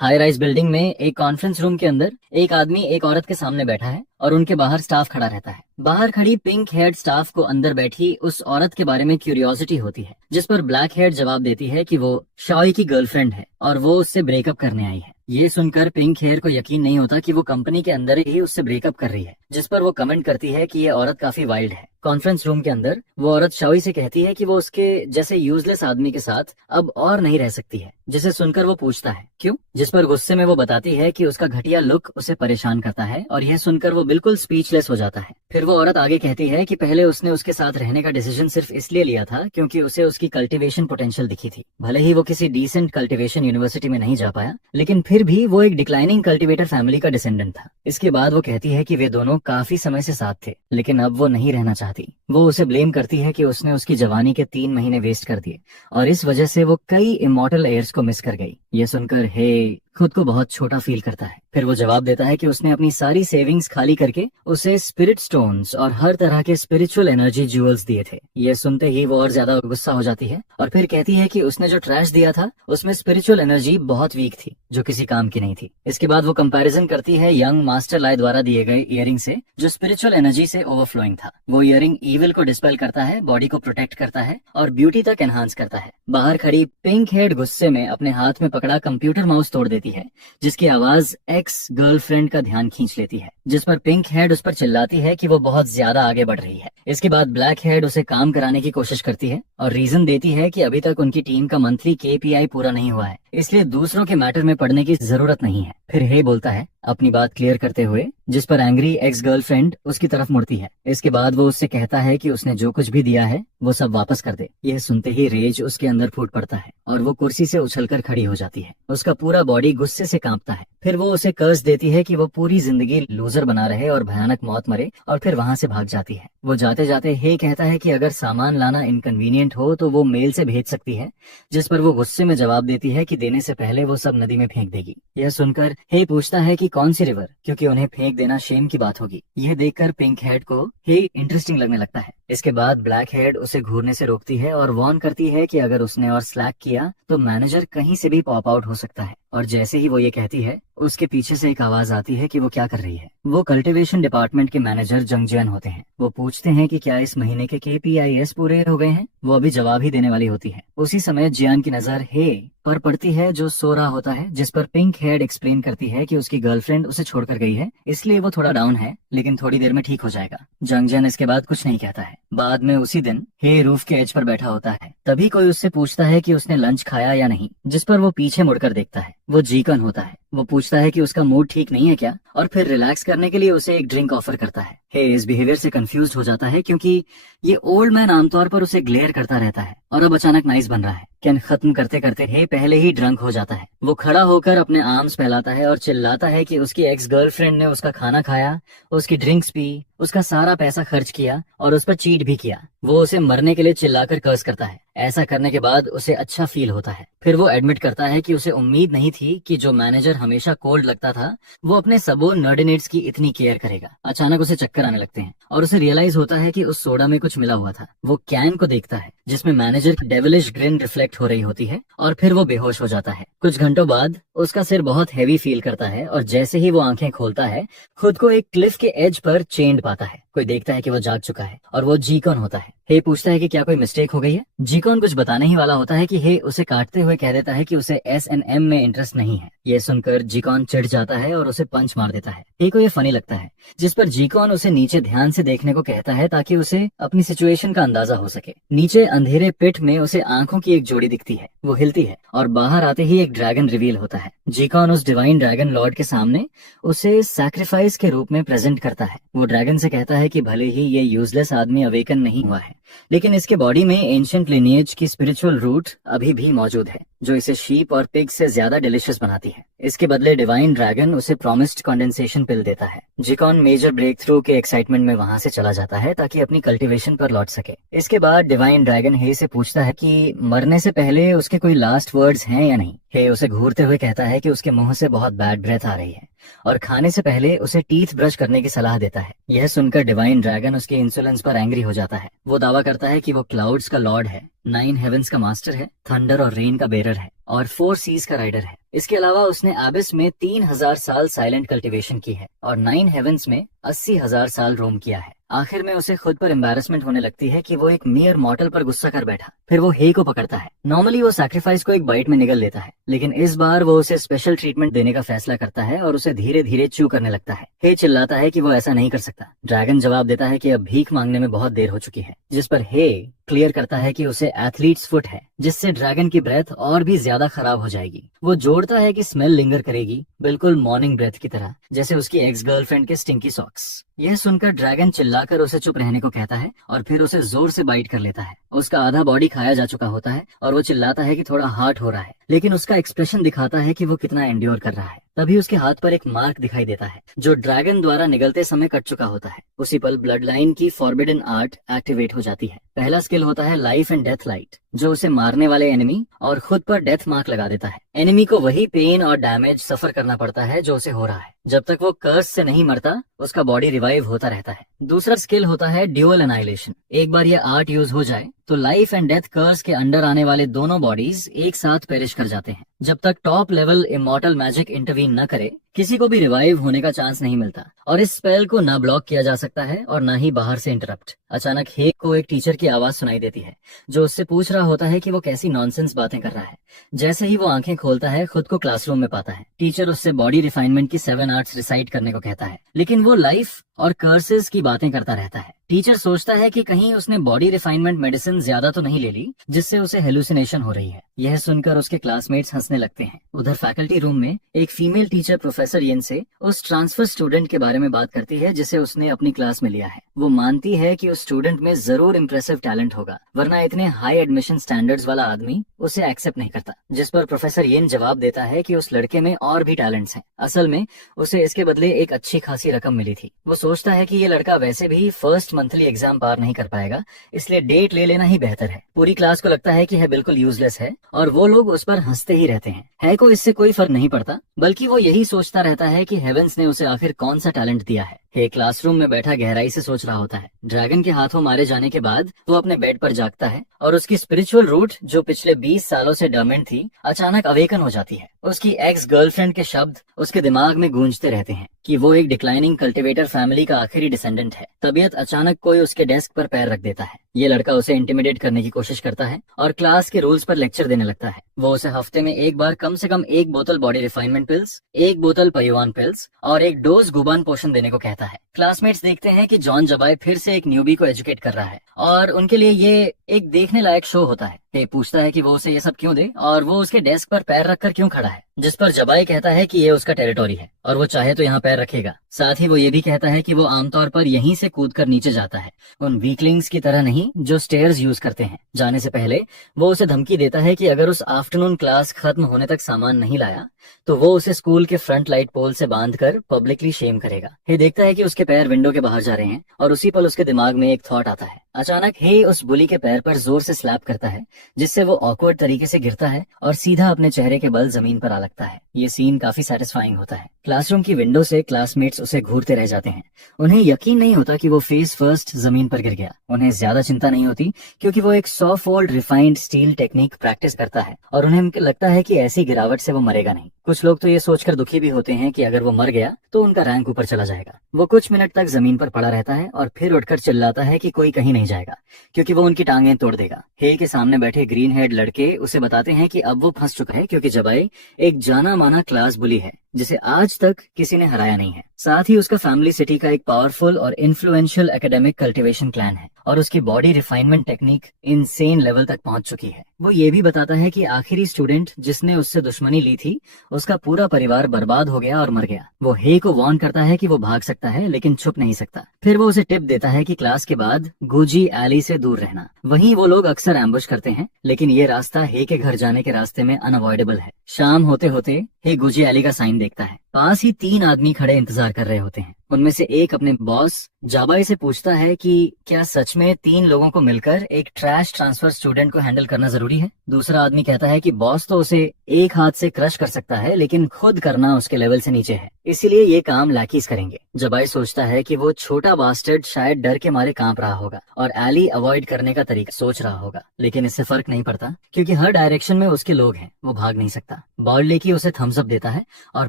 High rise building में एक conference room के अंदर एक आदमी एक औरत के सामने बैठा है और उनके बाहर स्टाफ खड़ा रहता है। बाहर खड़ी पिंक हेयर्ड स्टाफ को अंदर बैठी उस औरत के बारे में क्यूरियोसिटी होती है, जिस पर ब्लैक हेयर्ड जवाब देती है कि वो शॉय की गर्लफ्रेंड है और वो उससे ब्रेकअप करने आई है। ये सुनकर पिंक हेयर को यकीन नहीं होता कि वो कंपनी के अंदर ही उससे ब्रेकअप कर रही है, जिस पर वो कमेंट करती है कि ये औरत काफी वाइल्ड है। कॉन्फ्रेंस रूम के अंदर वो औरत शाओई से कहती है कि वो उसके जैसे यूजलेस आदमी के साथ अब और नहीं रह सकती है, जिसे सुनकर वो पूछता है क्यों, जिस पर गुस्से में वो बताती है कि उसका घटिया लुक उसे परेशान करता है और यह सुनकर वो बिल्कुल स्पीचलेस हो जाता है। फिर वो औरत आगे कहती है कि पहले उसने उसके साथ रहने का डिसीजन सिर्फ इसलिए लिया था क्योंकि उसे उसकी कल्टीवेशन पोटेंशियल दिखी थी। भले ही वो किसी डिसेंट कल्टीवेशन यूनिवर्सिटी में नहीं जा पाया, लेकिन फिर भी वो एक डिक्लाइनिंग कल्टीवेटर फैमिली का डिसेंडेंट था। इसके बाद वो कहती है कि वे दोनों काफी समय से साथ थे, लेकिन अब वो नहीं रहना चाहती। वो उसे ब्लेम करती है कि उसने उसकी जवानी के 3 महीने वेस्ट कर दिए और इस वजह से वो कई इमॉर्टल एयर्स को मिस कर गई। ये सुनकर हे खुद को बहुत छोटा फील करता है। फिर वो जवाब देता है कि उसने अपनी सारी सेविंग्स खाली करके उसे स्पिरिट स्टोन्स और हर तरह के स्पिरिचुअल एनर्जी ज्यूल्स दिए थे। ये सुनते ही वो और ज्यादा गुस्सा हो जाती है और फिर कहती है कि उसने जो ट्रैश दिया था उसमें स्पिरिचुअल एनर्जी बहुत वीक थी, जो किसी काम की नहीं थी। इसके बाद वो कंपैरिजन करती है यंग मास्टर लाई द्वारा दिए गए इयरिंग से, जो स्पिरिचुअल एनर्जी से ओवरफ्लोइंग था। वो इयरिंग ईविल को डिस्पेल करता है, बॉडी को प्रोटेक्ट करता है और ब्यूटी तक एनहांस करता है। बाहर खड़ी पिंक हेड गुस्से में अपने हाथ में पकड़ा कंप्यूटर माउस तोड़ देती है, जिसकी आवाज एक्स गर्लफ्रेंड का ध्यान खींच लेती है, जिस पर पिंक हेड उस पर चिल्लाती है कि वो बहुत ज्यादा आगे बढ़ रही है। इसके बाद ब्लैक हेड उसे काम कराने की कोशिश करती है और रीजन देती है कि अभी तक उनकी टीम का मंथली KPI पूरा नहीं हुआ है, इसलिए दूसरों के मैटर में पड़ने की जरूरत नहीं है। फिर हे बोलता है अपनी बात क्लियर करते हुए, जिस पर एंग्री एक्स गर्लफ्रेंड उसकी तरफ मुड़ती है। इसके बाद वो उससे कहता है कि उसने जो कुछ भी दिया है वो सब वापस कर दे। यह सुनते ही रेज उसके अंदर फूट पड़ता है और वो कुर्सी से उछलकर खड़ी हो जाती है। उसका पूरा बॉडी गुस्से से कांपता है। फिर वो उसे कर्ज देती है कि वो पूरी जिंदगी लूजर बना रहे और भयानक मौत मरे, और फिर वहां से भाग जाती है। वो जाते जाते हे कहता है कि अगर सामान लाना इनकन्वीनियंट हो तो वो मेल से भेज सकती है, जिस पर वो गुस्से में जवाब देती है कि देने से पहले वो सब नदी में फेंक देगी। यह सुनकर हे पूछता है कि कौन सी रिवर, क्योंकि उन्हें फेंक देना शेम की बात होगी। यह देखकर पिंक हेड को हे इंटरेस्टिंग लगने लगता है। इसके बाद ब्लैक हेड उसे घूरने से रोकती है और वार्न करती है कि अगर उसने और स्लैक किया तो मैनेजर कहीं से भी पॉप आउट हो सकता है। और जैसे ही वो ये कहती है, उसके पीछे से एक आवाज आती है कि वो क्या कर रही है। वो कल्टीवेशन डिपार्टमेंट के मैनेजर जंगजियन होते हैं। वो पूछते हैं कि क्या इस महीने के KPIs पूरे हो गए हैं। वो अभी जवाब ही देने वाली होती है। उसी समय जियान की नजर हे पर पड़ती है, जो सो रहा होता है, जिस पर पिंक हेड एक्सप्लेन करती है कि उसकी गर्लफ्रेंड उसे छोड़कर गई है, इसलिए वो थोड़ा डाउन है, लेकिन थोड़ी देर में ठीक हो जाएगा। जंगजियन इसके बाद कुछ नहीं कहता है। बाद में उसी दिन हे रूफ के एज पर बैठा होता है। तभी कोई उससे पूछता है कि उसने लंच खाया या नहीं, जिस पर वो पीछे मुड़कर देखता है। वो जीकन होता है। वो पूछता है कि उसका मूड ठीक नहीं है क्या, और फिर रिलैक्स करने के लिए उसे एक ड्रिंक ऑफर करता है। हे इस बिहेवियर से कंफ्यूज हो जाता है, क्योंकि ये ओल्ड मैन आमतौर पर उसे ग्लेयर करता रहता है और अब अचानक नाइस बन रहा है। कैन खत्म करते करते हे पहले ही ड्रंक हो जाता है। वो खड़ा होकर अपने आर्म्स फैलाता है और चिल्लाता है कि उसकी एक्स गर्लफ्रेंड ने उसका खाना खाया, उसकी ड्रिंक्स पी, उसका सारा पैसा खर्च किया और उस पर चीट भी किया। वो उसे मरने के लिए चिल्लाकर कर्ज करता है। ऐसा करने के बाद उसे अच्छा फील होता है। फिर वो एडमिट करता है कि उसे उम्मीद नहीं थी कि जो मैनेजर हमेशा कोल्ड लगता था वो अपने सबोर्डिनेट्स की इतनी केयर करेगा। अचानक उसे चक्कर आने लगते हैं और उसे रियलाइज होता है कि उस सोडा में कुछ मिला हुआ था। वो कैन को देखता है जिसमें मैनेजर की डेविलिश ग्रिन रिफ्लेक्ट हो रही होती है और फिर वो बेहोश हो जाता है। कुछ घंटों बाद उसका सिर बहुत हैवी फील करता है और जैसे ही वो आंखें खोलता है, खुद को एक क्लिफ के एज पर चेंड पाता है। कोई देखता है कि वो जाग चुका है और वो जीकॉन होता है। हे पूछता है कि क्या कोई मिस्टेक हो गई है। जीकॉन कुछ बताने ही वाला होता है कि हे उसे काटते हुए कह देता है कि उसे S&M में इंटरेस्ट नहीं है। ये सुनकर जीकॉन चिढ़ जाता है और उसे पंच मार देता है। हे को ये फनी लगता है, जिस पर जीकॉन उसे नीचे ध्यान से देखने को कहता है ताकि उसे अपनी सिचुएशन का अंदाजा हो सके। नीचे अंधेरे पिट में उसे आंखों की एक जोड़ी दिखती है। वो हिलती है और बाहर आते ही एक ड्रैगन रिवील होता है। जीकॉन उस डिवाइन ड्रैगन लॉर्ड के सामने उसे सैक्रिफाइस के रूप में प्रेजेंट करता है। वो ड्रैगन से कहता है कि भले ही ये यूजलेस आदमी अवेकन नहीं हुआ है, लेकिन इसके बॉडी में एंशिएंट लिनिएज की स्पिरिचुअल रूट अभी भी मौजूद है, जो इसे शीप और पिग से ज्यादा डिलिशियस बनाती है। इसके बदले डिवाइन ड्रैगन उसे प्रॉमिस्ड कंडेंसेशन पिल देता है। जिकॉन मेजर ब्रेक थ्रू के एक्साइटमेंट में वहां से चला जाता है ताकि अपनी कल्टीवेशन पर लौट सके। इसके बाद डिवाइन ड्रैगन हे से पूछता है कि मरने से पहले उसके कोई लास्ट वर्ड्स हैं या नहीं। हे उसे घूरते हुए कहता है कि उसके मुंह से बहुत बैड ब्रेथ आ रही है और खाने से पहले उसे टीथ ब्रश करने की सलाह देता है। यह सुनकर डिवाइन ड्रैगन उसकी इंसोलेंस पर एंग्री हो जाता है। वो दावा करता है कि वो क्लाउड्स का लॉर्ड है, 9 हेवेंस का मास्टर है, थंडर और रेन का बेरर है और 4 सीज का राइडर है। इसके अलावा उसने एबिस में 3000 साल साइलेंट कल्टीवेशन की है और 9 हेवेंस में 80,000 साल रोम किया है। आखिर में उसे खुद पर एम्बैरेसमेंट होने लगती है कि वो एक मियर मॉर्टल पर गुस्सा कर बैठा। फिर वो हे को पकड़ता है। नॉर्मली वो सैक्रिफाइस को एक बाइट में निगल लेता है, लेकिन इस बार वो उसे स्पेशल ट्रीटमेंट देने का फैसला करता है और उसे धीरे धीरे च्यू करने लगता है। हे चिल्लाता है कि वो ऐसा नहीं कर सकता। ड्रैगन जवाब देता है कि अब भीख मांगने में बहुत देर हो चुकी है, जिस पर हे क्लियर करता है कि उसे एथलीट्स फुट है, जिससे ड्रैगन की ब्रेथ और भी ज्यादा खराब हो जाएगी। वो जोड़ता है कि स्मेल लिंगर करेगी, बिल्कुल मॉर्निंग ब्रेथ की तरह, जैसे उसकी एक्स गर्लफ्रेंड के स्टिंकी सॉक्स। यह सुनकर ड्रैगन चिल्लाकर उसे चुप रहने को कहता है और फिर उसे जोर से बाइट कर लेता है। उसका आधा बॉडी खाया जा चुका होता है और वो चिल्लाता है कि थोड़ा हार्ट हो रहा है, लेकिन उसका एक्सप्रेशन दिखाता है कि वो कितना एंड्योर कर रहा है। तभी उसके हाथ पर एक मार्क दिखाई देता है जो ड्रैगन द्वारा निगलते समय कट चुका होता है। उसी पल ब्लड लाइन की फॉरबिडन आर्ट एक्टिवेट हो जाती है। पहला स्किल होता है लाइफ एंड डेथ लाइट, जो उसे मारने वाले एनिमी और खुद पर डेथ मार्क लगा देता है। एनिमी को वही पेन और डैमेज सफर करना पड़ता है जो उसे हो रहा है। जब तक वो कर्स से नहीं मरता, उसका बॉडी रिवाइव होता रहता है। दूसरा स्किल होता है ड्यूअल एनाइलेशन। एक बार ये आर्ट यूज हो जाए तो लाइफ एंड डेथ कर्स के अंडर आने वाले दोनों बॉडीज एक साथ पेरिश कर जाते हैं। जब तक top level immortal magic intervene न करे, किसी को भी रिवाइव होने का चांस नहीं मिलता और इस स्पेल को ना ब्लॉक किया जा सकता है और ना ही बाहर से इंटरप्ट। अचानक हेक को एक टीचर की आवाज सुनाई देती है जो उससे पूछ रहा होता है कि वो कैसी नॉनसेंस बातें कर रहा है। जैसे ही वो आंखें खोलता है, खुद को क्लासरूम में पाता है। टीचर उससे बॉडी रिफाइनमेंट की 7 आर्ट्स रिसाइट करने को कहता है, लेकिन वो लाइफ और कर्सेस की बातें करता रहता है। टीचर सोचता है कि कहीं उसने बॉडी रिफाइनमेंट मेडिसिन ज्यादा तो नहीं ले ली, जिससे उसे हेलुसिनेशन हो रही है। यह सुनकर उसके क्लासमेट्स हंसने लगते हैं। उधर फैकल्टी रूम में एक फीमेल टीचर प्रोफेसर येन से उस ट्रांसफर स्टूडेंट के बारे में बात करती है जिसे उसने अपनी क्लास में लिया है। वो मानती है कि उस स्टूडेंट में जरूर इम्प्रेसिव टैलेंट होगा, वरना इतने हाई एडमिशन स्टैंडर्ड्स वाला आदमी उसे एक्सेप्ट नहीं करता। जिस पर प्रोफेसर येन जवाब देता है कि उस लड़के में और भी टैलेंट्स हैं। असल में उसे इसके बदले एक अच्छी खासी रकम मिली थी। वो सोचता है कि ये लड़का वैसे भी फर्स्ट मंथली एग्जाम पार नहीं कर पाएगा, इसलिए डेट ले लेना ही बेहतर है। पूरी क्लास को लगता है कि यह बिल्कुल यूजलेस है और वो लोग उस पर हंसते ही रहते हैं। है को इससे कोई फर्क नहीं पड़ता, बल्कि वो यही सोचता रहता है कि हेवेंस ने उसे आखिर कौन सा टैलेंट दिया है। हे क्लासरूम में बैठा गहराई से सोच रहा होता है। ड्रैगन के हाथों मारे जाने के बाद वो अपने बेड पर जागता है और उसकी स्पिरिचुअल रूट, जो पिछले 20 सालों से डोर्मेंट थी, अचानक अवेकन हो जाती है। उसकी एक्स गर्लफ्रेंड के शब्द उसके दिमाग में गूंजते रहते हैं कि वो एक डिक्लाइनिंग कल्टिवेटर फैमिली का आखिरी डिसेंडेंट है। तबीयत अचानक कोई उसके डेस्क पर पैर रख देता है। ये लड़का उसे इंटिमिडेट करने की कोशिश करता है और क्लास के रूल्स पर लेक्चर देने लगता है। वो उसे हफ्ते में एक बार कम से कम 1 बोतल बॉडी रिफाइनमेंट पिल्स, 1 बोतल पयुआन पिल्स और 1 डोज गुबान पोशन देने को कहता है। क्लासमेट्स देखते हैं कि जॉन जबाई फिर से एक न्यूबी को एजुकेट कर रहा है और उनके लिए ये एक देखने लायक शो होता है। हे पूछता है कि वो उसे ये सब क्यों दे और वो उसके डेस्क पर पैर रखकर क्यों खड़ा है, जिस पर जबाई कहता है कि ये उसका टेरिटोरी है और वो चाहे तो यहाँ पैर रखेगा। साथ ही वो ये भी कहता है कि वो आमतौर पर यहीं से कूदकर नीचे जाता है, उन वीकलिंग्स की तरह नहीं जो स्टेयर्स यूज करते हैं। जाने से पहले वो उसे धमकी देता है कि अगर उस आफ्टरनून क्लास खत्म होने तक सामान नहीं लाया तो वो उसे स्कूल के फ्रंट लाइट पोल से बांधकर पब्लिकली शेम करेगा। हे देखता है कि उसके पैर विंडो के बाहर जा रहे हैं और उसी पल उसके दिमाग में एक थॉट आता है। अचानक हे उस बुली के पैर पर जोर से स्लैप करता है, जिससे वो ऑकवर्ड तरीके से गिरता है और सीधा अपने चेहरे के बल जमीन पर आ लगता है। ये सीन काफी सेटिस्फाइंग होता है। क्लासरूम की विंडो से क्लासमेट्स उसे घूरते रह जाते हैं। उन्हें यकीन नहीं होता कि वो फेस फर्स्ट जमीन पर गिर गया। उन्हें ज्यादा चिंता नहीं होती क्योंकि वो एक 100 fold refined steel technique practice करता है और उन्हें लगता है कि ऐसी गिरावट से वो मरेगा नहीं। कुछ लोग तो ये सोचकर दुखी भी होते हैं कि अगर वो मर गया तो उनका रैंक ऊपर चला जाएगा। वो कुछ मिनट तक जमीन पर पड़ा रहता है और फिर उठकर चिल्लाता है कि कोई कहीं नहीं जाएगा क्योंकि वो उनकी टांगें तोड़ देगा। हे के सामने बैठे ग्रीन हेड लड़के उसे बताते हैं कि अब वो फंस चुका है क्योंकि जबाई एक जाना माना क्लास बुली है जिसे आज तक किसी ने हराया नहीं है। साथ ही उसका फैमिली सिटी का एक पावरफुल और इन्फ्लुएंशियल एकेडमिक कल्टीवेशन क्लैन है और उसकी body refinement technique insane level तक पहुंच चुकी है। वो ये भी बताता है कि आखिरी स्टूडेंट जिसने उससे दुश्मनी ली थी, उसका पूरा परिवार बर्बाद हो गया और मर गया। वो हे को वार्न करता है कि वो भाग सकता है लेकिन छुप नहीं सकता। फिर वो उसे टिप देता है कि क्लास के बाद गुजी एली से दूर रहना। वहीं वो लोग अक्सर एम्बुश करते हैं, लेकिन ये रास्ता हे के घर जाने के रास्ते में अनअवॉइडेबल है। शाम होते होते हे गुजी एली का साइन देखता है। पास ही 3 आदमी खड़े इंतजार कर रहे होते हैं। उनमें से एक अपने बॉस जाबाई से पूछता है कि क्या सच में 3 लोगों को मिलकर एक ट्रैश ट्रांसफर स्टूडेंट को हैंडल करना जरूरी है। दूसरा आदमी कहता है कि बॉस तो उसे एक हाथ से क्रश कर सकता है, लेकिन खुद करना उसके लेवल से नीचे है, इसीलिए ये काम लैकीज करेंगे। जाबाई सोचता है कि वो छोटा बास्टर्ड शायद डर के मारे कांप रहा होगा और एली अवॉइड करने का तरीका सोच रहा होगा, लेकिन इससे फर्क नहीं पड़ता क्योंकि हर डायरेक्शन में उसके लोग हैं, वो भाग नहीं सकता। बॉल्ड लेकी उसे थम्स अप देता है और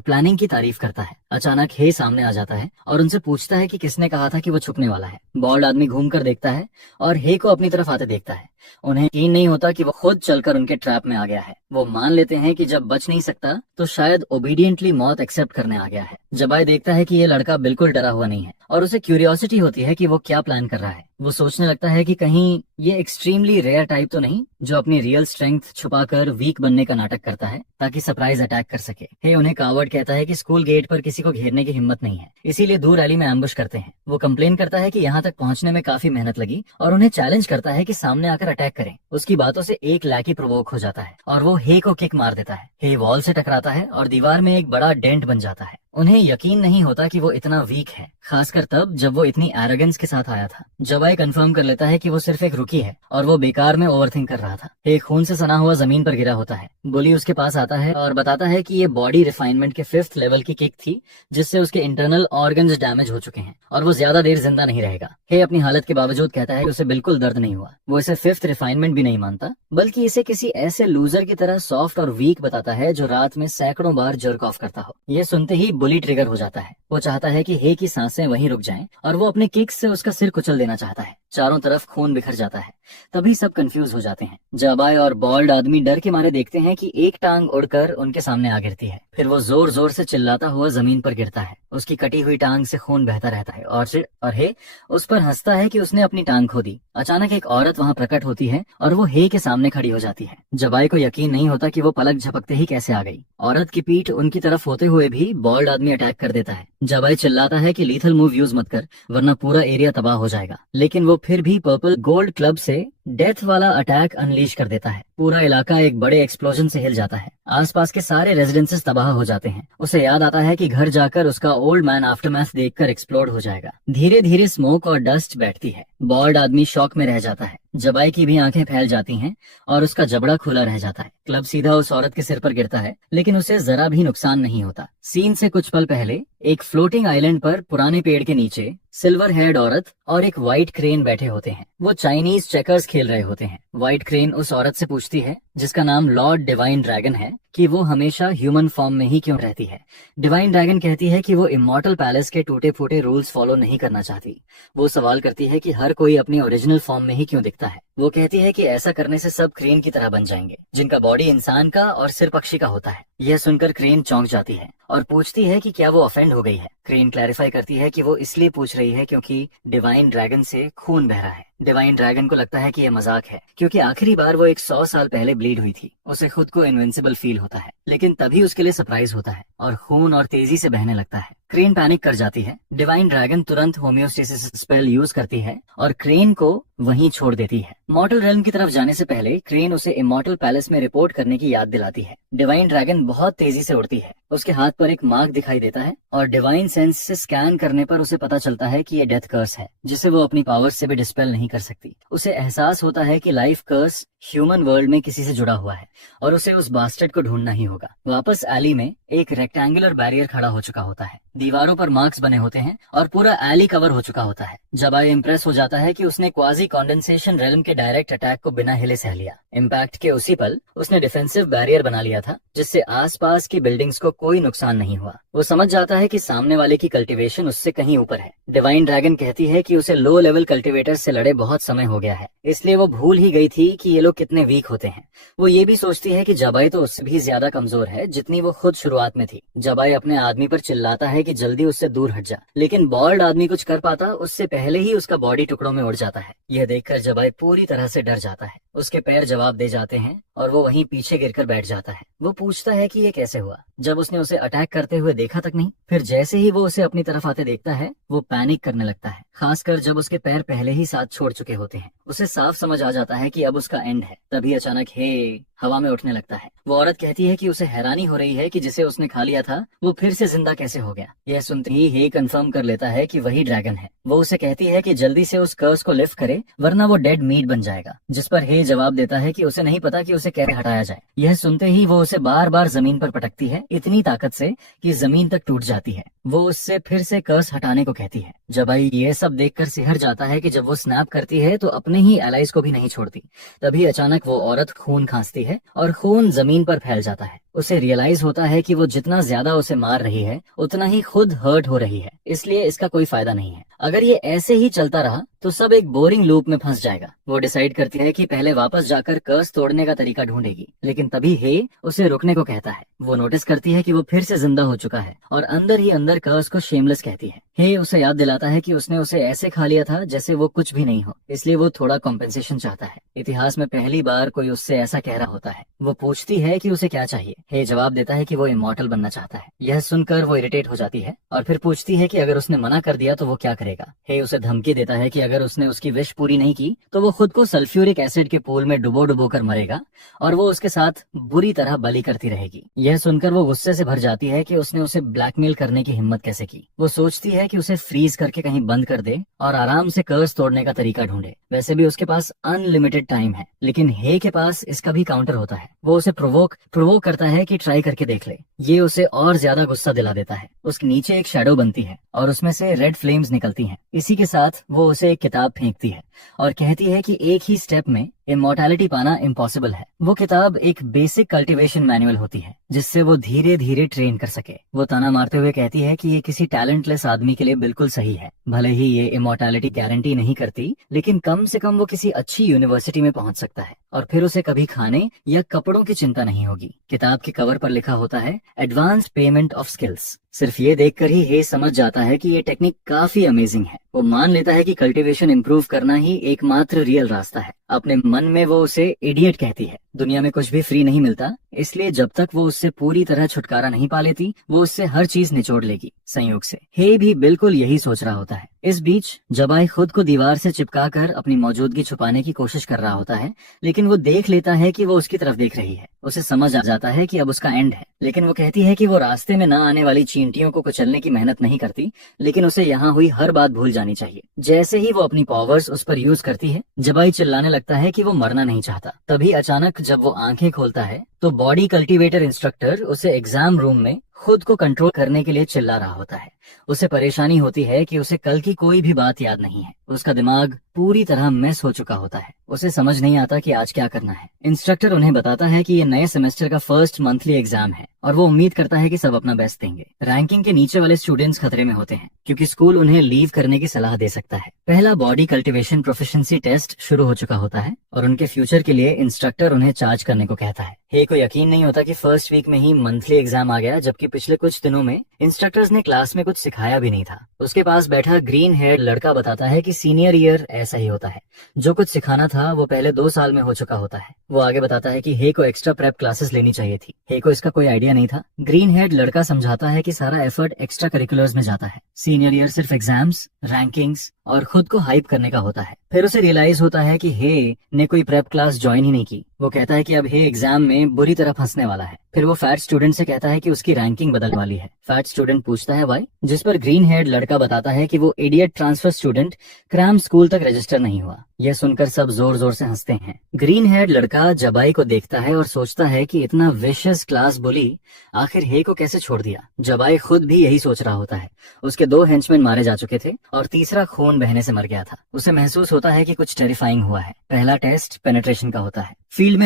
प्लानिंग की तारीफ करता है। अचानक हे सामने आ जाता है और उनसे पूछता है कि किसने कहा था कि वो छुपने वाला है। बॉल्ड आदमी घूम कर देखता है और हे को अपनी तरफ आते देखता है। उन्हें यकीन नहीं होता कि वो खुद चलकर उनके ट्रैप में आ गया है। वो मान लेते हैं कि जब बच नहीं सकता तो शायद ओबीडियंटली मौत एक्सेप्ट करने आ गया है। जबाई देखता है कि ये लड़का बिल्कुल डरा हुआ नहीं है और उसे क्यूरियोसिटी होती है कि वो क्या प्लान कर रहा है। वो सोचने लगता है कि कहीं ये एक्सट्रीमली रेयर टाइप तो नहीं जो अपनी रियल स्ट्रेंथ छुपाकर वीक बनने का नाटक करता है ताकि सरप्राइज अटैक कर सके। हे उन्हें कावर्ड कहता है कि स्कूल गेट पर किसी को घेरने की हिम्मत नहीं है, इसीलिए दूर रैली में एम्बुश करते हैं। वो कंप्लेन करता है कि यहाँ तक पहुंचने में काफी मेहनत लगी और उन्हें चैलेंज करता है कि सामने आकर अटैक करें। उसकी बातों से एक लैकी प्रोवोक हो जाता है और वो हे को किक मार देता है। हे वॉल से टकराता है और दीवार में एक बड़ा डेंट बन जाता है। उन्हें यकीन नहीं होता कि वो इतना वीक है, खासकर तब जब वो इतनी एरोगेंस के साथ आया था। जबाई कंफर्म कर लेता है कि वो सिर्फ एक रुकी है और वो बेकार में ओवरथिंक कर रहा था। एक खून से सना हुआ जमीन पर गिरा होता है। बुली उसके पास आता है और बताता है कि ये बॉडी रिफाइनमेंट के 5th लेवल की किक थी जिससे उसके इंटरनल ऑर्गन्स डैमेज हो चुके हैं और वो ज्यादा देर जिंदा नहीं रहेगा। हे अपनी हालत के बावजूद कहता है कि उसे बिल्कुल दर्द नहीं हुआ। वो इसे 5th रिफाइनमेंट भी नहीं मानता, बल्कि इसे किसी ऐसे लूजर की तरह सॉफ्ट और वीक बताता है जो रात में सैकड़ों बार जर्क ऑफ करता हो। ये सुनते ही बुली ट्रिगर हो जाता है। वो चाहता है कि हे की सांसें वहीं रुक जाएं और वो अपने किक से उसका सिर कुचल देना चाहता है। चारों तरफ खून बिखर जाता है। तभी सब कंफ्यूज हो जाते हैं। जाबाई और बॉल्ड आदमी डर के मारे देखते हैं कि एक टांग उड़कर उनके सामने आ गिरती है। फिर वो जोर जोर से चिल्लाता हुआ जमीन पर गिरता है। उसकी कटी हुई टांग से खून बहता रहता है और हे उस पर हंसता है कि उसने अपनी टांग खो दी। अचानक एक औरत वहाँ प्रकट होती है और वो हे के सामने खड़ी हो जाती है। जबाई को यकीन नहीं होता कि वो पलक झपकते ही कैसे आ गई। औरत की पीठ उनकी तरफ होते हुए भी बॉल्ड आदमी अटैक कर देता है। जबाई चिल्लाता है कि लीथल मूव यूज मत कर वरना पूरा एरिया तबाह हो जाएगा, लेकिन वो फिर भी पर्पल गोल्ड क्लब से डेथ वाला अटैक अनलीश कर देता है। पूरा इलाका एक बड़े एक्सप्लोजन से हिल जाता है। आसपास के सारे रेजिडेंसेस तबाह हो जाते हैं। उसे याद आता है कि घर जाकर उसका ओल्ड मैन आफ्टरमैथ देखकर एक्सप्लोड हो जाएगा। धीरे धीरे स्मोक और डस्ट बैठती है। बॉल्ड आदमी शॉक में रह जाता है। जबाई की भी आंखें फैल जाती हैं और उसका जबड़ा खुला रह जाता है। क्लब सीधा उस औरत के सिर पर गिरता है, लेकिन उसे जरा भी नुकसान नहीं होता। सीन से कुछ पल पहले एक फ्लोटिंग आइलैंड पर पुराने पेड़ के नीचे सिल्वर हेयर्ड औरत और एक व्हाइट क्रेन बैठे होते हैं। वो चाइनीज चेकर्स खेल रहे होते हैं। व्हाइट क्रेन उस औरत से पूछती है, जिसका नाम लॉर्ड डिवाइन ड्रैगन है, कि वो हमेशा ह्यूमन फॉर्म में ही क्यों रहती है। डिवाइन ड्रैगन कहती है कि वो इमॉर्टल पैलेस के टूटे फूटे रूल्स फॉलो नहीं करना चाहती। वो सवाल करती है कि हर कोई अपनी ओरिजिनल फॉर्म में ही क्यों दिखता है। वो कहती है कि ऐसा करने से सब क्रेन की तरह बन जाएंगे, जिनका बॉडी इंसान का और सिर पक्षी का होता है। यह सुनकर क्रेन चौंक जाती है और पूछती है कि क्या वो ऑफेंड हो गई है। क्रेन क्लैरिफाई करती है कि वो इसलिए पूछ रही है क्योंकि डिवाइन ड्रैगन से खून बह रहा है। डिवाइन ड्रैगन को लगता है कि यह मजाक है, क्योंकि आखिरी बार वो 100 साल पहले ब्लीड हुई थी। उसे खुद को इनविंसिबल फील होता है, लेकिन तभी उसके लिए सरप्राइज होता है और खून और तेजी से बहने लगता है। क्रेन पैनिक कर जाती है। डिवाइन ड्रैगन तुरंत होम्योस्टेसिस स्पेल यूज करती है और क्रेन को वहीं छोड़ देती है। मॉर्टल रेल्म की तरफ जाने से पहले क्रेन उसे इमॉर्टल पैलेस में रिपोर्ट करने की याद दिलाती है। डिवाइन ड्रैगन बहुत तेजी से उड़ती है। उसके हाथ पर एक मार्क दिखाई देता है और डिवाइन सेंस से स्कैन करने पर उसे पता चलता है कि यह डेथ कर्स है, जिसे वो अपनी पावर्स से भी डिस्पेल नहीं कर सकती। उसे एहसास होता है कि लाइफ कर्स ह्यूमन वर्ल्ड में किसी से जुड़ा हुआ है और उसे उस बास्टर्ड को ढूंढना ही होगा। वापस एली में एक रेक्टेंगुलर बैरियर खड़ा हो चुका होता है। दीवारों पर मार्क्स बने होते हैं और पूरा एली कवर हो चुका होता है। जबाई इम्प्रेस हो जाता है कि उसने क्वाजी कॉन्डेंसेशन रेल्म के डायरेक्ट अटैक को बिना हिले सह लिया। इम्पैक्ट के उसी पल उसने डिफेंसिव बैरियर बना लिया था, जिससे आसपास की बिल्डिंग्स को कोई नुकसान नहीं हुआ। वो समझ जाता है कि सामने वाले की कल्टीवेशन उससे कहीं ऊपर है। डिवाइन ड्रैगन कहती है कि उसे लो लेवल कल्टीवेटर से लड़े बहुत समय हो गया है, इसलिए वो भूल ही गई थी कि ये लोग कितने वीक होते हैं। वो ये भी सोचती है कि जबाई तो उससे भी ज्यादा कमजोर है जितनी वो खुद शुरुआत में थी। जबाई अपने आदमी पर चिल्लाता है कि जल्दी उससे दूर हट जा, लेकिन बॉल्ड आदमी कुछ कर पाता उससे पहले ही उसका बॉडी टुकड़ों में उड़ जाता है। यह देखकर जबाई पूरी तरह से डर जाता है। उसके पैर जवाब दे जाते हैं और वो वहीं पीछे गिरकर बैठ जाता है। वो पूछता है कि ये कैसे हुआ, जब उसने उसे अटैक करते हुए देखा तक नहीं। फिर जैसे ही वो उसे अपनी तरफ आते देखता है, वो पैनिक करने लगता है, खासकर जब उसके पैर पहले ही साथ छोड़ चुके होते हैं। उसे साफ समझ आ जाता है कि अब उसका एंड है। तभी अचानक हे हवा में उठने लगता है। वो औरत कहती है कि उसे हैरानी हो रही है कि जिसे उसने खा लिया था वो फिर से जिंदा कैसे हो गया। यह सुनते ही हे कंफर्म कर लेता है कि वही ड्रैगन है। वो उसे कहती है कि जल्दी से उस कर्स को लिफ्ट करे वरना वो डेड मीट बन जाएगा, जिस पर हे जवाब देता है कि उसे नहीं पता कि उसे कैसे हटाया जाए। यह सुनते ही वो उसे बार बार जमीन पर पटकती है, इतनी ताकत से कि जमीन तक टूट जाती है। वो उससे फिर से कर्स हटाने को कहती है। जबाई ये सब देखकर सिहर जाता है कि जब वो स्नैप करती है तो अपने ही एलाइज को भी नहीं छोड़ती। तभी अचानक वो औरत खून खांसती है और खून जमीन पर फैल जाता है। उसे रियलाइज होता है कि वो जितना ज्यादा उसे मार रही है उतना ही खुद हर्ट हो रही है, इसलिए इसका कोई फायदा नहीं है। अगर ये ऐसे ही चलता रहा तो सब एक बोरिंग लूप में फंस जाएगा। वो डिसाइड करती है कि पहले वापस जाकर कर्स तोड़ने का तरीका ढूंढेगी, लेकिन तभी हे उसे रुकने को कहता है। वो नोटिस करती है कि वो फिर से जिंदा हो चुका है और अंदर ही अंदर कर्स को शेमलेस कहती है। हे उसे याद दिलाता है कि उसने उसे ऐसे खा लिया था जैसे वो कुछ भी नहीं हो, इसलिए वो थोड़ा कॉम्पेंसेशन चाहता है। इतिहास में पहली बार कोई उससे ऐसा कह रहा होता है। वो पूछती है कि उसे क्या चाहिए। हे जवाब देता है कि वो इमॉर्टल बनना चाहता है। यह सुनकर वो इरिटेट हो जाती है और फिर पूछती है कि अगर उसने मना कर दिया तो वो क्या करेगा। हे उसे धमकी देता है कि अगर उसने उसकी विश पूरी नहीं की तो वो खुद को सल्फ्यूरिक एसिड के पूल में डुबो डुबो कर मरेगा और वो उसके साथ बुरी तरह बलि करती रहेगी। यह सुनकर वो गुस्से से भर जाती है कि उसने उसे ब्लैकमेल करने की हिम्मत कैसे की। वो सोचती है कि उसे फ्रीज करके कहीं बंद कर दे और आराम से कर्स तोड़ने का तरीका ढूंढे। वैसे भी उसके पास अनलिमिटेड टाइम है, लेकिन हे के पास इसका भी काउंटर होता है। वो उसे प्रोवोक करता है कि ट्राई करके देख ले। ये उसे और ज्यादा गुस्सा दिला देता है। उसके नीचे एक शैडो बनती है और उसमें से रेड फ्लेम्स निकलती हैं। इसी के साथ वो उसे एक किताब फेंकती है और कहती है कि एक ही स्टेप में इमॉर्टैलिटी पाना इम्पॉसिबल है। वो किताब एक बेसिक कल्टीवेशन मैनुअल होती है जिससे वो धीरे धीरे ट्रेन कर सके। वो ताना मारते हुए कहती है कि ये किसी टैलेंटलेस आदमी के लिए बिल्कुल सही है। भले ही ये इमॉर्टैलिटी गारंटी नहीं करती, लेकिन कम से कम वो किसी अच्छी यूनिवर्सिटी में पहुंच सकता है और फिर उसे कभी खाने या कपड़ों की चिंता नहीं होगी। किताब के कवर पर लिखा होता है एडवांस्ड पेमेंट ऑफ स्किल्स। सिर्फ ये देखकर ही हे समझ जाता है कि ये टेक्निक काफी अमेजिंग है। वो मान लेता है कि कल्टीवेशन इंप्रूव करना ही एकमात्र रियल रास्ता है। अपने मन में वो उसे इडियट कहती है। दुनिया में कुछ भी फ्री नहीं मिलता, इसलिए जब तक वो उससे पूरी तरह छुटकारा नहीं पा लेती वो उससे हर चीज निचोड़ लेगी संयोग से। हे भी बिल्कुल यही सोच रहा होता है। इस बीच जबाई खुद को दीवार से चिपकाकर अपनी मौजूदगी छुपाने की कोशिश कर रहा होता है, लेकिन वो देख लेता है कि वो उसकी तरफ देख रही है। उसे समझ आ जाता है कि अब उसका एंड है, लेकिन वो कहती है कि वो रास्ते में न आने वाली चींटियों को कुचलने की मेहनत नहीं करती, लेकिन उसे यहाँ हुई हर बात भूल जानी चाहिए। जैसे ही वो अपनी पावर्स उस पर यूज करती है, जबाई चिल्लाने लगता है कि वो मरना नहीं चाहता। तभी अचानक जब वो आंखें खोलता है तो बॉडी कल्टीवेटर इंस्ट्रक्टर उसे एग्जाम रूम में खुद को कंट्रोल करने के लिए चिल्ला रहा होता है। उसे परेशानी होती है कि उसे कल की कोई भी बात याद नहीं है। उसका दिमाग पूरी तरह मिस हो चुका होता है। उसे समझ नहीं आता कि आज क्या करना है। इंस्ट्रक्टर उन्हें बताता है कि ये नए सेमेस्टर का फर्स्ट मंथली एग्जाम है और वो उम्मीद करता है कि सब अपना बेस्ट देंगे। रैंकिंग के नीचे वाले स्टूडेंट्स खतरे में होते हैं क्योंकि स्कूल उन्हें लीव करने की सलाह दे सकता है। पहला बॉडी कल्टीवेशन प्रोफिशिएंसी टेस्ट शुरू हो चुका होता है और उनके फ्यूचर के लिए इंस्ट्रक्टर उन्हें चार्ज करने को कहता है। हे को यकीन नहीं होता कि फर्स्ट वीक में ही मंथली एग्जाम आ गया, जबकि पिछले कुछ दिनों में इंस्ट्रक्टर्स ने क्लास में कुछ सिखाया भी नहीं था। उसके पास बैठा ग्रीन हेयर लड़का बताता है कि सीनियर ईयर ऐसा ही होता है। जो कुछ सिखाना था वो पहले 2 साल में हो चुका होता है। वो आगे बताता है कि हे को एक्स्ट्रा प्रेप क्लासेस लेनी चाहिए थी। हे को इसका कोई आइडिया नहीं था। ग्रीन हेयर लड़का समझाता है कि सारा एफर्ट एक्स्ट्रा करिकुलर्स में जाता है। सीनियर ईयर सिर्फ एग्जाम्स, रैंकिंग्स और खुद को हाइप करने का होता है। फिर उसे रियलाइज होता है कि हे ने कोई प्रेप क्लास ज्वाइन ही नहीं की। वो कहता है कि अब हे एग्जाम में बुरी तरह फंसने वाला है। फिर वो फैट स्टूडेंट से कहता है कि उसकी रैंकिंग बदलने वाली है। फैट स्टूडेंट पूछता है व्हाई, जिस पर ग्रीन हेयर लड़का बताता है कि वो idiot transfer student cram school तक रजिस्टर नहीं हुआ। यह सुनकर सब जोर जोर से हंसते हैं। ग्रीन हेयर लड़का जबाई को देखता है और सोचता है कि इतना विशियस क्लास बुली आखिर हे को कैसे छोड़ दिया। जबाई खुद भी यही सोच रहा होता है। उसके 2 हेंचमैन मारे जा चुके थे और तीसरा खून बहने से मर गया था। उसे महसूस होता है कि कुछ टेरिफाइंग हुआ है। पहला टेस्ट पेनिट्रेशन का होता है। फील्ड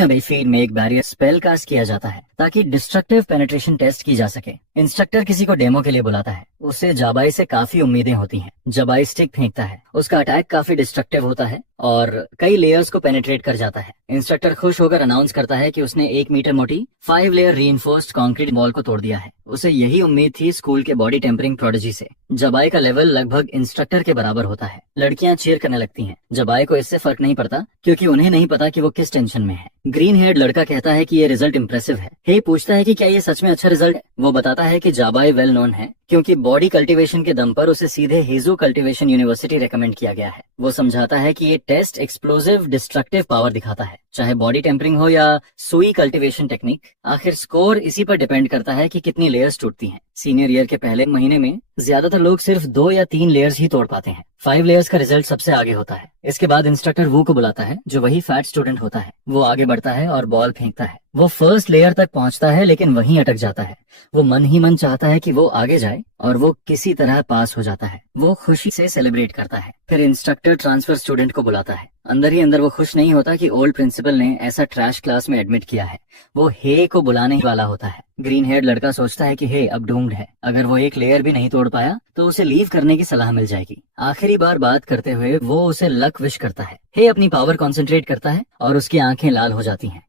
में एक बैरियर स्पेल कास्ट किया जाता है ताकि डिस्ट्रक्टिव पेनिट्रेशन टेस्ट की जा सके। इंस्ट्रक्टर किसी को डेमो के लिए बुलाता है। उसे जबाई से काफी उम्मीदें होती हैं। जबाई स्टिक फेंकता है। उसका अटैक काफी डिस्ट्रक्टिव होता है और कई लेयर्स को पेनिट्रेट कर जाता है। इंस्ट्रक्टर खुश होकर अनाउंस करता है कि उसने 1 मीटर मोटी 5 लेयर रीइंफोर्स्ड कंक्रीट वॉल को तोड़ दिया है। उसे यही उम्मीद थी स्कूल के बॉडी टेम्परिंग प्रोडिजी से। जबाई का लेवल लगभग इंस्ट्रक्टर के बराबर होता है। लड़कियां चीयर करने लगती हैं। जबाई को इससे फर्क नहीं पड़ता क्योंकि उन्हें नहीं पता कि वो किस टेंशन में है। ग्रीन हेयर्ड लड़का कहता है कि ये रिजल्ट इंप्रेसिव है। हे पूछता है कि क्या ये सच में अच्छा रिजल्ट है। वो बताता है कि जाबाई वेल नोन है क्योंकि बॉडी कल्टीवेशन के दम पर उसे सीधे हेजो कल्टीवेशन यूनिवर्सिटी रेकमेंड किया गया है। वो समझाता है कि ये टेस्ट एक्सप्लोसिव डिस्ट्रक्टिव पावर दिखाता है, चाहे बॉडी टेम्परिंग हो या सुई कल्टीवेशन टेक्निक। आखिर स्कोर इसी पर डिपेंड करता है कि कितनी लेयर्स टूटती हैं। सीनियर ईयर के पहले महीने में ज्यादातर लोग सिर्फ 2 या 3 लेयर्स ही तोड़ पाते हैं। 5 लेयर्स का रिजल्ट सबसे आगे होता है। इसके बाद इंस्ट्रक्टर वू को बुलाता है, जो वही फैट स्टूडेंट होता है। वो आगे बढ़ता है और बॉल फेंकता है। वो फर्स्ट लेयर तक पहुंचता है लेकिन वहीं अटक जाता है। वो मन ही मन चाहता है कि वो आगे जाए और वो किसी तरह पास हो जाता है। वो खुशी से सेलिब्रेट करता है। फिर इंस्ट्रक्टर ट्रांसफर स्टूडेंट को बुलाता है। अंदर ही अंदर वो खुश नहीं होता कि ओल्ड प्रिंसिपल ने ऐसा ट्रैश क्लास में एडमिट किया है। वो हे को बुलाने ही वाला होता है। ग्रीन हेयर लड़का सोचता है कि हे अब डूम्ड है। अगर वो एक लेयर भी नहीं तोड़ पाया तो उसे लीव करने की सलाह मिल जाएगी। आखिरी बार बात करते हुए वो उसे लक विश करता है। हे अपनी पावर कॉन्सेंट्रेट करता है और उसकी आंखें लाल हो जाती हैं।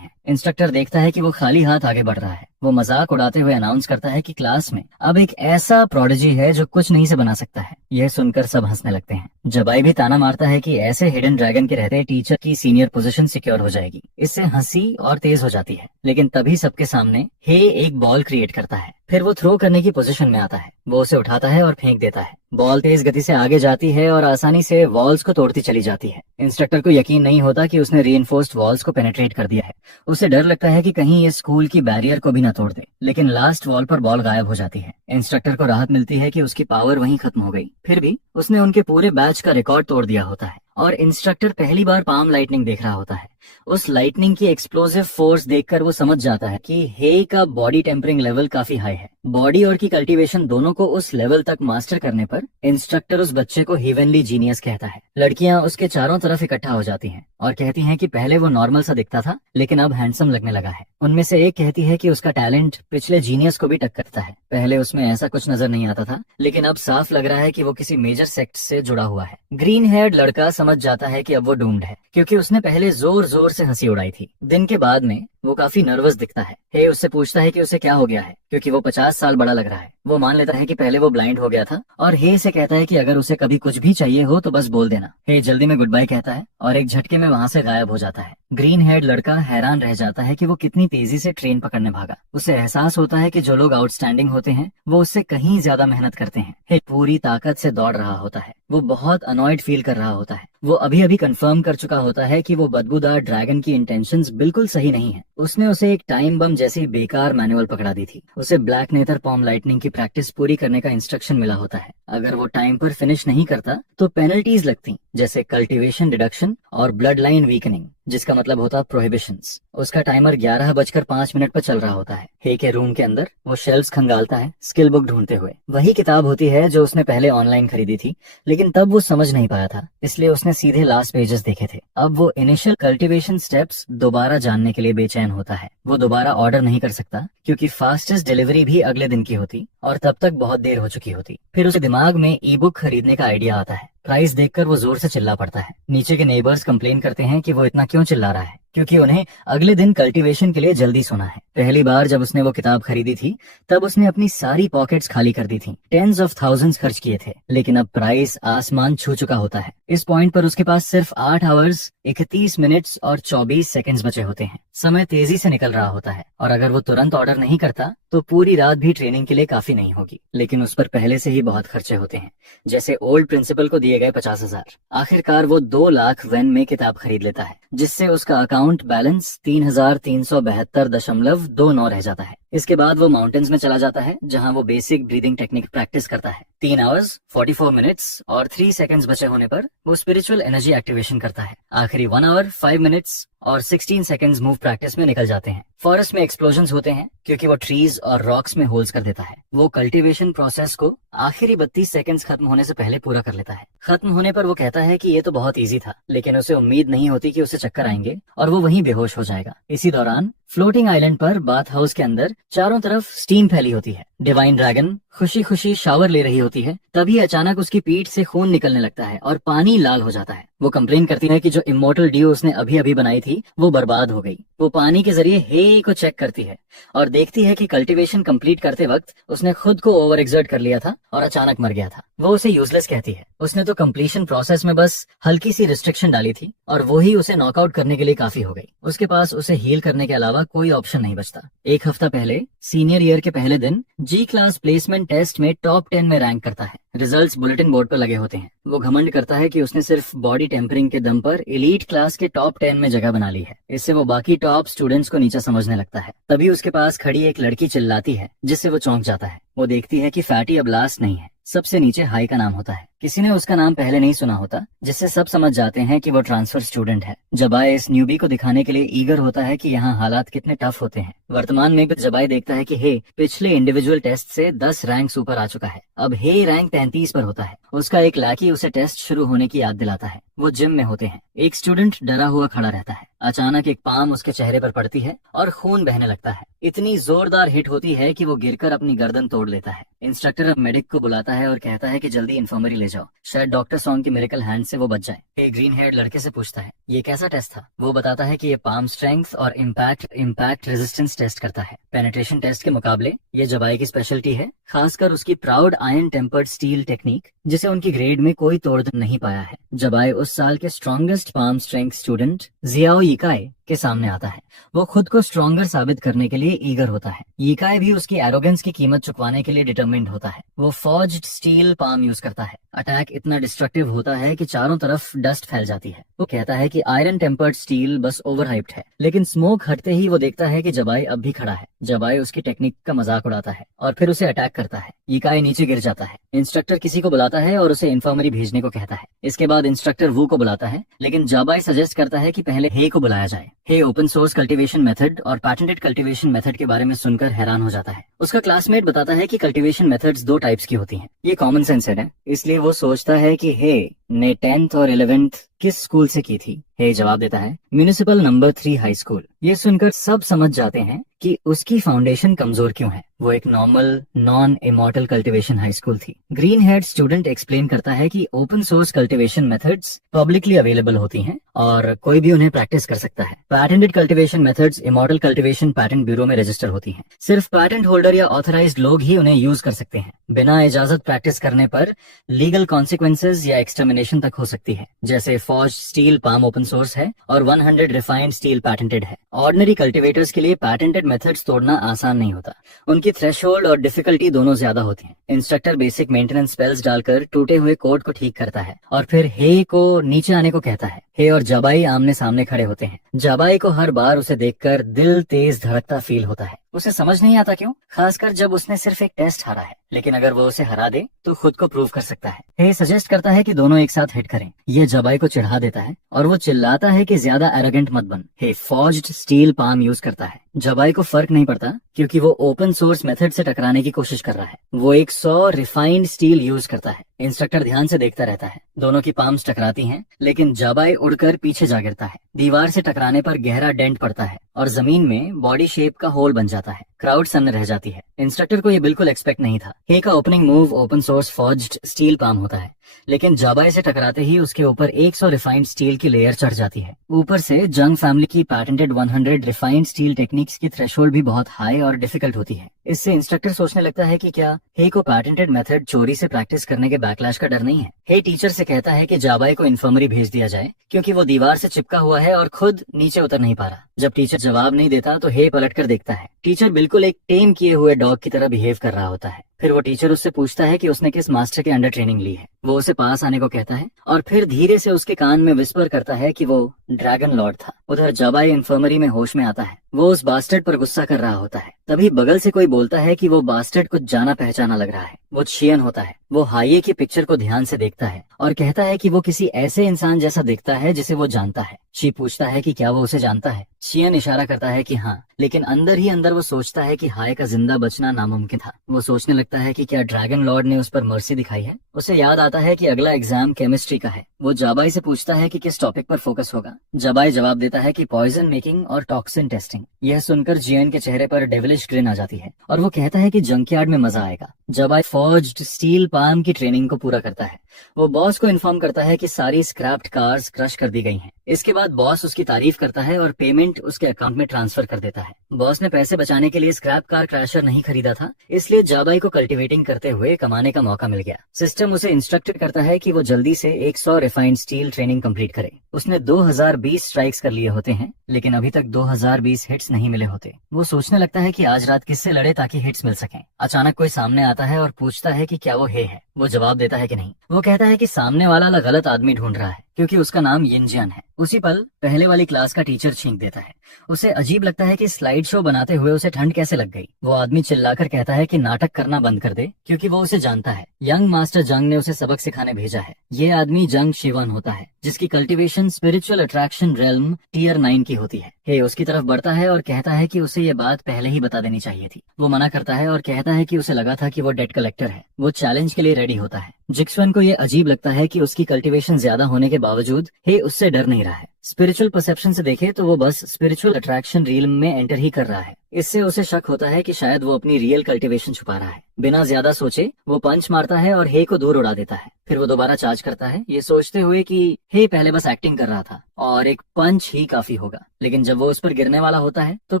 इंस्ट्रक्टर देखता है कि वो खाली हाथ आगे बढ़ रहा है। वो मजाक उड़ाते हुए अनाउंस करता है कि क्लास में अब एक ऐसा प्रोडिजी है जो कुछ नहीं से बना सकता है। यह सुनकर सब हंसने लगते हैं। जबाई भी ताना मारता है कि ऐसे हिडन ड्रैगन के रहते टीचर की सीनियर पोजीशन सिक्योर हो जाएगी। इससे हंसी और तेज हो जाती है। लेकिन तभी सबके सामने हे एक बॉल क्रिएट करता है। फिर वो थ्रो करने की पोजीशन में आता है। वो उसे उठाता है और फेंक देता है। बॉल तेज गति से आगे जाती है और आसानी से वॉल्स को तोड़ती चली जाती है। इंस्ट्रक्टर को यकीन नहीं होता कि उसने रीइंफोर्स्ड वॉल्स को पेनिट्रेट कर दिया है। उसे डर लगता है कि कहीं ये स्कूल की बैरियर को भी न तोड़ दे। लेकिन लास्ट वॉल पर बॉल गायब हो जाती है। इंस्ट्रक्टर को राहत मिलती है कि उसकी पावर वहीं खत्म हो गई। फिर भी उसने उनके पूरे बैच का रिकॉर्ड तोड़ दिया होता है और इंस्ट्रक्टर पहली बार पाम लाइटनिंग देख रहा होता है। उस लाइटनिंग की एक्सप्लोसिव फोर्स देखकर वो समझ जाता है कि हे का बॉडी टेम्परिंग लेवल काफी हाई है। बॉडी और की कल्टीवेशन दोनों को उस लेवल तक मास्टर करने पर इंस्ट्रक्टर उस बच्चे को हेवनली जीनियस कहता है। लड़कियां उसके चारों तरफ इकट्ठा हो जाती हैं और कहती हैं कि पहले वो नॉर्मल सा दिखता था लेकिन अब हैंडसम लगने लगा है। उनमें से एक कहती है कि उसका टैलेंट पिछले जीनियस को भी टक्करता है। पहले उसमें ऐसा कुछ नजर नहीं आता था लेकिन अब साफ लग रहा है कि वो किसी मेजर सेक्ट से जुड़ा हुआ है। ग्रीन हेयर्ड लड़का समझ जाता है कि अब वो डूम्ड है क्योंकि उसने पहले जोर जोर से हंसी उड़ाई थी। दिन के बाद में वो काफी नर्वस दिखता है। हे उससे पूछता है कि उसे क्या हो गया है क्योंकि वो 50 साल बड़ा लग रहा है। वो मान लेता है कि पहले वो ब्लाइंड हो गया था और हे से कहता है कि अगर उसे कभी कुछ भी चाहिए हो तो बस बोल देना। हे जल्दी में गुड बाय कहता है और एक झटके में वहाँ से गायब हो जाता है। ग्रीन हेयर्ड लड़का हैरान रह जाता है कि वो कितनी तेजी से ट्रेन पकड़ने भागा। उसे एहसास होता है कि जो लोग आउटस्टैंडिंग होते हैं वो उससे कहीं ज्यादा मेहनत करते हैं। हे पूरी ताकत से दौड़ रहा होता है। वो बहुत अनॉयड फील कर रहा होता है। वो अभी अभी कंफर्म कर चुका होता है कि वो बदबूदार ड्रैगन की इंटेंशंस बिल्कुल सही नहीं है। उसने उसे एक टाइम बम जैसी बेकार मैनुअल पकड़ा दी थी। उसे ब्लैक नेथर पॉम लाइटनिंग की प्रैक्टिस पूरी करने का इंस्ट्रक्शन मिला होता है। अगर वो टाइम पर फिनिश नहीं करता तो पेनल्टीज लगती, जैसे कल्टीवेशन डिडक्शन और ब्लड लाइन वीकनिंग, जिसका मतलब होता प्रोहिबिशंस। उसका टाइमर 11:05 पर चल रहा होता है। हे के रूम के अंदर वो शेल्फ्स खंगालता है स्किल बुक ढूंढते हुए। वही किताब होती है जो उसने पहले ऑनलाइन खरीदी थी लेकिन तब वो समझ नहीं पाया था, इसलिए उसने सीधे लास्ट पेजेस देखे थे। अब वो इनिशियल कल्टीवेशन स्टेप्स दोबारा जानने के लिए बेचैन होता है। वो दोबारा ऑर्डर नहीं कर सकता क्योंकि फास्टेस्ट डिलीवरी भी अगले दिन की होती और तब तक बहुत देर हो चुकी होती। फिर उसे दिमाग में ई बुक खरीदने का आइडिया आता है। प्राइस देखकर वो जोर से चिल्ला पड़ता है। नीचे के नेबर्स कंप्लेन करते हैं कि वो इतना क्यों चिल्ला रहा है क्योंकि उन्हें अगले दिन कल्टीवेशन के लिए जल्दी सोना है। पहली बार जब उसने वो किताब खरीदी थी तब उसने अपनी सारी पॉकेट्स खाली कर दी थी। टेंस ऑफ थाउजेंड्स खर्च किए थे लेकिन अब प्राइस आसमान छू चुका होता है। इस पॉइंट पर उसके पास सिर्फ 8 आवर्स 31 मिनट्स और 24 सेकंड्स बचे होते हैं। समय तेजी से निकल रहा होता है और अगर वो तुरंत ऑर्डर नहीं करता तो पूरी रात भी ट्रेनिंग के लिए काफी नहीं होगी। लेकिन उस पर पहले से ही बहुत खर्चे होते हैं, जैसे ओल्ड प्रिंसिपल को दिए गए 50,000। आखिरकार वो 2 लाख वेन में किताब खरीद लेता है जिससे उसका अकाउंट बैलेंस 3,372.29 रह जाता है। इसके बाद वो माउंटेन्स में चला जाता है जहां वो बेसिक ब्रीदिंग टेक्निक प्रैक्टिस करता है। 3 आवर्स 44 मिनट्स और 3 सेकंड्स बचे होने पर वो स्पिरिचुअल एनर्जी एक्टिवेशन करता है। आखिरी 1 आवर 5 मिनट्स और 16 सेकंड्स मूव प्रैक्टिस में निकल जाते हैं। फॉरेस्ट में एक्सप्लोजन्स होते हैं क्योंकि वो ट्रीज और रॉक्स में होल्स कर देता है। वो कल्टीवेशन प्रोसेस को आखिरी 32 सेकंड्स खत्म होने से पहले पूरा कर लेता है। खत्म होने पर वो कहता है कि ये तो बहुत इजी था, लेकिन उसे उम्मीद नहीं होती कि उसे चक्कर आएंगे और वो वहीं बेहोश हो जाएगा। इसी दौरान फ्लोटिंग आइलैंड पर बाथ हाउस के अंदर चारों तरफ स्टीम फैली होती है। डिवाइन ड्रैगन खुशी खुशी शावर ले रही होती है, तभी अचानक उसकी पीठ से खून निकलने लगता है और पानी लाल हो जाता है। वो कंप्लेन करती है कि जो इमोर्टल ड्यू उसने अभी अभी बनाई थी वो बर्बाद हो गई। वो पानी के जरिए हे को चेक करती है और देखती है कि कल्टीवेशन कंप्लीट करते वक्त उसने खुद को ओवर एक्सर्ट कर लिया था और अचानक मर गया था। वो उसे यूजलेस कहती है। उसने तो कंप्लीशन प्रोसेस में बस हल्की सी रिस्ट्रिक्शन डाली थी और वो ही उसे नॉकआउट करने के लिए काफी हो गई। उसके पास उसे हील करने के अलावा कोई ऑप्शन नहीं बचता। एक हफ्ता पहले सीनियर ईयर के पहले दिन जी क्लास प्लेसमेंट टेस्ट में टॉप 10 में रैंक करता है। रिजल्ट्स बुलेटिन बोर्ड पर लगे होते हैं। वो घमंड करता है कि उसने सिर्फ बॉडी टेम्परिंग के दम पर एलीट क्लास के टॉप 10 में जगह बना ली है। इससे वो बाकी टॉप स्टूडेंट्स को नीचा समझने लगता है। तभी उसके पास खड़ी एक लड़की चिल्लाती है जिससे वो चौंक जाता है। वो देखती है कि फैटी अब लास्ट नहीं है, सबसे नीचे हाई का नाम होता है। किसी ने उसका नाम पहले नहीं सुना होता, जिससे सब समझ जाते हैं कि वो ट्रांसफर स्टूडेंट है। जबाई इस न्यूबी को दिखाने के लिए ईगर होता है कि यहाँ हालात कितने टफ होते हैं। वर्तमान में जबाई देखता है कि हे पिछले इंडिविजुअल टेस्ट से 10 रैंक्स ऊपर आ चुका है। अब हे रैंक 33 पर होता है। उसका एक लैकी उसे टेस्ट शुरू होने की याद दिलाता है। वो जिम में होते हैं। एक स्टूडेंट डरा हुआ खड़ा रहता है। अचानक एक पाम उसके चेहरे पर पड़ती है और खून बहने लगता है। इतनी जोरदार हिट होती है कि वो गिरकर अपनी गर्दन तोड़ लेता है। इंस्ट्रक्टर मेडिक को बुलाता है और कहता है कि जल्दी इन्फर्मरी ले जाओ, शायद डॉक्टर सॉन्ग के मिरेकल हैंड से वो बच जाए। एक ग्रीन हेयर लड़के से पूछता है ये कैसा टेस्ट था। वो बताता है कि ये पाम स्ट्रेंथ और इम्पैक्ट रेजिस्टेंस टेस्ट करता है। पेनिट्रेशन टेस्ट के मुकाबले ये जबाई की स्पेशलिटी है, खासकर उसकी proud iron tempered steel technique, जिसे उनकी ग्रेड में कोई तोड़ नहीं पाया है। जबाई उस साल के strongest palm strength student Xiao Yikai के सामने आता है। वो खुद को स्ट्रॉन्गर साबित करने के लिए ईगर होता है। यिकाई भी उसकी एरोगेंस की कीमत चुकवाने के लिए डिटरमिन्ड होता है। वो फॉर्ज्ड स्टील पाम यूज करता है। अटैक इतना डिस्ट्रक्टिव होता है कि चारों तरफ डस्ट फैल जाती है। वो कहता है कि आयरन टेम्पर्ड स्टील बस ओवरहाइप्ड है, लेकिन स्मोक हटते ही वो देखता है कि जबाई अब भी खड़ा है। जबाई उसकी टेक्निक का मजाक उड़ाता है और फिर उसे अटैक करता है। यिकाई नीचे गिर जाता है। इंस्ट्रक्टर किसी को बुलाता है और उसे इन्फर्मरी भेजने को कहता है। इसके बाद इंस्ट्रक्टर वू को बुलाता है, लेकिन जबाई सजेस्ट करता है कि पहले हे को बुलाया जाए। हे ओपन सोर्स कल्टीवेशन मेथड और पैटेंटेड कल्टीवेशन मेथड के बारे में सुनकर हैरान हो जाता है। उसका क्लासमेट बताता है कि कल्टीवेशन मेथड्स 2 टाइप्स की होती हैं। ये कॉमन सेंसेड है, इसलिए वो सोचता है कि हे ने 10th और 11th किस स्कूल से की थी। हे जवाब देता है म्यूनिसिपल नंबर 3 हाई स्कूल। ये सुनकर सब समझ जाते हैं कि उसकी फाउंडेशन कमजोर क्यों है। वो एक normal non immortal cultivation high school थी। ग्रीन हेड स्टूडेंट एक्सप्लेन करता है कि open source cultivation methods publicly available होती हैं और कोई भी उन्हें प्रैक्टिस कर सकता है। Patented cultivation methods immortal cultivation patent bureau में रजिस्टर होती हैं। सिर्फ पैटेंट होल्डर या ऑथराइज्ड लोग ही उन्हें यूज कर सकते हैं। बिना इजाजत प्रैक्टिस करने पर लीगल कॉन्सिक्वेंसेज या एक्सटर्मिनेशन तक हो सकती है। जैसे forged steel palm open source है और 100 रिफाइंड स्टील पैटेंटेड है। ऑर्डिनरी कल्टीवेटर्स के लिए पैटेंटेड मेथड्स तोड़ना आसान नहीं होता। उनकी थ्रेशोल्ड और डिफिकल्टी दोनों ज्यादा होती हैं। इंस्ट्रक्टर बेसिक मेंटेनेंस स्पेल्स डालकर टूटे हुए कोड को ठीक करता है और फिर हे को नीचे आने को कहता है। हे और जबाई आमने सामने खड़े होते हैं। जबाई को हर बार उसे देखकर दिल तेज धड़कता फील होता है। उसे समझ नहीं आता क्यों, खासकर जब उसने सिर्फ एक टेस्ट हारा है, लेकिन अगर वो उसे हरा दे तो खुद को प्रूव कर सकता है। हे सजेस्ट करता है कि दोनों एक साथ हिट करें। ये जबाई को चिढ़ा देता है और वो चिल्लाता है कि ज्यादा एरोगेंट मत बन। हे फॉर्ज्ड स्टील पाम यूज करता है। जबाई को फर्क नहीं पड़ता क्योंकि वो ओपन सोर्स मेथड से टकराने की कोशिश कर रहा है। वो 100 रिफाइंड स्टील यूज करता है। इंस्ट्रक्टर ध्यान से देखता रहता है। दोनों की पाम्स टकराती हैं, लेकिन जबाई उड़कर पीछे जा गिरता है। दीवार से टकराने पर गहरा डेंट पड़ता है और जमीन में बॉडी शेप का होल बन जाता है। क्राउड सन्न रह जाती है। इंस्ट्रक्टर को ये बिल्कुल एक्सपेक्ट नहीं था। हे का opening move open source forged steel palm होता है, लेकिन जबाई से टकराते ही उसके ऊपर 100 रिफाइंड स्टील की लेयर चढ़ जाती है। ऊपर से जंग फैमिली की पैटेंटेड 100 रिफाइंड स्टील टेक्निक्स की थ्रेशोल्ड भी बहुत हाई और डिफिकल्ट होती है। इससे इंस्ट्रक्टर सोचने लगता है कि क्या हे को पैटेंटेड मेथड चोरी से प्रैक्टिस करने के बैकलैश का डर नहीं है। हे टीचर से कहता है कि जबाई को इन्फर्मरी भेज दिया जाए क्योंकि वो दीवार से चिपका हुआ है और खुद नीचे उतर नहीं पा रहा। जब टीचर जवाब नहीं देता तो हे पलट कर देखता है। टीचर बिल्कुल एक टेम किए हुए डॉग की तरह बिहेव कर रहा होता है। फिर वो टीचर उससे पूछता है कि उसने किस मास्टर के अंडर ट्रेनिंग ली है। वो उसे पास आने को कहता है और फिर धीरे से उसके कान में विस्पर करता है कि वो ड्रैगन लॉर्ड था। उधर जबाई इन्फर्मरी में होश में आता है। वो उस बास्टर्ड पर गुस्सा कर रहा होता है। तभी बगल से कोई बोलता है कि वो बास्टर्ड कुछ जाना पहचाना लग रहा है। वो छियन होता है। वो हाइये की पिक्चर को ध्यान से देखता है और कहता है कि वो किसी ऐसे इंसान जैसा दिखता है जिसे वो जानता है। शी पूछता है कि क्या वो उसे जानता है। छियन इशारा करता है कि हाँ, लेकिन अंदर ही अंदर वो सोचता है कि हाय का जिंदा बचना नामुमकिन था। वो सोचने लगता है कि क्या ड्रैगन लॉर्ड ने उस पर मर्सी दिखाई है। उसे याद आता है कि अगला एग्जाम केमिस्ट्री का है। वो जबाई से पूछता है कि किस टॉपिक पर फोकस होगा। जबाई जवाब देता है कि पॉइजन मेकिंग और टॉक्सिन टेस्टिंग। यह सुनकर जियन के चेहरे पर डेविलिश ग्रिन आ जाती है और वो कहता है कि जंकयार्ड में मजा आएगा। जबाई फॉर्ज्ड स्टील पाम की ट्रेनिंग को पूरा करता है। वो बॉस को इन्फॉर्म करता है कि सारी स्क्रैप्ड कार्स क्रश कर दी गई हैं। इसके बाद बॉस उसकी तारीफ करता है और पेमेंट उसके अकाउंट में ट्रांसफर कर देता है। बॉस ने पैसे बचाने के लिए स्क्रैप कार क्रैशर नहीं खरीदा था, इसलिए जाबाई को कल्टीवेटिंग करते हुए कमाने का मौका मिल गया। सिस्टम उसे इंस्ट्रक्टेड करता है कि वो जल्दी से 100 रिफाइंड स्टील ट्रेनिंग कंप्लीट करे। उसने 2020 स्ट्राइक्स कर लिए होते हैं, लेकिन अभी तक 2020 हिट्स नहीं मिले होते। वो सोचने लगता है कि आज रात किससे लड़े ताकि हिट्स मिल सकें। अचानक कोई सामने आता है और पूछता है कि क्या वो है। वो जवाब देता है कि नहीं। वो कहता है कि सामने वाला गलत आदमी ढूंढ रहा है, क्योंकि उसका नाम यिनजियान है। उसी पल पहले वाली क्लास का टीचर छींक देता है। उसे अजीब लगता है कि स्लाइड शो बनाते हुए उसे ठंड कैसे लग गई। वो आदमी चिल्लाकर कहता है कि नाटक करना बंद कर दे, क्योंकि वो उसे जानता है। यंग मास्टर जंग ने उसे सबक सिखाने भेजा है। ये आदमी जंग शिवन होता है, जिसकी cultivation spiritual attraction realm tier 9 की होती है। हे उसकी तरफ बढ़ता है और कहता है कि उसे ये बात पहले ही बता देनी चाहिए थी। वो मना करता है और कहता है कि उसे लगा था कि वो डेट कलेक्टर है। वो चैलेंज के लिए रेडी होता है। जिक्सवन को ये अजीब लगता है कि उसकी कल्टीवेशन ज्यादा होने के बावजूद हे उससे डर नहीं रहा है। स्पिरिचुअल परसेप्शन से देखे तो वो बस स्पिरिचुअल अट्रैक्शन रील में एंटर ही कर रहा है। इससे उसे शक होता है कि शायद वो अपनी रियल कल्टीवेशन छुपा रहा है। बिना ज्यादा सोचे वो पंच मारता है और हे को दूर उड़ा देता है। फिर वो दोबारा चार्ज करता है, ये सोचते हुए कि हे पहले बस एक्टिंग कर रहा था और एक पंच ही काफी होगा। लेकिन जब वो उस पर गिरने वाला होता है तो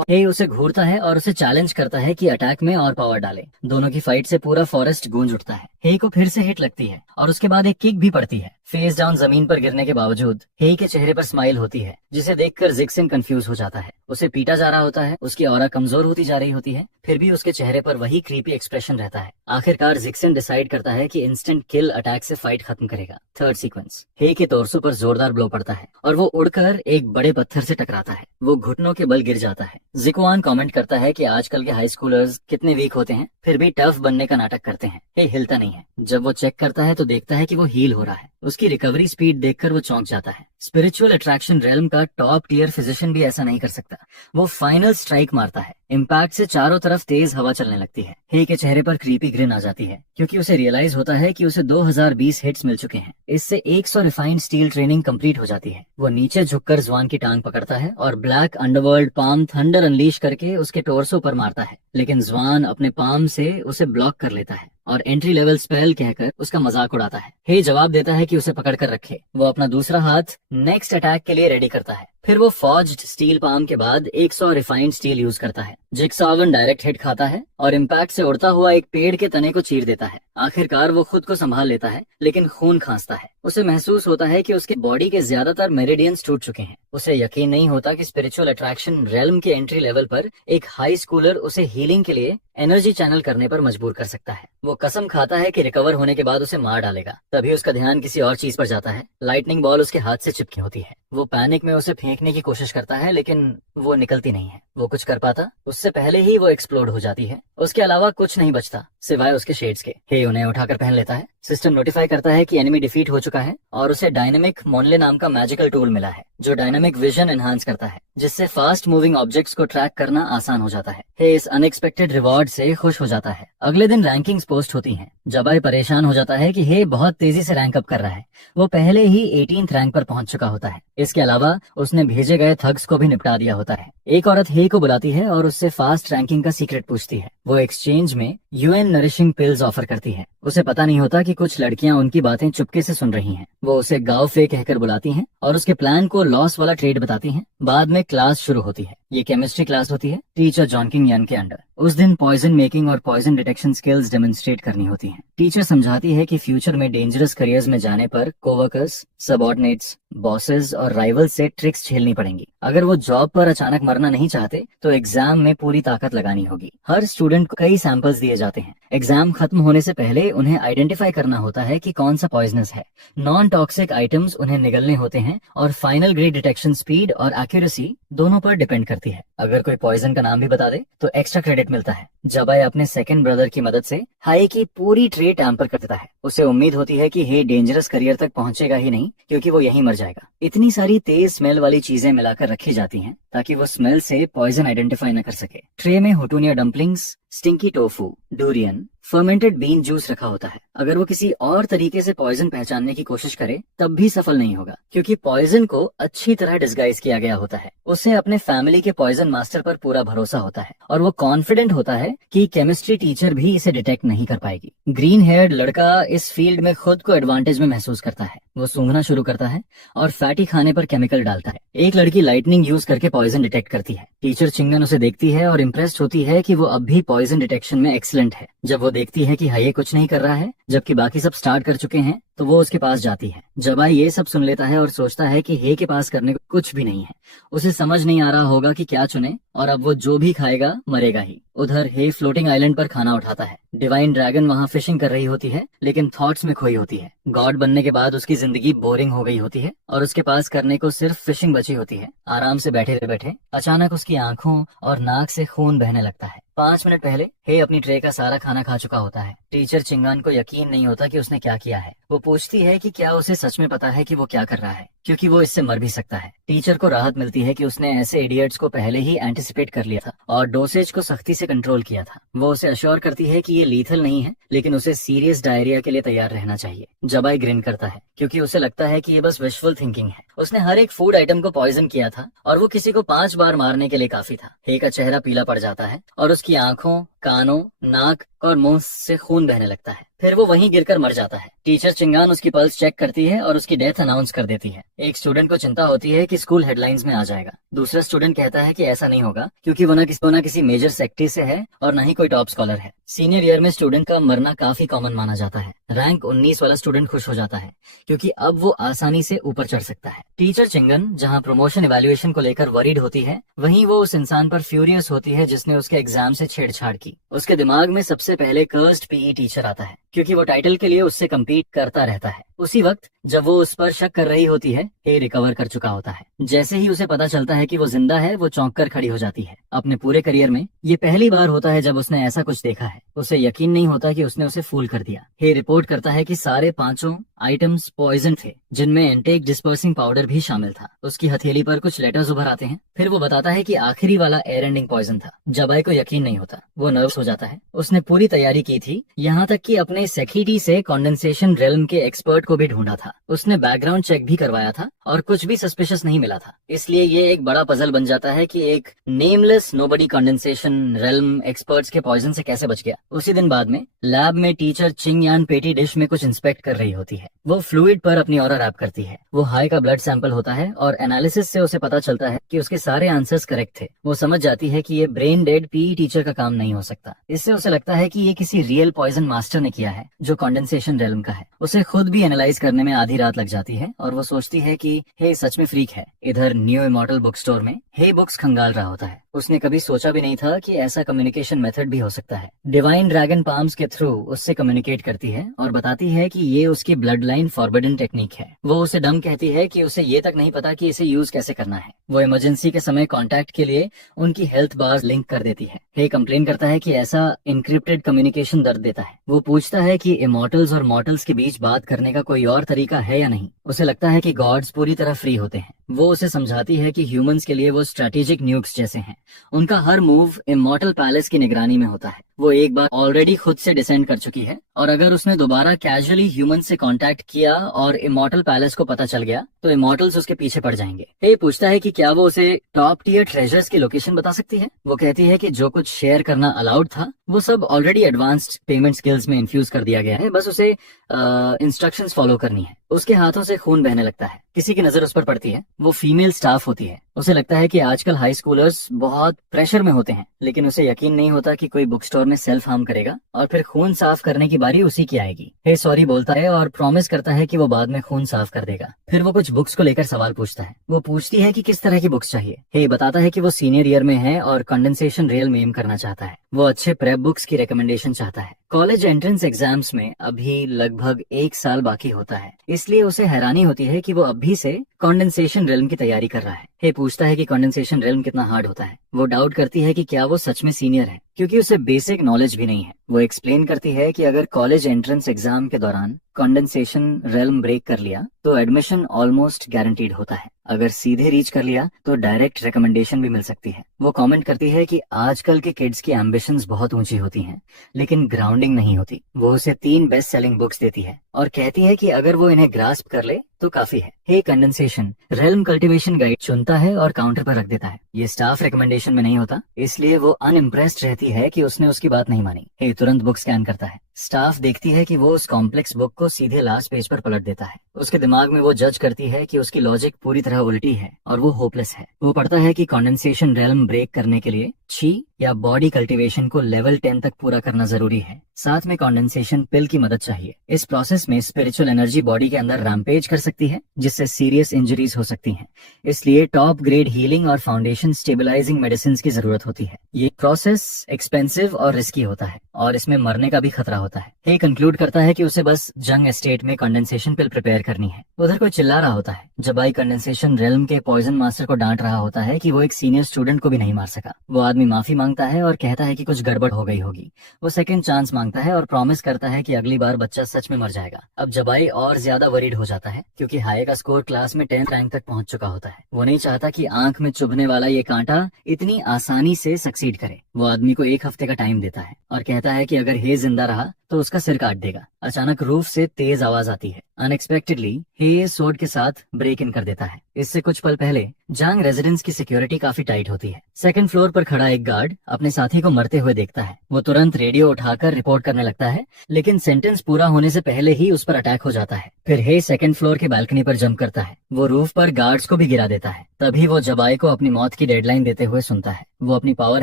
हे उसे घूरता है और उसे चैलेंज करता है कि अटैक में और पावर डाले। दोनों की फाइट से पूरा फॉरेस्ट गूंज उठता है। हे को फिर से हिट लगती है और उसके बाद एक किक भी पड़ती है। फेस डाउन जमीन पर गिरने के बावजूद हे के चेहरे पर स्माइल होती है, जिसे देखकर जिक्सन कंफ्यूज हो जाता है। उसे पीटा जा रहा होता है, उसकी ऑरा कमजोर होती जा रही होती है, फिर भी उसके चेहरे पर वही क्रीपी एक्सप्रेशन रहता है। आखिरकार जिक्सन डिसाइड करता है कि इंस्टेंट किल अटैक से फाइट खत्म करेगा। थर्ड सीक्वेंस, हे के टॉर्सो पर जोरदार ब्लो पड़ता है और वो उड़कर एक बड़े पत्थर से टकराता है। वो घुटनों के बल गिर जाता है। जिक्वान कमेंट करता है कि आजकल के हाई स्कूलर्स कितने वीक होते हैं, फिर भी टफ बनने का नाटक करते हैं। हे हिलता नहीं है। जब वो चेक करता है तो देखता है कि वो हील हो रहा है। उसकी रिकवरी स्पीड देखकर वो चौंक जाता है। स्पिरिचुअल अट्रैक्शन रेल्म का टॉप टियर फिजिशियन भी ऐसा नहीं कर सकता। वो फाइनल स्ट्राइक मारता है। इम्पैक्ट से चारों तरफ तेज हवा चलने लगती है। हे के चेहरे पर क्रीपी ग्रिन आ जाती है, क्योंकि उसे रियलाइज होता है कि उसे 2020 हिट्स मिल चुके हैं। इससे 100 रिफाइंड स्टील ट्रेनिंग कंप्लीट हो जाती है। वो नीचे झुककर जवान की टांग पकड़ता है और black underworld palm thunder unleash करके उसके टोर्सो पर मारता है, लेकिन जवान अपने पाम से उसे ब्लॉक कर लेता है और एंट्री लेवल स्पेल कहकर उसका मजाक उड़ाता है। हे जवाब देता है कि उसे पकड़ कर रखे। वो अपना दूसरा हाथ नेक्स्ट अटैक के लिए रेडी करता है। फिर वो फॉर्ज्ड स्टील पाम के बाद 100 रिफाइंड स्टील यूज करता है। जिक्सॉवन डायरेक्ट हिट खाता है और इम्पैक्ट से उड़ता हुआ एक पेड़ के तने को चीर देता है। आखिरकार वो खुद को संभाल लेता है, लेकिन खून खांसता है। उसे महसूस होता है कि उसके बॉडी के ज्यादातर मेरिडियंस टूट चुके हैं। उसे यकीन नहीं होता कि स्पिरिचुअल अट्रैक्शन रेल्म के एंट्री लेवल पर एक हाई स्कूलर उसे हीलिंग के लिए एनर्जी चैनल करने पर मजबूर कर सकता है। वो कसम खाता है कि रिकवर होने के बाद उसे मार डालेगा। तभी उसका ध्यान किसी और चीज पर जाता है। लाइटनिंग बॉल उसके हाथ से चिपकी होती है। वो पैनिक में उसे फेंकने की कोशिश करता है, लेकिन वो निकलती नहीं है। वो कुछ कर पाता उससे पहले ही वो एक्सप्लोड हो जाती है। उसके अलावा कुछ नहीं बचता सिवाय उसके शेड्स के। हे उन्हें उठाकर पहन लेता है। सिस्टम नोटिफाई करता है कि एनिमी डिफीट हो चुका है और उसे डायनामिक मोनले नाम का मैजिकल टूल मिला है, जो डायनामिक विजन एनहांस करता है, जिससे फास्ट मूविंग ऑब्जेक्ट्स को ट्रैक करना आसान हो जाता है। हे इस अनएक्सपेक्टेड रिवॉर्ड से खुश हो जाता है। अगले दिन रैंकिंग्स पोस्ट होती हैं। जबाई परेशान हो जाता है कि हे बहुत तेजी से रैंक अप कर रहा है। वो पहले ही 18th रैंक पर पहुंच चुका होता है। इसके अलावा उसने भेजे गए थग्स को भी निपटा दिया होता है। एक औरत हे को बुलाती है और उससे फास्ट रैंकिंग का सीक्रेट पूछती है। वो एक्सचेंज में यूएन नरिशिंग पिल्स ऑफर करती है। उसे पता नहीं होता कि कुछ लड़कियां उनकी बातें चुपके से सुन रही हैं। वो उसे गाँव फे कहकर बुलाती हैं और उसके प्लान को लॉस वाला ट्रेड बताती हैं। बाद में क्लास शुरू होती है। ये केमिस्ट्री क्लास होती है, टीचर जॉनकिंग यन के अंडर। उस दिन पॉइजन मेकिंग और पॉइजन डिटेक्शन स्किल्स डेमोन्स्ट्रेट करनी होती हैं। टीचर समझाती है कि फ्यूचर में डेंजरस करियर्स में जाने पर कोवर्कर्स, सबऑर्डिनेट्स, बॉसेस और राइवल्स से ट्रिक्स झेलनी पड़ेंगी। अगर वो जॉब पर अचानक मरना नहीं चाहते तो एग्जाम में पूरी ताकत लगानी होगी। हर स्टूडेंट को कई सैंपल्स दिए जाते हैं। एग्जाम खत्म होने से पहले उन्हें आइडेंटिफाई करना होता है कि कौन सा पॉइजनस है। नॉन टॉक्सिक आइटम्स उन्हें निगलने होते हैं और फाइनल ग्रेड डिटेक्शन स्पीड और एक्यूरेसी दोनों पर डिपेंड करती है। अगर कोई पॉइजन का नाम भी बता दे तो एक्स्ट्रा क्रेडिट मिलता है। जबाई अपने सेकंड ब्रदर की मदद से हाई की पूरी ट्रे टैम्पर कर देता है। उसे उम्मीद होती है कि हे डेंजरस करियर तक पहुंचेगा ही नहीं, क्योंकि वो यहीं मर जाएगा। इतनी सारी तेज स्मेल वाली चीजें मिलाकर रखी जाती हैं ताकि वो स्मेल से पॉइजन आइडेंटिफाई न कर सके। ट्रे में हुटूनिया dumplings, stinky tofu, durian, fermented bean juice रखा होता है। अगर वो किसी और तरीके से पॉइजन पहचानने की कोशिश करे तब भी सफल नहीं होगा, क्योंकि पॉइजन को अच्छी तरह डिस्गाइज किया गया होता है। उसे अपने फैमिली के पॉइजन मास्टर पर पूरा भरोसा होता है और वो कॉन्फिडेंट होता है कि केमिस्ट्री टीचर भी इसे डिटेक्ट नहीं कर पाएगी। ग्रीन हेयर्ड लड़का इस फील्ड में खुद को एडवांटेज में महसूस करता है। वो सूंघना शुरू करता है और फैटी खाने पर केमिकल डालता है। एक लड़की लाइटनिंग यूज करके पॉइजन डिटेक्ट करती है। टीचर चिंगन उसे देखती है और इम्प्रेस्ड होती है कि वो अब भी पॉइजन डिटेक्शन में एक्सीलेंट है। जब वो देखती है कि हाये कुछ नहीं कर रहा है जबकि बाकी सब स्टार्ट कर चुके हैं, तो वो उसके पास जाती है। जबाई ये सब सुन लेता है और सोचता है कि हे के पास करने को कुछ भी नहीं है। उसे समझ नहीं आ रहा होगा कि क्या चुने और अब वो जो भी खाएगा मरेगा ही। उधर हे फ्लोटिंग आइलैंड पर खाना उठाता है। डिवाइन ड्रैगन वहाँ फिशिंग कर रही होती है, लेकिन थॉट्स में खोई होती है। गॉड बनने के बाद उसकी जिंदगी बोरिंग हो गई होती है और उसके पास करने को सिर्फ फिशिंग बची होती है। आराम से बैठे बैठे अचानक उसकी आंखों और नाक से खून बहने लगता है। 5 मिनट पहले हे अपनी ट्रे का सारा खाना खा चुका होता है। टीचर चिंगान को यकीन नहीं होता कि उसने क्या किया है। वो पूछती है कि क्या उसे सच में पता है कि वो क्या कर रहा है, क्योंकि वो इससे मर भी सकता है। टीचर को राहत मिलती है कि उसने ऐसे इडियट्स को पहले ही एंटिसिपेट कर लिया था और डोसेज को सख्ती से कंट्रोल किया था। वो उसे अश्योर करती है कि ये लीथल नहीं है, लेकिन उसे सीरियस डायरिया के लिए तैयार रहना चाहिए। जबाई ग्रिन करता है क्योंकि उसे लगता है कि ये बस विशफुल थिंकिंग है। उसने हर एक फूड आइटम को पॉइजन किया था और वो किसी को 5 बार मारने के लिए काफी था। हे का चेहरा पीला पड़ जाता है और उसकी आंखों, कानों, नाक और मुंह से खून बहने लगता है। फिर वो वहीं गिरकर मर जाता है। टीचर चिंगान उसकी पल्स चेक करती है और उसकी डेथ अनाउंस कर देती है। एक स्टूडेंट को चिंता होती है कि स्कूल हेडलाइंस में आ जाएगा। दूसरा स्टूडेंट कहता है कि ऐसा नहीं होगा, क्योंकि वो ना किसी मेजर सेक्टर से है और ना ही कोई टॉप स्कॉलर है। सीनियर ईयर में स्टूडेंट का मरना काफी कॉमन माना जाता है। रैंक 19 वाला स्टूडेंट खुश हो जाता है क्योंकि अब वो आसानी से ऊपर चढ़ सकता है। टीचर चिंगन जहाँ प्रमोशन इवैल्यूएशन को लेकर वरीड होती है, वहीं वो उस इंसान पर फ्यूरियस होती है जिसने उसके एग्जाम से छेड़छाड़ की। उसके दिमाग में सबसे पहले कर्स्ड पीई टीचर आता है, क्योंकि वो टाइटल के लिए उससे कम्पीट करता रहता है। उसी वक्त जब वो उस पर शक कर रही होती है, हे रिकवर कर चुका होता है। जैसे ही उसे पता चलता है कि वो जिंदा है, वो चौंक कर खड़ी हो जाती है। अपने पूरे करियर में ये पहली बार होता है जब उसने ऐसा कुछ देखा है। उसे यकीन नहीं होता कि उसने उसे फूल कर दिया। हे रिपोर्ट करता है कि सारे 5 आइटम्स पॉइजन थे, जिनमें एंटेक डिस्पर्सिंग पाउडर भी शामिल था। उसकी हथेली पर कुछ लेटर्स उभर आते हैं। फिर वो बताता है कि आखिरी वाला एयर एंडिंग पॉइजन था। जबाई को यकीन नहीं होता, वो नर्वस हो जाता है। उसने पूरी तैयारी की थी, यहाँ तक कि अपने सेक्यूरिटी से कंडेंसेशन रेल्म के एक्सपर्ट को भी ढूंढा था। उसने बैकग्राउंड चेक भी करवाया था और कुछ भी सस्पिशियस नहीं मिला था। इसलिए ये एक बड़ा पजल बन जाता है कि एक nameless nobody condensation realm experts के पॉइजन से कैसे बच गया। उसी दिन बाद में लैब में टीचर चिंग यान पेटी डिश में कुछ इंस्पेक्ट कर रही होती है। वो फ्लूइड पर अपनी ऑरा रैप करती है। वो हाई का ब्लड सैंपल होता है और एनालिसिस से उसे पता चलता है कि उसके सारे आंसर्स करेक्ट थे। वो समझ जाती है कि ये ब्रेन डेड पीई टीचर का काम नहीं हो सकता। इससे उसे लगता है कि ये किसी रियल पॉइजन मास्टर ने किया है जो कंडेंसेशन रेल्म का है। उसे खुद भी एनालाइज करने में आधी रात लग जाती है और वो सोचती है कि हे सच में फ्रीक है। इधर न्यू इमॉर्टल बुक स्टोर में हे बुक्स खंगाल रहा होता है। उसने कभी सोचा भी नहीं था कि ऐसा कम्युनिकेशन मेथड भी हो सकता है। डिवाइन ड्रैगन पाम्स के थ्रू उससे कम्युनिकेट करती है और बताती है कि ये उसकी ब्लड लाइन फॉरबिडन टेक्निक है। वो उसे डम कहती है कि उसे ये तक नहीं पता कि इसे यूज कैसे करना है। वो इमरजेंसी के समय कांटेक्ट के लिए उनकी हेल्थ बार्स लिंक कर देती है। हे कंप्लेन करता है कि ऐसा इनक्रिप्टेड कम्युनिकेशन दर्द देता है। वो पूछता है कि इमॉर्टल्स और मॉर्टल्स के बीच बात करने का कोई और तरीका है या नहीं। उसे लगता है कि गॉड्स पूरी तरह फ्री होते हैं। वो उसे समझाती है कि ह्यूमंस के लिए वो स्ट्रेटेजिक न्यूक्स जैसे हैं। उनका हर मूव इमॉर्टल पैलेस की निगरानी में होता है। वो एक बार ऑलरेडी खुद से डिसेंड कर चुकी है और अगर उसने दोबारा कैजुअली ह्यूमन से कांटेक्ट किया और इमॉर्टल पैलेस को पता चल गया तो इमॉर्टल्स उसके पीछे पड़ जाएंगे। हे पूछता है कि क्या वो उसे टॉप टियर ट्रेजर्स की लोकेशन बता सकती है। वो कहती है कि जो कुछ शेयर करना अलाउड था वो सब ऑलरेडी एडवांस्ड पेमेंट स्किल्स में इन्फ्यूज कर दिया गया है, बस उसे इंस्ट्रक्शंस फॉलो करनी है। उसके हाथों से खून बहने लगता है। किसी की नजर उस पर पड़ती है। वो फीमेल स्टाफ होती है। उसे लगता है कि आजकल हाई स्कूलर्स बहुत प्रेशर में होते हैं, लेकिन उसे यकीन नहीं होता कि कोई बुक स्टोर में सेल्फ हार्म करेगा और फिर खून साफ करने की बारी उसी की आएगी। हे सॉरी बोलता है और प्रॉमिस करता है कि वो बाद में खून साफ कर देगा। फिर वो कुछ बुक्स को लेकर सवाल पूछता है। वो पूछती है कि किस तरह की बुक्स चाहिए। हे बताता है कि वो सीनियर ईयर में है और कंडेंसेशन रेल में एम करना चाहता है। वो अच्छे प्रेप बुक्स की रिकमेंडेशन चाहता है। कॉलेज एंट्रेंस एग्जाम्स में अभी लगभग 1 साल बाकी होता है, इसलिए उसे हैरानी होती है कि वो अभी से कंडेंसेशन रेल्म की तैयारी कर रहा है। हे पूछता है कि कंडेंसेशन रेल्म कितना हार्ड होता है। वो डाउट करती है कि क्या वो सच में सीनियर है, क्योंकि उसे बेसिक नॉलेज भी नहीं है। वो एक्सप्लेन करती है कि अगर कॉलेज एंट्रेंस एग्जाम के दौरान कंडेंसेशन रेल्म ब्रेक कर लिया तो एडमिशन ऑलमोस्ट गारंटीड होता है। अगर सीधे रीच कर लिया तो डायरेक्ट रिकमेंडेशन भी मिल सकती है। वो कमेंट करती है कि आजकल के किड्स की एम्बिशंस बहुत ऊंची होती हैं, लेकिन ग्राउंडिंग नहीं होती। वो उसे 3 बेस्ट सेलिंग बुक्स देती है और कहती है कि अगर वो इन्हें ग्रास्प कर ले तो काफी है। हे कंडेंसेशन रेल्म कल्टीवेशन गाइड चुनता है और काउंटर पर रख देता है। ये स्टाफ रिकमेंडेशन में नहीं होता, इसलिए वो अनइम्प्रेस्ड रहती है कि उसने उसकी बात नहीं मानी। हे तुरंत बुक स्कैन करता है। स्टाफ देखती है कि वो उस कॉम्प्लेक्स बुक को सीधे लास्ट पेज पर पलट देता है। उसके दिमाग में वो जज करती है कि उसकी लॉजिक पूरी तरह उल्टी है और वो होपलेस है। वो पढ़ता है कि कंडेंसेशन रेल्म ब्रेक करने के लिए ची या बॉडी कल्टीवेशन को लेवल 10 तक पूरा करना जरूरी है। साथ में कंडेंसेशन पिल की मदद चाहिए। इस प्रोसेस में स्पिरिचुअल एनर्जी बॉडी के अंदर रैम्पेज कर सकती है, जिससे सीरियस इंजरीज हो सकती हैं। इसलिए टॉप ग्रेड हीलिंग और फाउंडेशन स्टेबलाइजिंग मेडिसिन की जरूरत होती है। ये प्रोसेस एक्सपेंसिव और रिस्की होता है और इसमें मरने का भी खतरा होता है। हे कंक्लूड करता है कि उसे बस जंग एस्टेट में कंडेंसेशन पिल प्रिपेयर करनी है। उधर कोई चिल्ला रहा होता है। जबाई कंडेंसेशन रेल्म के पॉइजन मास्टर को डांट रहा होता है कि वो एक सीनियर स्टूडेंट को भी नहीं मार सका। वो आदमी माफी मांगता है और कहता है कि कुछ गड़बड़ हो गई होगी। वो सेकंड चांस मांगता है और प्रॉमिस करता है कि अगली बार बच्चा सच में मर जाएगा। अब जबाई और ज्यादा वरीड हो जाता है, क्योंकि हाई का स्कोर क्लास में 10th रैंक तक पहुंच चुका होता है। वो नहीं चाहता कि आंख में चुभने वाला ये कांटा इतनी आसानी से सक्सीड करे। वो आदमी को 1 हफ्ते का टाइम देता है और कहता है कि अगर हे जिंदा रहा तो उसका सिर काट देगा। अचानक रूफ से तेज आवाज आती है। अनएक्सपेक्टेडली हे सोर्ड के साथ ब्रेक इन कर देता है। इससे कुछ पल पहले जांग रेजिडेंस की सिक्योरिटी काफी टाइट होती है। सेकंड फ्लोर पर खड़ा एक गार्ड अपने साथी को मरते हुए देखता है। वो तुरंत रेडियो उठाकर रिपोर्ट करने लगता है, लेकिन सेंटेंस पूरा होने से पहले ही उस पर अटैक हो जाता है। फिर हे सेकंड फ्लोर की बालकनी पर जंप करता है। वो रूफ पर गार्ड्स को भी गिरा देता है। तभी वो जबाई को अपनी मौत की डेडलाइन देते हुए सुनता है। वो अपनी पावर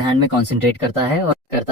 हैंड में कंसंट्रेट करता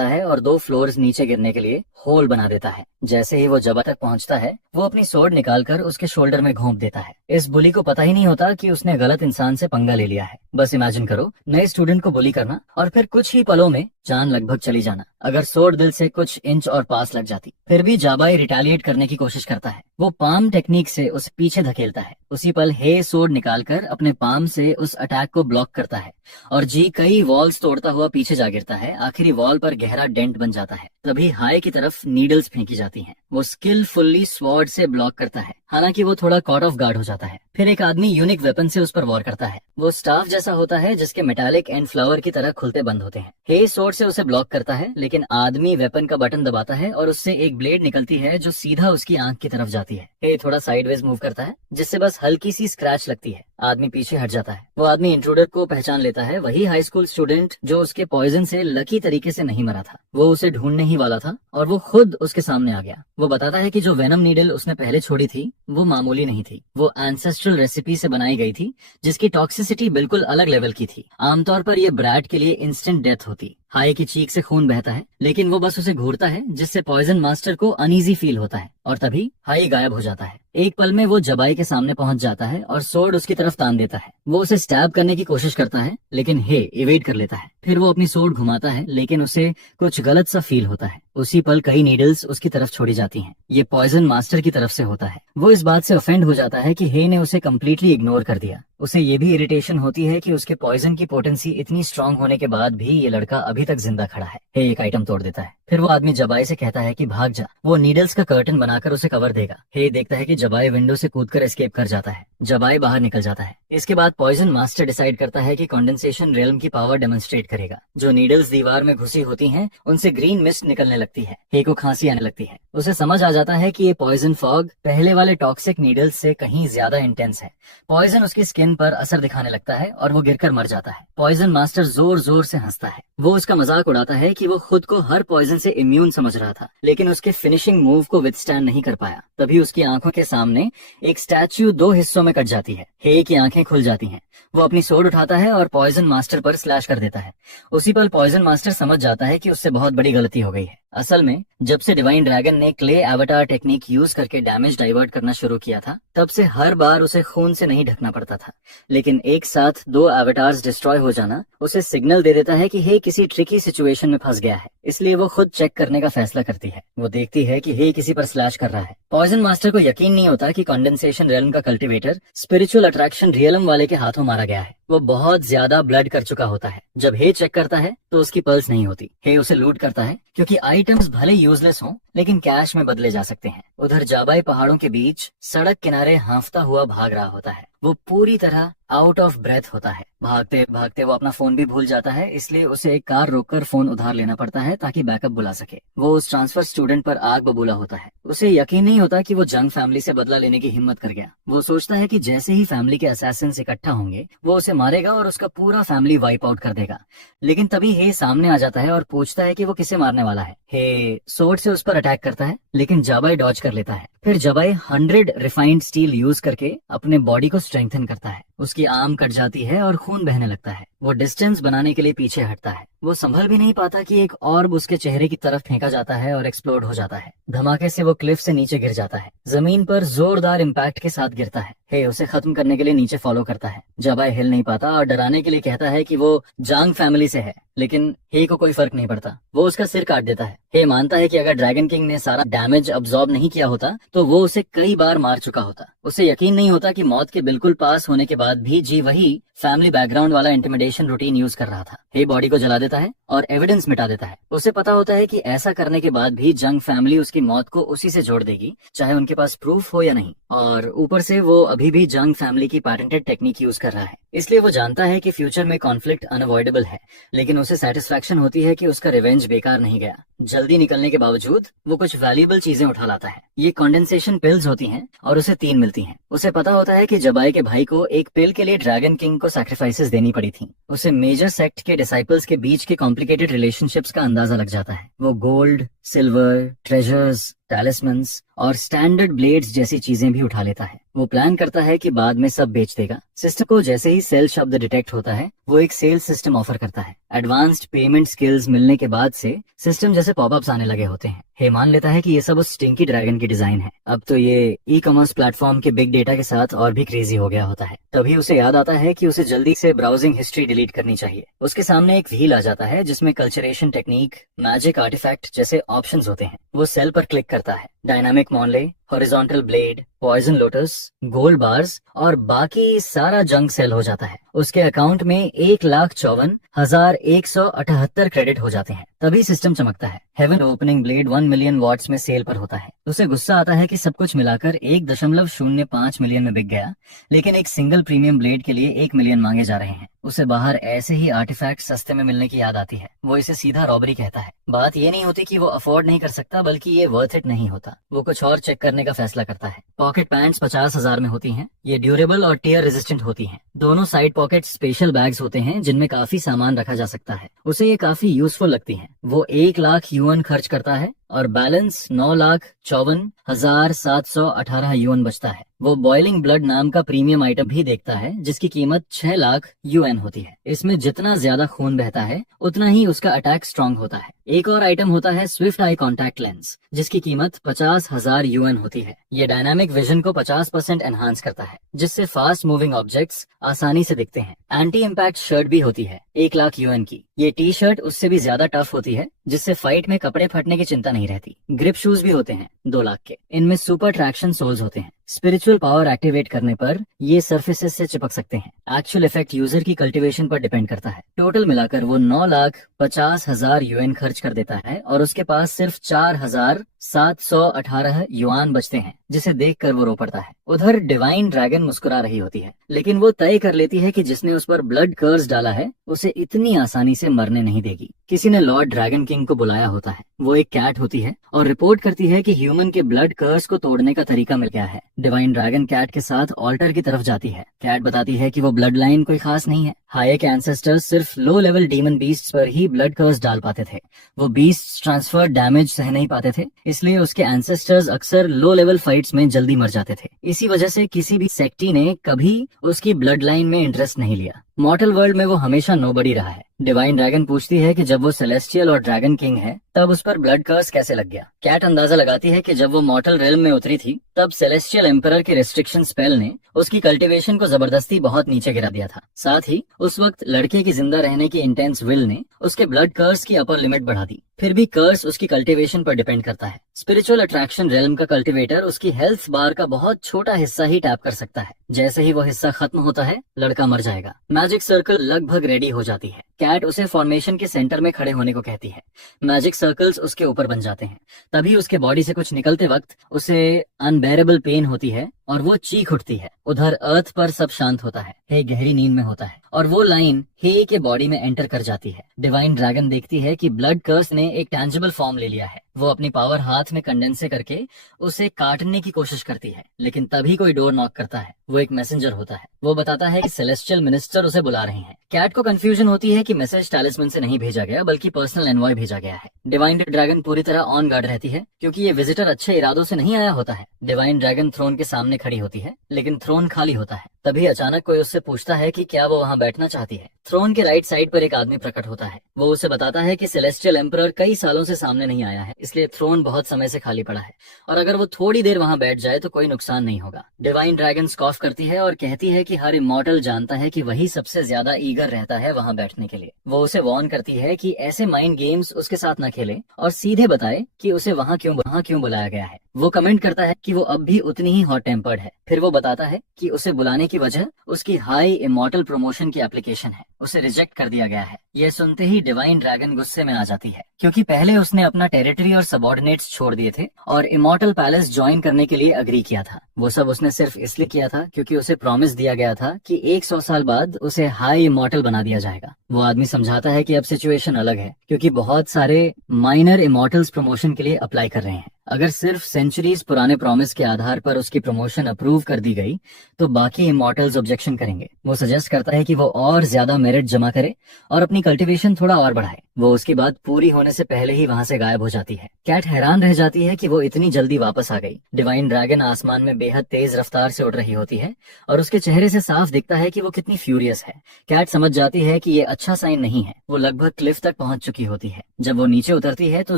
है और 2 फ्लोर्स नीचे गिरने के लिए होल बना देता है। जैसे ही वो जबा तक पहुंचता है, वो अपनी सोर्ड निकालकर उसके शोल्डर में घोंप देता है। इस बुली को पता ही नहीं होता कि उसने गलत इंसान से पंगा ले लिया है। बस इमेजिन करो, नए स्टूडेंट को बुली करना और फिर कुछ ही पलों में जान लगभग चली जाना। अगर सोर्ड दिल से कुछ इंच और पास लग जाती। फिर भी जाबाई रिटेलिएट करने की कोशिश करता है। वो पाम टेक्निक से उसे पीछे धकेलता है। उसी पल हे सोर्ड निकालकर अपने पाम से उस अटैक को ब्लॉक करता है और जी कई वॉल्स तोड़ता हुआ पीछे जा गिरता है। आखिरी वॉल पर गहरा डेंट बन जाता है। तभी हाई की तरफ नीडल्स फेंकी जाती हैं। वो स्किलफुल्ली स्वॉर्ड से ब्लॉक करता है, हालांकि वो थोड़ा कॉट ऑफ गार्ड हो जाता है। फिर एक आदमी यूनिक वेपन से उस पर वॉर करता है। वो स्टाफ जैसा होता है, जिसके मेटालिक एंड फ्लावर की तरह खुलते बंद होते हैं। हे सोर्ड से उसे ब्लॉक करता है, लेकिन आदमी वेपन का बटन दबाता है और उससे एक ब्लेड निकलती है जो सीधा उसकी आंख की तरफ जाती है। हे थोड़ा साइडवेज मूव करता है, जिससे बस हल्की सी स्क्रैच लगती है। आदमी पीछे हट जाता है। वो आदमी इंट्रूडर को पहचान लेता है, वही हाई स्कूल स्टूडेंट जो उसके पॉइजन से लकी तरीके से नहीं मरा था। वो उसे ढूंढने ही वाला था और वो खुद उसके सामने आ गया। वो बताता है कि जो वेनम नीडल उसने पहले छोड़ी थी वो मामूली नहीं थी। वो एंसेस्ट्रल रेसिपी से बनाई गई थी, जिसकी टॉक्सिसिटी बिल्कुल अलग लेवल की थी। आमतौर पर ये ब्रैट के लिए इंस्टेंट डेथ होती। हाई की चीख से खून बहता है, लेकिन वो बस उसे घूरता है, जिससे पॉइजन मास्टर को अनईजी फील होता है और तभी हाई गायब हो जाता है। एक पल में वो जबाई के सामने पहुंच जाता है और सोर्ड उसकी तरफ तान देता है। वो उसे स्टैब करने की कोशिश करता है, लेकिन हे इवेड कर लेता है। फिर वो अपनी सोर्ड घुमाता है, लेकिन उसे कुछ गलत सा फील होता है। उसी पल कई नीडल्स उसकी तरफ छोड़ी जाती हैं। ये पॉइजन मास्टर की तरफ से होता है। वो इस बात से ऑफेंड हो जाता है कि हे ने उसे कम्प्लीटली इग्नोर कर दिया। उसे ये भी इरिटेशन होती है कि उसके पॉइजन की पोटेंसी इतनी स्ट्रांग होने के बाद भी ये लड़का अभी तक जिंदा खड़ा है। हे एक आइटम तोड़ देता है। फिर वो आदमी जबाई से कहता है कि भाग जा, वो नीडल्स का कर्टन बनाकर उसे कवर देगा। हे देखता है कि जबाई विंडो से कूदकर एस्केप कर जाता है। जबाई बाहर निकल जाता है। इसके बाद पॉइजन मास्टर डिसाइड करता है कि कंडेंसेशन रेल्म की पावर डेमोन्स्ट्रेट करेगा। जो नीडल्स दीवार में घुसी होती हैं, उनसे ग्रीन मिस्ट निकलने लगती है। हे को खांसी आने लगती है। उसे समझ आ जाता है कि ये पॉइजन फॉग पहले वाले टॉक्सिक नीडल्स से कहीं ज्यादा इंटेंस है। पॉइजन उसकी स्किन पर असर दिखाने लगता है और वो गिरकर मर जाता है। पॉइजन मास्टर जोर जोर से हंसता है। वो उसका मजाक उड़ाता है कि वो खुद को हर पॉइजन से इम्यून समझ रहा था, लेकिन उसके फिनिशिंग मूव को विथस्टैंड नहीं कर पाया। तभी उसकी आंखों के सामने एक स्टैच्यू 2 हिस्सों में कट जाती है। हे की आंखें खुल जाती हैं। वो अपनी सोर्ड उठाता है और पॉइजन मास्टर पर स्लैश कर देता है। उसी पल पॉइजन मास्टर समझ जाता है कि उससे बहुत बड़ी गलती हो गई है। असल में जब से डिवाइन ड्रैगन ने क्ले एवाटार टेक्निक यूज करके डैमेज डाइवर्ट करना शुरू किया था, तब से हर बार उसे खून से नहीं ढकना पड़ता था। लेकिन एक साथ 2 एवाटार्स डिस्ट्रॉय हो जाना उसे सिग्नल दे देता है कि हे किसी ट्रिकी सिचुएशन में फंस गया है। इसलिए वो खुद चेक करने का फैसला करती है। वो देखती है कि हे किसी पर स्लैश कर रहा है। पॉइजन मास्टर को यकीन नहीं होता कि कंडेंसेशन रेल्म का कल्टिवेटर स्पिरिचुअल अट्रैक्शन रियलम वाले के हाथों मारा गया है। वो बहुत ज्यादा ब्लड कर चुका होता है। जब हे चेक करता है तो उसकी पल्स नहीं होती। हे उसे लूट करता है क्योंकि आइटम्स भले यूजलेस हों लेकिन कैश में बदले जा सकते हैं। उधर जाबाई पहाड़ों के बीच सड़क किनारे हांफता हुआ भाग रहा होता है। वो पूरी तरह आउट ऑफ ब्रेथ होता है। भागते भागते वो अपना फोन भी भूल जाता है, इसलिए उसे एक कार रोककर फोन उधार लेना पड़ता है ताकि बैकअप बुला सके। वो उस ट्रांसफर स्टूडेंट पर आग बबूला होता है। उसे यकीन नहीं होता कि वो जंग फैमिली से बदला लेने की हिम्मत कर गया। वो सोचता है कि जैसे ही फैमिली के असैसिन इकट्ठा होंगे वो उसे मारेगा और उसका पूरा फैमिली वाइप आउट कर देगा। लेकिन तभी हे सामने आ जाता है और पूछता है कि वो किसे मारने वाला है। हे सोर्ड से उस पर अटैक करता है लेकिन जाबाई डॉज कर लेता है। फिर जाबाई 100 रिफाइंड स्टील यूज करके अपने बॉडी को स्ट्रेंथन करता है। उसकी आर्म कट जाती है और खून बहने लगता है। वो डिस्टेंस बनाने के लिए पीछे हटता है। वो संभल भी नहीं पाता कि एक ऑर्ब उसके चेहरे की तरफ फेंका जाता है और एक्सप्लोड हो जाता है। धमाके से वो क्लिफ से नीचे गिर जाता है। जमीन पर जोरदार इम्पैक्ट के साथ गिरता है। हे उसे खत्म करने के लिए नीचे फॉलो करता है। जाबाई हिल नहीं पाता और डराने के लिए कहता है कि वो जांग फैमिली से है, लेकिन हे को कोई फर्क नहीं पड़ता। वो उसका सिर काट देता है। हे मानता है कि अगर ड्रैगन किंग ने सारा डैमेज अब्सॉर्ब नहीं किया होता तो वो उसे कई बार मार चुका होता। उसे यकीन नहीं होता कि मौत के बिल्कुल पास होने के बाद भी जी वही फैमिली बैकग्राउंड वाला इंटिमिडेशन रूटीन यूज कर रहा था। हे बॉडी को जला देता है और एविडेंस मिटा देता है। उसे पता होता है कि ऐसा करने के बाद भी जंग फैमिली उसकी मौत को उसी से जोड़ देगी, चाहे उनके पास प्रूफ हो या नहीं। और ऊपर से वो अभी भी जंग फैमिली की पैटेंटेड टेक्निक यूज कर रहा है। इसलिए वो जानता है कि फ्यूचर में कॉन्फ्लिक्ट अनअवॉइडेबल है, लेकिन उसे सेटिस्फैक्शन होती है कि उसका रिवेंज बेकार नहीं गया। जल्दी निकलने के बावजूद वो कुछ वैल्यूएबल चीजें उठा लाता है। ये कंडेंसेशन पिल्स होती हैं और उसे 3 मिलती हैं। उसे पता होता है कि जबाई के भाई को एक पिल के लिए ड्रैगन किंग को सैक्रिफाइसेस देनी पड़ी थी। उसे मेजर सेक्ट के डिसाइपल्स के बीच के कॉम्प्लिकेटेड रिलेशनशिप्स का अंदाजा लग जाता है। वो गोल्ड, सिल्वर, ट्रेजर्स, टैलिस्मन्स और स्टैंडर्ड ब्लेड्स जैसी चीजें भी उठा लेता है। वो प्लान करता है कि बाद में सब बेच देगा। सिस्टम को जैसे ही सेल शब्द डिटेक्ट होता है वो एक सेल्स सिस्टम ऑफर करता है। एडवांस्ड पेमेंट स्किल्स मिलने के बाद से सिस्टम जैसे पॉपअप्स आने लगे होते हैं। हे मान लेता है कि ये सब उस स्टिंकी ड्रैगन की डिजाइन है। अब तो ये ई कॉमर्स प्लेटफॉर्म के बिग डेटा के साथ और भी क्रेजी हो गया होता है। तभी उसे याद आता है कि उसे जल्दी से ब्राउजिंग हिस्ट्री डिलीट करनी चाहिए। उसके सामने एक व्हील आ जाता है जिसमें कल्चरेशन टेक्निक, मैजिक आर्टिफैक्ट जैसे ऑप्शंस होते हैं। वो सेल पर क्लिक करता है। डायनामिक मॉनले, horizontal blade, poison lotus, gold bars और बाकी सारा जंक सेल हो जाता है। उसके अकाउंट में 1,54,178 क्रेडिट हो जाते हैं। तभी सिस्टम चमकता है। Heaven opening blade 1 million watts में सेल पर होता है। उसे गुस्सा आता है कि सब कुछ मिलाकर 1.05 मिलियन में बिक गया, लेकिन एक सिंगल प्रीमियम ब्लेड के लिए 1 मिलियन मांगे जा रहे हैं। उसे बाहर ऐसे ही आर्टिफैक्ट सस्ते में मिलने की याद आती है। वो इसे सीधा रॉबरी कहता है। बात ये नहीं होती कि वो अफोर्ड नहीं कर सकता, बल्कि ये वर्थ इट नहीं होता। वो कुछ और चेक करने का फैसला करता है। पॉकेट पैंट्स 50,000 में होती हैं। ये ड्यूरेबल और टियर रेजिस्टेंट होती हैं। दोनों साइड पॉकेट स्पेशल बैग्स होते हैं जिनमें काफी सामान रखा जा सकता है। उसे ये काफी यूजफुल लगती हैं। वो 1 लाख युआन खर्च करता है और बैलेंस 9,54,718 युआन बचता है। वो बॉइलिंग ब्लड नाम का प्रीमियम आइटम भी देखता है जिसकी कीमत 6 लाख युआन होती है। इसमें जितना ज्यादा खून बहता है उतना ही उसका अटैक स्ट्रांग होता है। एक और आइटम होता है स्विफ्ट आई कॉन्टैक्ट लेंस जिसकी कीमत 50,000 युआन होती है। ये डायनामिक विजन को 50% एनहांस करता है जिससे फास्ट मूविंग ऑब्जेक्ट्स आसानी से दिखते हैं। एंटी इम्पैक्ट शर्ट भी होती है 1 लाख युआन की। ये टी शर्ट उससे भी ज्यादा टफ होती है जिससे फाइट में कपड़े फटने की चिंता नहीं रहती। ग्रिप शूज भी होते हैं 2 लाख के। इनमें सुपर ट्रैक्शन सोल्स होते हैं। स्पिरिचुअल पावर एक्टिवेट करने पर ये सरफेसेस से चिपक सकते हैं। एक्चुअल इफेक्ट यूजर की कल्टीवेशन पर डिपेंड करता है। टोटल मिलाकर वो 9,50,000 युआन खर्च कर देता है और उसके पास सिर्फ 4,718 युआन बचते हैं, जिसे देखकर वो रो पड़ता है। उधर डिवाइन ड्रैगन मुस्कुरा रही होती है, लेकिन वो तय कर लेती है कि जिसने उस पर ब्लड कर्स डाला है उसे इतनी आसानी से मरने नहीं देगी। किसी ने लॉर्ड ड्रैगन किंग को बुलाया होता है। वो एक कैट होती है और रिपोर्ट करती है कि ह्यूमन के ब्लड कर्स को तोड़ने का तरीका मिल गया है। डिवाइन ड्रैगन कैट के साथ ऑल्टर की तरफ जाती है। कैट बताती है कि वो ब्लड लाइन कोई खास नहीं है। हाये के एंसेस्टर्स सिर्फ लो लेवल डीमन बीस्ट्स पर ही ब्लड कर्स डाल पाते थे। वो बीस्ट्स ट्रांसफर डैमेज सह नहीं पाते थे, इसलिए उसके एंसेस्टर्स अक्सर लो लेवल फाइट्स में जल्दी मर जाते थे। इसी वजह से किसी भी सेक्टी ने कभी उसकी ब्लड लाइन में इंटरेस्ट नहीं लिया। मॉर्टल वर्ल्ड में वो हमेशा नोबडी रहा है। डिवाइन ड्रैगन पूछती है कि जब वो सेलेस्टियल और ड्रैगन किंग है तब उस पर ब्लड कर्स कैसे लग गया। कैट अंदाजा लगाती है कि जब वो मॉर्टल रेल्म में उतरी थी तब सेलेस्टियल एम्परर के रिस्ट्रिक्शन स्पेल ने उसकी कल्टीवेशन को जबरदस्ती बहुत नीचे गिरा दिया था। साथ ही उस वक्त लड़के की जिंदा रहने की इंटेंस विल ने उसके ब्लड कर्स की अपर लिमिट बढ़ा दी। फिर भी कर्स उसकी कल्टीवेशन पर डिपेंड करता है। स्पिरिचुअल अट्रैक्शन रेलम का कल्टीवेटर उसकी हेल्थ बार का बहुत छोटा हिस्सा ही टैप कर सकता है। जैसे ही वो हिस्सा खत्म होता है, लड़का मर जाएगा। मैजिक सर्कल लगभग रेडी हो जाती है। कैट उसे फॉर्मेशन के सेंटर में खड़े होने को कहती है। मैजिक सर्कल्स उसके ऊपर बन जाते हैं। तभी उसके बॉडी से कुछ निकलते वक्त उसे अनबेरेबल पेन होती है और वो चीख उठती है। उधर अर्थ पर सब शांत होता है। हे गहरी नींद में होता है और वो लाइन हे के बॉडी में एंटर कर जाती है। डिवाइन ड्रैगन देखती है कि ब्लड कर्स ने एक टैंजिबल फॉर्म ले लिया है। वो अपनी पावर हाथ में कंडेंस करके उसे काटने की कोशिश करती है, लेकिन तभी कोई डोर नॉक करता है। वो एक मैसेंजर होता है। वो बताता है कि सेलेस्टियल मिनिस्टर उसे बुला रहे हैं। कैट को कंफ्यूजन होती है कि मैसेज टैलिस्मैन से नहीं भेजा गया बल्कि पर्सनल एनवॉय भेजा गया है। डिवाइन ड्रैगन पूरी तरह ऑन गार्ड रहती है क्योंकि ये विजिटर अच्छे इरादों से नहीं आया होता है। डिवाइन ड्रैगन थ्रोन के सामने खड़ी होती है, लेकिन थ्रोन खाली होता है। तभी अचानक कोई उससे पूछता है कि क्या वो वहाँ बैठना चाहती है। थ्रोन के राइट साइड पर एक आदमी प्रकट होता है। वो उसे बताता है कि सेलेस्टियल एम्परर कई सालों से सामने नहीं आया है, इसलिए थ्रोन बहुत समय से खाली पड़ा है और अगर वो थोड़ी देर वहाँ बैठ जाए तो कोई नुकसान नहीं होगा। डिवाइन ड्रैगन स्कॉफ करती है और कहती है कि हर इमॉर्टल जानता है कि वही सबसे ज्यादा ईगर रहता है वहाँ बैठने के लिए। वो उसे वार्न करती है कि ऐसे माइंड गेम्स उसके साथ न खेले और सीधे बताए कि उसे वहाँ क्यों बुलाया गया है। वो कमेंट करता है कि वो अब भी उतनी ही हॉट टेम्पर्ड है। फिर वो बताता है कि उसे बुलाने की वजह उसकी हाई इमॉर्टल प्रमोशन की एप्लीकेशन है। उसे रिजेक्ट कर दिया गया है। ये सुनते ही डिवाइन ड्रैगन गुस्से में आ जाती है क्योंकि पहले उसने अपना टेरिटरी और सबऑर्डिनेट्स छोड़ दिए थे और इमॉर्टल पैलेस ज्वाइन करने के लिए अग्री किया था। वो सब उसने सिर्फ इसलिए किया था क्योंकि उसे प्रॉमिस दिया गया था कि 100 साल बाद उसे हाई इमॉर्टल बना दिया जाएगा। वो आदमी समझाता है कि अब सिचुएशन अलग है क्योंकि बहुत सारे माइनर इमॉर्टल्स प्रमोशन के लिए अप्लाई कर रहे हैं। अगर सिर्फ सेंचुरीज पुराने प्रॉमिस के आधार पर उसकी प्रमोशन अप्रूव कर दी गई तो बाकी इमॉर्टल्स ऑब्जेक्शन करेंगे। वो सजेस्ट करता है कि वो और ज्यादा मेरिट जमा करे और अपनी कल्टीवेशन थोड़ा और बढ़ाए। वो उसकी बात पूरी होने से पहले ही वहाँ से गायब हो जाती है। कैट हैरान रह जाती है कि वो इतनी जल्दी वापस आ गई। डिवाइन ड्रैगन आसमान में बेहद तेज रफ्तार से उड़ रही होती है और उसके चेहरे से साफ दिखता है कि वो कितनी फ्यूरियस है। कैट समझ जाती है कि ये अच्छा साइन नहीं है। वो लगभग क्लिफ तक पहुंच चुकी होती है। जब वो नीचे उतरती है तो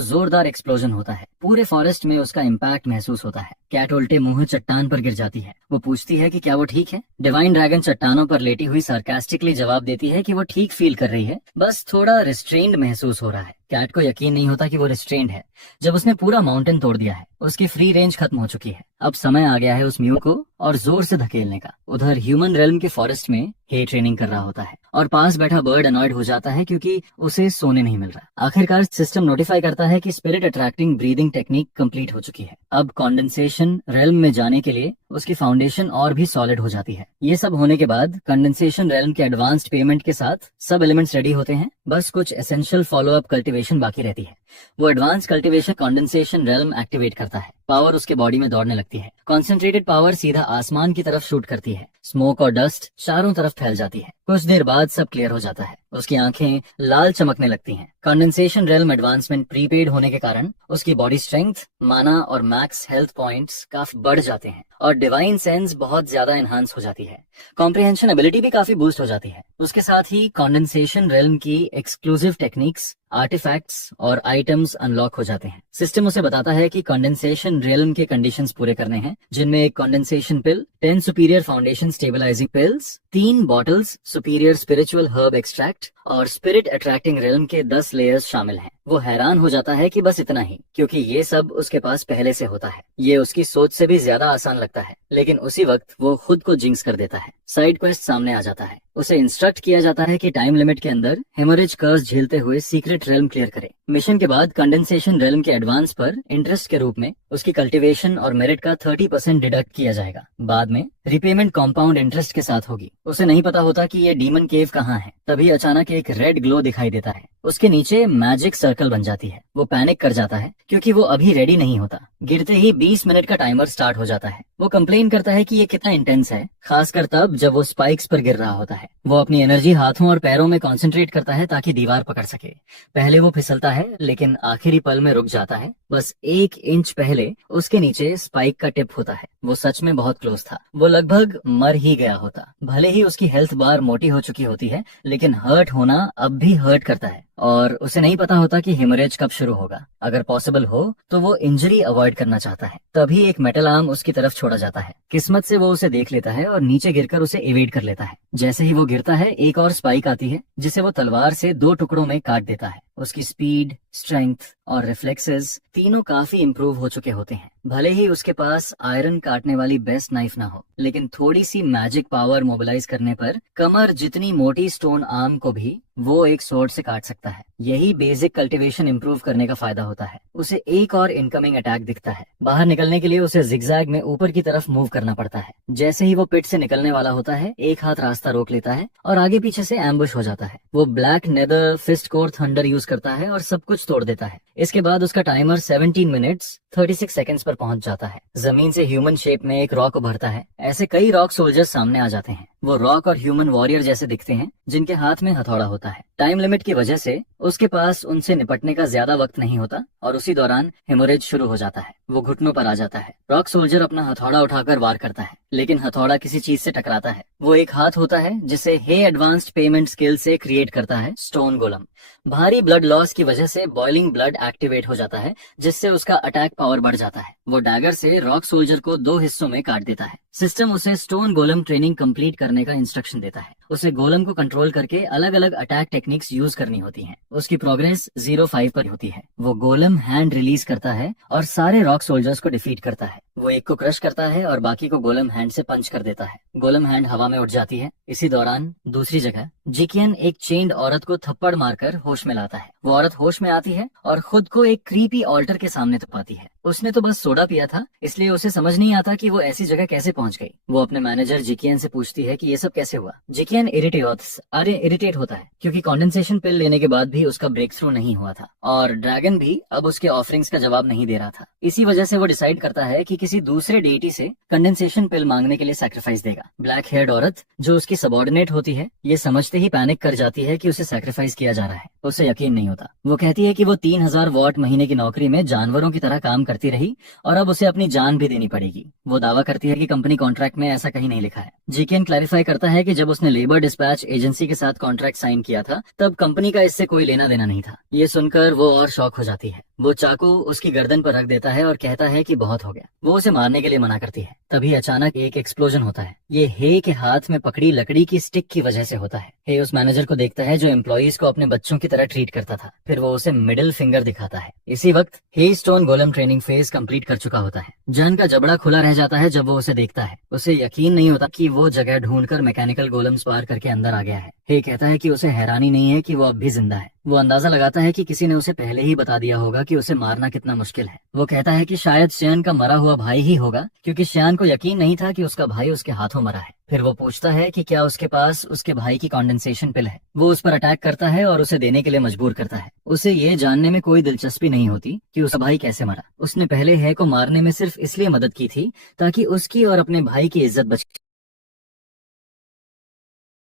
जोरदार एक्सप्लोजन होता है। पूरे फॉरेस्ट में उसका इम्पैक्ट महसूस होता है। कैट उल्टे मुंह चट्टान पर गिर जाती है। वो पूछती है कि क्या वो ठीक है। डिवाइन ड्रैगन चट्टानों पर लेटी हुई सार्कास्टिकली जवाब देती है कि वो ठीक फील कर रही है, बस थोड़ा रिस्ट्रेन्ड महसूस हो रहा है। कैट को यकीन नहीं होता कि वो रिस्ट्रेन्ड है जब उसने पूरा माउंटेन तोड़ दिया है। उसकी फ्री रेंज खत्म हो चुकी है। अब समय आ गया है उस म्यू को और जोर से धकेलने का। उधर ह्यूमन रेल्म के फॉरेस्ट में हे ट्रेनिंग कर रहा होता है और पास बैठा बर्ड अनॉयड हो जाता है क्योंकि उसे सोने नहीं मिल रहा। आखिरकार सिस्टम नोटिफाई करता है कि spirit attracting breathing technique complete हो चुकी है। अब कंडेंसेशन रेल्म में जाने के लिए उसकी फाउंडेशन और भी सॉलिड हो जाती है। ये सब होने के बाद कंडेंसेशन रेल्म के एडवांस्ड पेमेंट के साथ सब एलिमेंट्स रेडी होते हैं। बस कुछ एसेंशियल फॉलो अप कल्टीवेशन बाकी रहती है। वो advance cultivation condensation realm activate करता है। पावर उसके बॉडी में दौड़ने लगती है। कॉन्सेंट्रेटेड पावर सीधा आसमान की तरफ शूट करती है। स्मोक और डस्ट चारों तरफ फैल जाती है। कुछ देर बाद सब क्लियर हो जाता है। उसकी आंखें लाल चमकने लगती हैं। कंडेंसेशन रेल्म एडवांसमेंट प्रीपेड होने के कारण उसकी बॉडी स्ट्रेंथ, माना और मैक्स हेल्थ पॉइंट्स काफी बढ़ जाते हैं और डिवाइन सेंस बहुत ज्यादा एनहांस हो जाती है। कॉम्प्रिहेंशन एबिलिटी भी काफी बूस्ट हो जाती है। उसके साथ ही कंडेंसेशन रेल्म की एक्सक्लूसिव टेक्निक्स, आर्टिफैक्ट्स और आइटम्स अनलॉक हो जाते हैं। सिस्टम उसे बताता है कि कंडेंसेशन रेल्म के कंडीशंस पूरे करने हैं, जिनमें एक condensation pill, 10 superior foundation stabilising pills, 3 bottles superior spiritual herb extract और स्पिरिट अट्रैक्टिंग रेल्म के 10 लेयर्स शामिल हैं। वो हैरान हो जाता है कि बस इतना ही, क्योंकि ये सब उसके पास पहले से होता है। ये उसकी सोच से भी ज्यादा आसान लगता है, लेकिन उसी वक्त वो खुद को जिंक्स कर देता है। साइड क्वेस्ट सामने आ जाता है। उसे इंस्ट्रक्ट किया जाता है कि टाइम लिमिट के अंदर हेमोरेज कर्स झेलते हुए सीक्रेट रेल्म क्लियर करे। मिशन के बाद कंडेंसेशन रेल्म के एडवांस पर इंटरेस्ट के रूप में उसकी कल्टीवेशन और मेरिट का 30% डिडक्ट किया जाएगा। बाद में रिपेमेंट कॉम्पाउंड इंटरेस्ट के साथ होगी। उसे नहीं पता होता कि ये डीमन केव कहाँ है। तभी अचानक एक रेड ग्लो दिखाई देता है। उसके नीचे मैजिक सर्कल बन जाती है। वो पैनिक कर जाता है क्योंकि वो अभी रेडी नहीं होता। गिरते ही 20 मिनट का टाइमर स्टार्ट हो जाता है। वो कंप्लेन करता है कि ये कितना इंटेंस है, खासकर तब जब वो स्पाइक्स पर गिर रहा होता है। वो अपनी एनर्जी हाथों और पैरों में कंसंट्रेट करता है ताकि दीवार पकड़ सके। पहले वो फिसलता है, लेकिन आखिरी पल में रुक जाता है। बस 1 इंच पहले उसके नीचे स्पाइक का टिप होता है। वो सच में बहुत क्लोज था। वो लगभग मर ही गया होता। भले ही उसकी हेल्थ बार मोटी हो चुकी होती है, लेकिन हर्ट होना अब भी हर्ट करता है और उसे नहीं पता होता कि हेमरेज कब शुरू होगा। अगर पॉसिबल हो तो वो इंजरी अवॉइड करना चाहता है। तभी एक मेटल आर्म उसकी तरफ छोड़ा जाता है। किस्मत से वो उसे देख लेता है और नीचे गिरकर उसे एवेड कर लेता है। जैसे ही वो गिरता है, एक और स्पाइक आती है जिसे वो तलवार से 2 टुकड़ों में काट देता है। उसकी स्पीड, स्ट्रेंथ और रिफ्लेक्सेस तीनों काफी इंप्रूव हो चुके होते हैं। भले ही उसके पास आयरन काटने वाली बेस्ट नाइफ ना हो, लेकिन थोड़ी सी मैजिक पावर मोबिलाइज करने पर कमर जितनी मोटी स्टोन आर्म को भी वो एक स्वॉर्ड से काट सकता है। यही बेसिक कल्टीवेशन इंप्रूव करने का फायदा होता है। उसे एक और इनकमिंग अटैक दिखता है। बाहर निकलने के लिए उसे जिगजैग में ऊपर की तरफ मूव करना पड़ता है। जैसे ही वो पिट से निकलने वाला होता है, एक हाथ रास्ता रोक लेता है और आगे पीछे से एम्बुश हो जाता है। वो black nether fist core thunder use करता है और सब कुछ तोड़ देता है। इसके बाद उसका टाइमर 17 मिनट्स 36 सेकंड्स पर पहुंच जाता है। जमीन से ह्यूमन शेप में एक रॉक उभरता है। ऐसे कई रॉक सोल्जर्स सामने आ जाते हैं। वो रॉक और ह्यूमन वॉरियर जैसे दिखते हैं, जिनके हाथ में हथौड़ा होता है। टाइम लिमिट की वजह से उसके पास उनसे निपटने का ज्यादा वक्त नहीं होता और उसी दौरान हेमोरेज शुरू हो जाता है। वो घुटनों पर आ जाता है। रॉक सोल्जर अपना हथौड़ा उठाकर वार करता है, लेकिन हथौड़ा किसी चीज से टकराता है। वो एक हाथ होता है जिसे हे एडवांस्ड पेमेंट स्किल से क्रिएट करता है स्टोन गोलम। भारी ब्लड लॉस की वजह से बॉइलिंग ब्लड एक्टिवेट हो जाता है, जिससे उसका अटैक पावर बढ़ जाता है। वो डैगर से रॉक सोल्जर को 2 हिस्सों में काट देता है। सिस्टम उसे स्टोन गोलम ट्रेनिंग कंप्लीट करने का इंस्ट्रक्शन देता है। उसे गोलम को कंट्रोल करके अलग अलग अटैक टेक्निक्स यूज करनी होती हैं। उसकी प्रोग्रेस 0-5 पर होती है। वो गोलम हैंड रिलीज करता है और सारे रॉक सोल्जर्स को डिफीट करता है। वो एक को क्रश करता है और बाकी को गोलम हैंड से पंच कर देता है। गोलम हैंड हवा में उड़ जाती है। इसी दौरान दूसरी जगह जिकियन एक चेन्ड औरत को थप्पड़ मारकर होश में लाता है। वो औरत होश में आती है और खुद को एक क्रीपी ऑल्टर के सामने तपाती है। उसने तो बस सोडा पिया था, इसलिए उसे समझ नहीं आता कि वो ऐसी जगह कैसे पहुंच गई। वो अपने मैनेजर जिकियन से पूछती है कि ये सब कैसे हुआ। जिकियन इरिटेट होता है क्योंकि कंडेंसेशन पिल लेने के बाद भी उसका ब्रेक थ्रू नहीं हुआ था और ड्रैगन भी अब उसके ऑफरिंग्स का जवाब नहीं दे रहा था। इसी वजह से वो डिसाइड करता है कि किसी दूसरे डेटी से कंडेंसेशन पिल मांगने के लिए सैक्रिफाइस देगा। ब्लैक हेयर्ड औरत, जो उसकी सबॉर्डिनेट होती है, ये समझते ही पैनिक कर जाती है कि उसे सैक्रिफाइस किया जा रहा है। उसे यकीन नहीं होता। वो कहती है कि वो 3000 वॉट महीने की नौकरी में जानवरों की तरह काम करती रही और अब उसे अपनी जान भी देनी पड़ेगी। वो दावा करती है कि कंपनी कॉन्ट्रैक्ट में ऐसा कहीं नहीं लिखा है। जिकियन क्लैरिफाई करता है कि जब उसने लेबर डिस्पैच एजेंसी के साथ कॉन्ट्रैक्ट साइन किया था, तब कंपनी का इससे कोई लेना देना नहीं था। ये सुनकर वो और शॉक हो जाती है। वो चाकू उसकी गर्दन पर रख देता है और कहता है कि बहुत हो गया। वो उसे मारने के लिए मना करती है। तभी अचानक एक एक्सप्लोजन होता है। ये हे के हाथ में पकड़ी लकड़ी की स्टिक की वजह से होता है। हे उस मैनेजर को देखता है जो एम्प्लॉइज को अपने बच्चों की तरह ट्रीट करता था। फिर वो उसे मिडिल फिंगर दिखाता है। इसी वक्त हे स्टोन गोलम ट्रेनिंग फेज कंप्लीट कर चुका होता है। जन का जबड़ा खुला रह जाता है जब वो उसे देखता है। उसे यकीन नहीं होता कि वो जगह ढूंढकर मैकेनिकल गोलम्स पार करके अंदर आ गया है। हे कहता है कि उसे हैरानी नहीं है कि वो अब भी जिंदा है। वो अंदाजा लगाता है कि किसी ने उसे पहले ही बता दिया होगा कि उसे मारना कितना मुश्किल है। वो कहता है कि शायद श्यान का मरा हुआ भाई ही होगा, क्योंकि श्यान को यकीन नहीं था कि उसका भाई उसके हाथों मरा है। फिर वो पूछता है कि क्या उसके पास उसके भाई की कंडेंसेशन पिल है। वो उस पर अटैक करता है और उसे देने के लिए मजबूर करता है। उसे ये जानने में कोई दिलचस्पी नहीं होती कि उसका भाई कैसे मरा। उसने पहले हे को मारने में सिर्फ इसलिए मदद की थी ताकि उसकी और अपने भाई की इज्जत बच।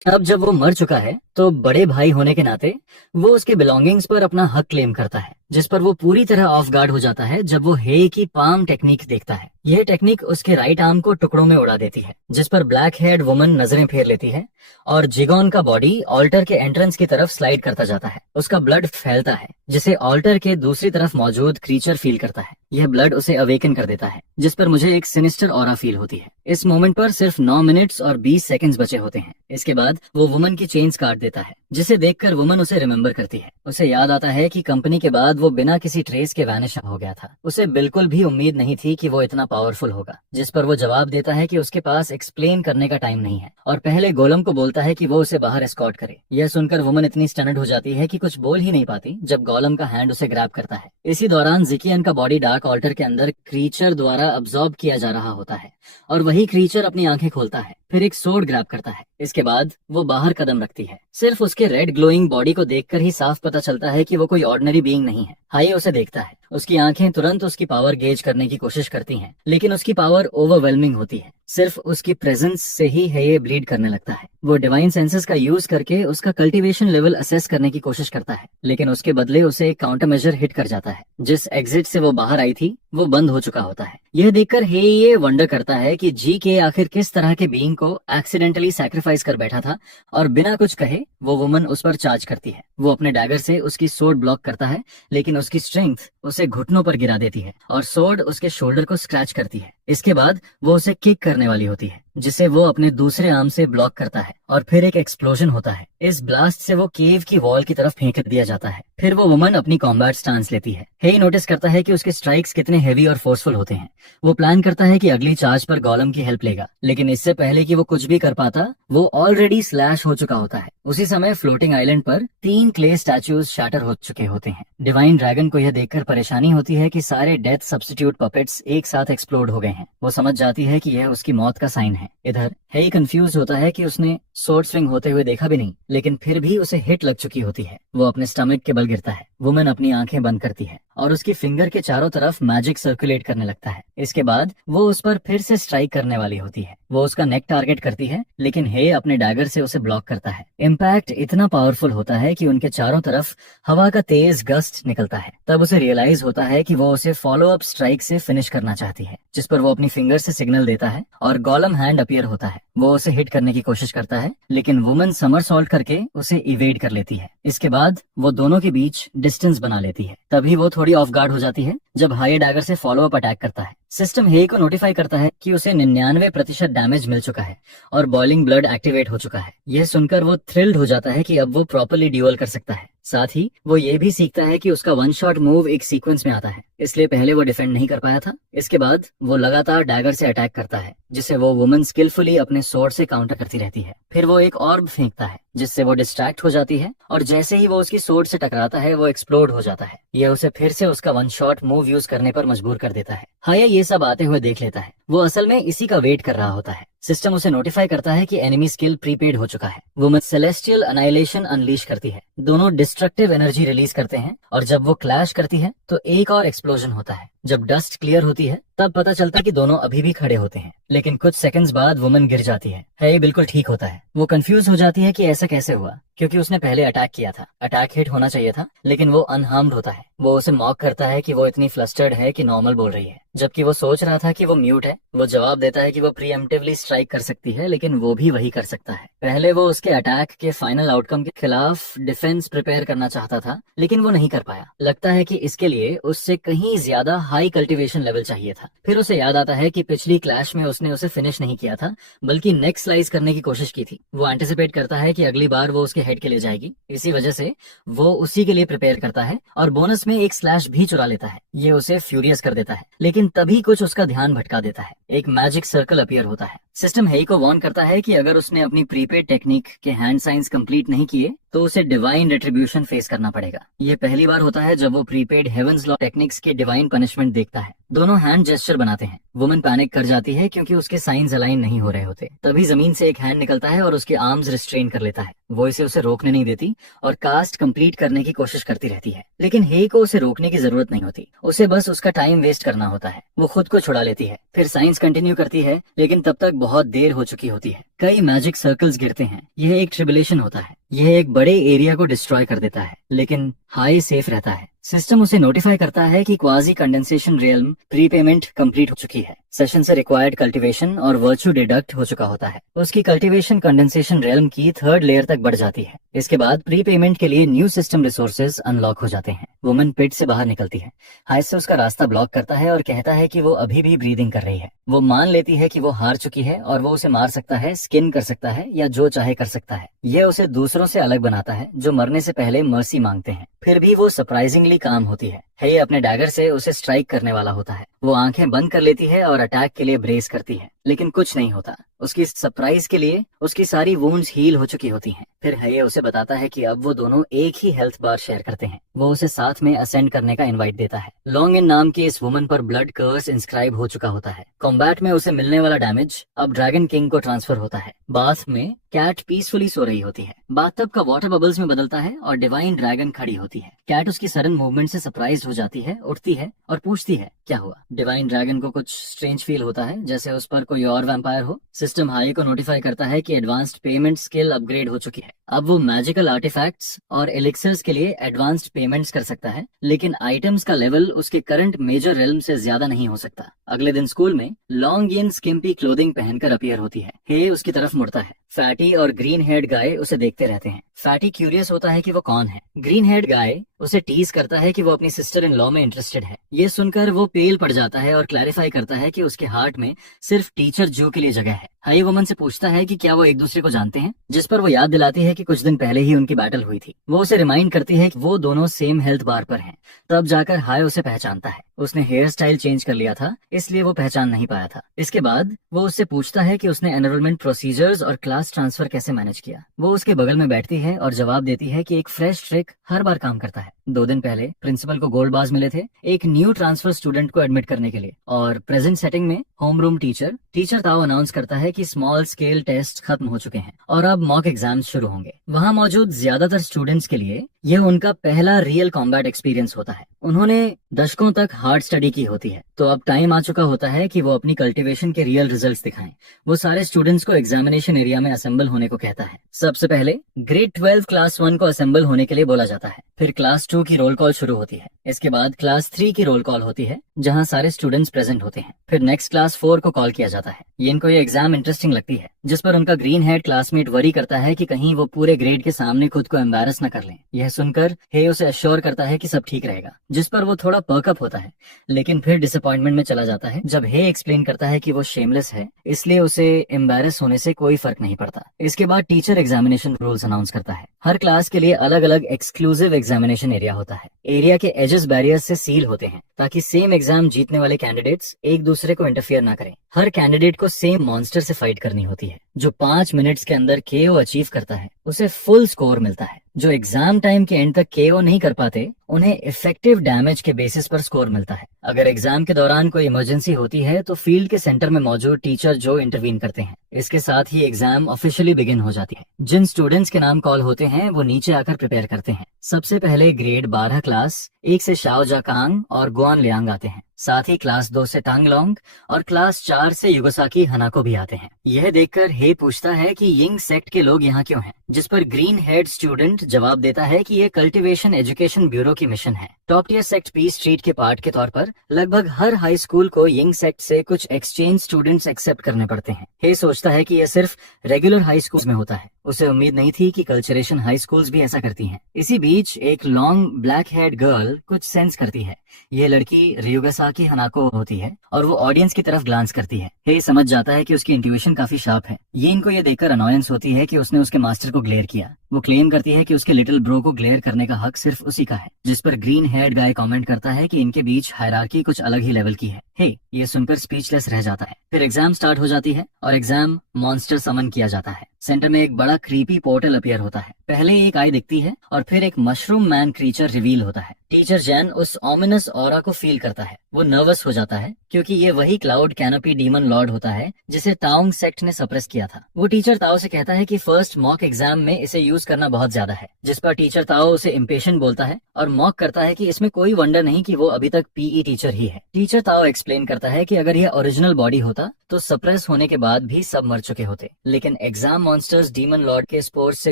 अब जब वो मर चुका है तो बड़े भाई होने के नाते वो उसके बिलोंगिंग्स पर अपना हक क्लेम करता है, जिस पर वो पूरी तरह ऑफ गार्ड हो जाता है जब वो हे की पाम टेक्निक देखता है। यह टेक्निक उसके राइट आर्म को टुकड़ों में उड़ा देती है, जिस पर ब्लैक हेयर्ड वुमन नजरें फेर लेती है और जिगोन का बॉडी ऑल्टर के एंट्रेंस की तरफ स्लाइड करता जाता है। उसका ब्लड फैलता है, जिसे ऑल्टर के दूसरी तरफ मौजूद क्रीचर फील करता है। यह ब्लड उसे अवेकन कर देता है, जिस पर मुझे एक सिनिस्टर ऑरा फील होती है। इस मोमेंट पर सिर्फ 9 मिनट्स और 20 सेकंड्स बचे होते हैं। इसके बाद वो वुमन की चेन्स काट देता है, जिसे देखकर वुमन उसे रिमेम्बर करती है। उसे याद आता है कि कंपनी के बाद वो बिना किसी ट्रेस के वैनिश हो गया था। उसे बिल्कुल भी उम्मीद नहीं थी कि वो इतना पावरफुल होगा, जिस पर वो जवाब देता है कि उसके पास एक्सप्लेन करने का टाइम नहीं है और पहले गोलम को बोलता है कि वो उसे बाहर एस्कॉर्ट करे। यह सुनकर वुमन इतनी स्टनड हो जाती है कि कुछ बोल ही नहीं पाती जब गोलम का हैंड उसे ग्रैब करता है। इसी दौरान जिकियन का बॉडी डार्क ऑल्टर के अंदर क्रीचर द्वारा अब्सॉर्ब किया जा रहा होता है और वही क्रीचर अपनी आंखें खोलता है, फिर एक सोड ग्रैब करता है। इसके बाद वो बाहर कदम रखती है। सिर्फ उसके रेड ग्लोइंग बॉडी को देखकर ही साफ पता चलता है कि वो कोई ऑर्डिनरी बीइंग नहीं है। हाई उसे देखता है। उसकी आंखें तुरंत उसकी पावर गेज करने की कोशिश करती हैं, लेकिन उसकी पावर ओवरवेलमिंग होती है। सिर्फ उसकी प्रेजेंस से ही ये ब्लीड करने लगता है। वो डिवाइन सेंसेस का यूज करके उसका कल्टीवेशन लेवल असेस करने की कोशिश करता है, लेकिन उसके बदले उसे एक काउंटर मेजर हिट कर जाता है। जिस एग्जिट से वो बाहर आई थी वो बंद हो चुका होता है। यह देखकर हे ये वंडर करता है कि जी के आखिर किस तरह के बीइंग को एक्सीडेंटली सैक्रिफाइस कर बैठा था, और बिना कुछ कहे वो वुमन उस पर चार्ज करती है। वो अपने डैगर से उसकी सोर्ड ब्लॉक करता है, लेकिन उसकी स्ट्रेंथ उसे घुटनों पर गिरा देती है और सोर्ड उसके शोल्डर को स्क्रैच करती है। इसके बाद वो उसे किक करने वाली होती है, जिसे वो अपने दूसरे आर्म से ब्लॉक करता है, और फिर एक एक्सप्लोजन होता है। इस ब्लास्ट से वो केव की वॉल की तरफ फेंक दिया जाता है। फिर वो वुमन अपनी कॉम्बैट स्टांस लेती है। हे नोटिस करता है कि उसके स्ट्राइक्स कितने हेवी और फोर्सफुल होते हैं। वो प्लान करता है कि अगली चार्ज पर गोलम की हेल्प लेगा, लेकिन इससे पहले कि वो कुछ भी कर पाता वो ऑलरेडी स्लैश हो चुका होता है। उसी समय फ्लोटिंग आइलैंड पर 3 क्ले स्टैचूज शैटर हो चुके होते हैं। डिवाइन ड्रैगन को यह देखकर परेशानी होती है कि सारे डेथ सब्स्टिट्यूट पपेट्स एक साथ एक्सप्लोड हो गए हैं। वो समझ जाती है कि यह उसकी मौत का साइन है। इधर हेई कंफ्यूज होता है कि उसने सोर्ड स्विंग होते हुए देखा भी नहीं, लेकिन फिर भी उसे हिट लग चुकी होती है। वो अपने स्टमक के बल गिरता है। वुमन अपनी आंखें बंद करती है और उसकी फिंगर के चारों तरफ मैजिक सर्कुलेट करने लगता है। इसके बाद वो उस पर फिर से स्ट्राइक करने वाली होती है। वो उसका नेक टारगेट करती है, लेकिन हे अपने डैगर से उसे ब्लॉक करता है। इम्पैक्ट इतना पावरफुल होता है कि उनके चारों तरफ हवा का तेज गस्ट निकलता है। तब उसे रियलाइज होता है कि वो उसे फॉलो अप स्ट्राइक से फिनिश करना चाहती है, जिस पर वो अपनी फिंगर से सिग्नल देता है और गोलम हैंड अपीयर होता है। वो उसे हिट करने की कोशिश करता है, लेकिन वुमन समरसॉल्ट करके उसे इवेड कर लेती है। इसके बाद वो दोनों के बीच डिस्टेंस बना लेती है। तभी वो थोड़ी ऑफ गार्ड हो जाती है जब हाई डैगर से फॉलो अप अटैक करता है। सिस्टम हे को नोटिफाई करता है कि उसे 99% डैमेज मिल चुका है और बॉइलिंग ब्लड एक्टिवेट हो चुका है। यह सुनकर वो थ्रिल्ड हो जाता है कि अब वो प्रॉपर्ली ड्यूअल कर सकता है। साथ ही वो ये भी सीखता है कि उसका वन शॉट मूव एक सीक्वेंस में आता है, इसलिए पहले वो डिफेंड नहीं कर पाया था। इसके बाद वो लगातार डैगर से अटैक करता है, जिसे वो वुमन स्किलफुली अपने स्वॉर्ड से काउंटर करती रहती है। फिर वो एक ऑर्ब फेंकता है, जिससे वो डिस्ट्रैक्ट हो जाती है, और जैसे ही वो उसकी स्वॉर्ड से टकराता है वो एक्सप्लोड हो जाता है। यह उसे फिर से उसका वन शॉट मूव यूज करने पर मजबूर कर देता है। हाया ये सब आते हुए देख लेता है। वो असल में इसी का वेट कर रहा होता है। सिस्टम उसे नोटिफाई करता है कि एनिमी स्किल प्रीपेड हो चुका है। वुमन सेलेस्टियल अनाइलेशन अनलीश करती है। दोनों डिस्ट्रक्टिव एनर्जी रिलीज करते हैं, और जब वो क्लैश करती है तो एक और एक्सप्लोजन होता है। जब डस्ट क्लियर होती है तब पता चलता है कि दोनों अभी भी खड़े होते हैं, लेकिन कुछ सेकंड्स बाद वुमन गिर जाती है। ये बिल्कुल ठीक होता है। वो कंफ्यूज हो जाती है कि ऐसा कैसे हुआ, क्योंकि उसने पहले अटैक किया था। अटैक हिट होना चाहिए था, लेकिन वो अनहार्म्ड होता है। वो उसे मॉक करता है कि वो इतनी फ्लस्टर्ड है कि नॉर्मल बोल रही है, जबकि वो सोच रहा था कि वो म्यूट है। वो जवाब देता है कि वो प्रीएम्प्टिवली स्ट्राइक कर सकती है, लेकिन वो भी वही कर सकता है। पहले वो उसके अटैक के फाइनल आउटकम के खिलाफ डिफेंस प्रिपेयर करना चाहता था, लेकिन वो नहीं कर पाया। लगता है कि इसके लिए उससे कहीं ज्यादा हाई कल्टीवेशन लेवल चाहिए था। फिर उसे याद आता है कि पिछली क्लैश में उसने उसे फिनिश नहीं किया था, बल्कि नेक स्लाइस करने की कोशिश की थी। वो एंटिसिपेट करता है कि अगली बार वो उसके हेड के लिए जाएगी। इसी वजह से वो उसी के लिए प्रिपेयर करता है और बोनस में एक स्लैश भी चुरा लेता है। ये उसे फ्यूरियस कर देता है, लेकिन तभी कुछ उसका ध्यान भटका देता है। एक मैजिक सर्कल अपीयर होता है। सिस्टम हेई को वार्न करता है कि अगर उसने अपनी प्रीपेड टेक्निक के हैंड साइंस कंप्लीट नहीं किए तो उसे डिवाइन रिट्रीब्यूशन फेस करना पड़ेगा। ये पहली बार होता है जब वो प्रीपेड हेवंस लॉ टेक्निक्स के डिवाइन पनिशमेंट देखता है। दोनों हैंड जेस्चर बनाते हैं। वुमन पैनिक कर जाती है क्योंकि उसके साइंस अलाइन नहीं हो रहे होते। तभी जमीन से एक हैंड निकलता है और उसके आर्म्स रिस्ट्रेन कर लेता है। वो इसे उसे रोकने नहीं देती और कास्ट कंप्लीट करने की कोशिश करती रहती है, लेकिन हेई को उसे रोकने की जरूरत नहीं होती। उसे बस उसका टाइम वेस्ट करना होता है। वो खुद को छुड़ा लेती है। फिर साइंस कंटिन्यू करती है, लेकिन तब तक बहुत देर हो चुकी होती है। कई मैजिक सर्कल्स गिरते हैं। यह एक ट्रिबुलेशन होता है। यह एक बड़े एरिया को डिस्ट्रॉय कर देता है, लेकिन हाई सेफ रहता है। सिस्टम उसे नोटिफाई करता है कि quasi condensation realm prepayment complete हो चुकी है। सेशन से रिक्वायर्ड कल्टीवेशन और वर्चू डिडक्ट हो चुका होता है। उसकी कल्टीवेशन कंडेंसेशन रियल्म की 3rd लेयर तक बढ़ जाती है। इसके बाद प्रीपेमेंट के लिए न्यू सिस्टम रिसोर्सेज अनलॉक हो जाते हैं। वुमन पिट से बाहर निकलती है। हाई से उसका रास्ता ब्लॉक करता है और कहता है कि वो अभी भी ब्रीदिंग कर रही है। वो मान लेती है कि वो हार चुकी है और वो उसे मार सकता है, स्किन कर सकता है या जो चाहे कर सकता है। यह उसे दूसरों से अलग बनाता है जो मरने से पहले मर्सी मांगते हैं। फिर भी वो सरप्राइजिंगली काम होती है। हे अपने डैगर से उसे स्ट्राइक करने वाला होता है। वो आंखें बंद कर लेती है और अटैक के लिए ब्रेस करती है, लेकिन कुछ नहीं होता। उसकी सरप्राइज के लिए उसकी सारी वुंड्स हील हो चुकी होती हैं। फिर हे उसे बताता है कि अब वो दोनों एक ही हेल्थ बार शेयर करते हैं। वो उसे साथ में असेंड करने का इनवाइट देता है। लॉन्ग इन नाम की इस वुमन पर ब्लड कर्स इंस्क्राइब हो चुका होता है। कॉम्बैट में उसे मिलने वाला डैमेज अब ड्रैगन किंग को ट्रांसफर होता है। बाथ में कैट पीसफुली सो रही होती है। बाथटब का वाटर बबल्स में बदलता है और डिवाइन ड्रैगन खड़ी होती है। कैट उसकी सडन मूवमेंट से सरप्राइज सरप्राइज्ड हो जाती है, उठती है और पूछती है क्या हुआ। डिवाइन ड्रैगन को कुछ स्ट्रेंज फील होता है, जैसे उस पर कोई और वैम्पायर हो। सिस्टम हाई को नोटिफाई करता है कि एडवांस्ड पेमेंट स्किल अपग्रेड हो चुकी है। अब वो मैजिकल आर्टिफैक्ट्स और एलिक्सर्स के लिए एडवांस्ड पेमेंट्स कर सकता है, लेकिन आइटम्स का लेवल उसके करंट मेजर रेल्म से ज्यादा नहीं हो सकता। अगले दिन स्कूल में लॉन्ग इन स्किम्पी क्लोथिंग पहनकर अपीयर होती है। हे उसकी तरफ मुड़ता है। फैटी और ग्रीन हेड गाय उसे देखते रहते हैं। फैटी क्यूरियस होता है कि वो कौन है। ग्रीन हेड गाय उसे टीज करता है कि वो अपनी सिस्टर इन लॉ में इंटरेस्टेड है। ये सुनकर वो पेल पड़ जाता है और क्लैरिफाई करता है कि उसके हार्ट में सिर्फ टीचर जो के लिए जगह है। हाई वुमन से पूछता है कि क्या वो एक दूसरे को जानते हैं, जिस पर वो याद दिलाती है कि कुछ दिन पहले ही उनकी बैटल हुई थी। वो उसे रिमाइंड करती है कि वो दोनों सेम हेल्थ बार पर हैं। तब जाकर हाई उसे पहचानता है। उसने हेयर स्टाइल चेंज कर लिया था, इसलिए वो पहचान नहीं पाया था। इसके बाद वो उससे पूछता है कि उसने एनरोलमेंट प्रोसीजर्स और क्लास ट्रांसफर कैसे मैनेज किया। वो उसके बगल में बैठती है और जवाब देती है कि एक फ्रेश ट्रिक हर बार काम करता है। 2 दिन पहले प्रिंसिपल को गोल्ड बार्स मिले थे एक न्यू ट्रांसफर स्टूडेंट को एडमिट करने के लिए। और प्रेजेंट सेटिंग में होम रूम टीचर ताओ अनाउंस करता है कि स्मॉल स्केल टेस्ट खत्म हो चुके हैं और अब मॉक एग्जाम्स शुरू होंगे। वहाँ मौजूद ज्यादातर स्टूडेंट्स के लिए यह उनका पहला रियल कॉम्बैट एक्सपीरियंस होता है। उन्होंने दशकों तक हार्ड स्टडी की होती है, तो अब टाइम आ चुका होता है कि वो अपनी कल्टीवेशन के रियल रिजल्ट्स दिखाएं। वो सारे स्टूडेंट्स को एग्जामिनेशन एरिया में असेंबल होने को कहता है। सबसे पहले ग्रेड 12 क्लास 1 को असेंबल होने के लिए बोला जाता है। फिर क्लास 2 की रोल कॉल शुरू होती है। इसके बाद क्लास 3 की रोल कॉल होती है, जहां सारे स्टूडेंट्स प्रेजेंट होते हैं। फिर नेक्स्ट क्लास 4 को कॉल किया जाता है। इनको ये एग्जाम इंटरेस्टिंग लगती है, जिस पर उनका ग्रीन हेड क्लासमेट वरी करता है कि कहीं वो पूरे ग्रेड के सामने खुद को एम्बैरस न कर लें। यह सुनकर हे उसे अश्योर करता है कि सब ठीक रहेगा, जिस पर वो थोड़ा पर्कअप होता है, लेकिन फिर डिसअपॉइंटमेंट में चला जाता है जब हे एक्सप्लेन करता है कि वो शेमलेस है, इसलिए उसे एम्बैरस होने से कोई फर्क नहीं पड़ता। इसके बाद टीचर एग्जामिनेशन रूल्स अनाउंस करता है। हर क्लास के लिए अलग अलग एक्सक्लूसिव एग्जामिनेशन एरिया होता है। एरिया के एजेस बैरियर्स से सील होते हैं ताकि सेम एग्जाम जीतने वाले कैंडिडेट्स एक दूसरे को इंटरफियर ना करें। हर कैंडिडेट को सेम मॉन्स्टर से फाइट करनी होती है। जो 5 मिनट्स के अंदर केओ अचीव करता है उसे फुल स्कोर मिलता है। जो एग्जाम टाइम के एंड तक केओ नहीं कर पाते उन्हें इफेक्टिव डैमेज के बेसिस पर स्कोर मिलता है। अगर एग्जाम के दौरान कोई इमरजेंसी होती है तो फील्ड के सेंटर में मौजूद टीचर जो इंटरवीन करते हैं। इसके साथ ही एग्जाम ऑफिशियली बिगिन हो जाती है। जिन स्टूडेंट्स के नाम कॉल होते हैं वो नीचे आकर प्रिपेयर करते हैं। सबसे पहले ग्रेड 12 क्लास 1 से शाओ जाकांग और गुआन लियांग आते हैं। साथ ही क्लास 2 से टांगलोंग और क्लास 4 से युगोसाकी हनाको भी आते हैं। यह देखकर हे पूछता है कि यिंग सेक्ट के लोग यहाँ क्यों हैं, जिस पर ग्रीन हेड स्टूडेंट जवाब देता है कि ये कल्टीवेशन एजुकेशन ब्यूरो की मिशन है। Top tier sect peace street के पार्ट के तौर पर लगभग हर हाई स्कूल को यिंग सेक्ट से कुछ एक्सचेंज स्टूडेंट्स एक्सेप्ट करने पड़ते हैं। हे सोचता है कि यह सिर्फ रेगुलर हाई स्कूल में होता है। उसे उम्मीद नहीं थी कि कल्चरेशन हाई स्कूल्स भी ऐसा करती हैं। इसी बीच एक लॉन्ग ब्लैक हेड गर्ल कुछ सेंस करती है। ये लड़की ryugasaki हनाको होती है और वो ऑडियंस की तरफ ग्लांस करती है। हे समझ जाता है कि उसकी इंट्यूशन काफी शार्प है। ये इनको ये देखकर अनॉयंस होती है कि उसने उसके मास्टर को ग्लेयर किया। वो क्लेम करती है कि उसके लिटिल ब्रो को ग्लेयर करने का हक सिर्फ उसी का है, जिस पर ग्रीन हेड गाय कमेंट करता है कि इनके बीच हायरार्की कुछ अलग ही लेवल की है। हे ये सुनकर स्पीचलेस रह जाता है। फिर एग्जाम स्टार्ट हो जाती है और एग्जाम मॉन्स्टर समन किया जाता है। सेंटर में एक बड़ा क्रीपी पोर्टल अपीयर होता है। पहले एक आई दिखती है और फिर एक मशरूम मैन क्रीचर रिवील होता है। टीचर जैन उस ऑमिनस ऑरा को फील करता है। वो नर्वस हो जाता है क्योंकि ये वही क्लाउड कैनोपी डीमन लॉर्ड होता है जिसे ताओंग सेक्ट ने सप्रेस किया था। वो टीचर ताओ से कहता है कि फर्स्ट मॉक एग्जाम में इसे यूज करना बहुत ज्यादा है, जिस पर टीचर ताओ उसे इम्पेशेंट बोलता है और मॉक करता है कि इसमें कोई वंडर नहीं कि वो अभी तक पीई टीचर ही है। टीचर ताओ एक्सप्लेन करता है कि अगर यह ओरिजिनल बॉडी होता तो सप्रेस होने के बाद भी सब मर चुके होते, लेकिन एग्जाम मॉन्स्टर्स डीमन लॉर्ड के स्पोर्स से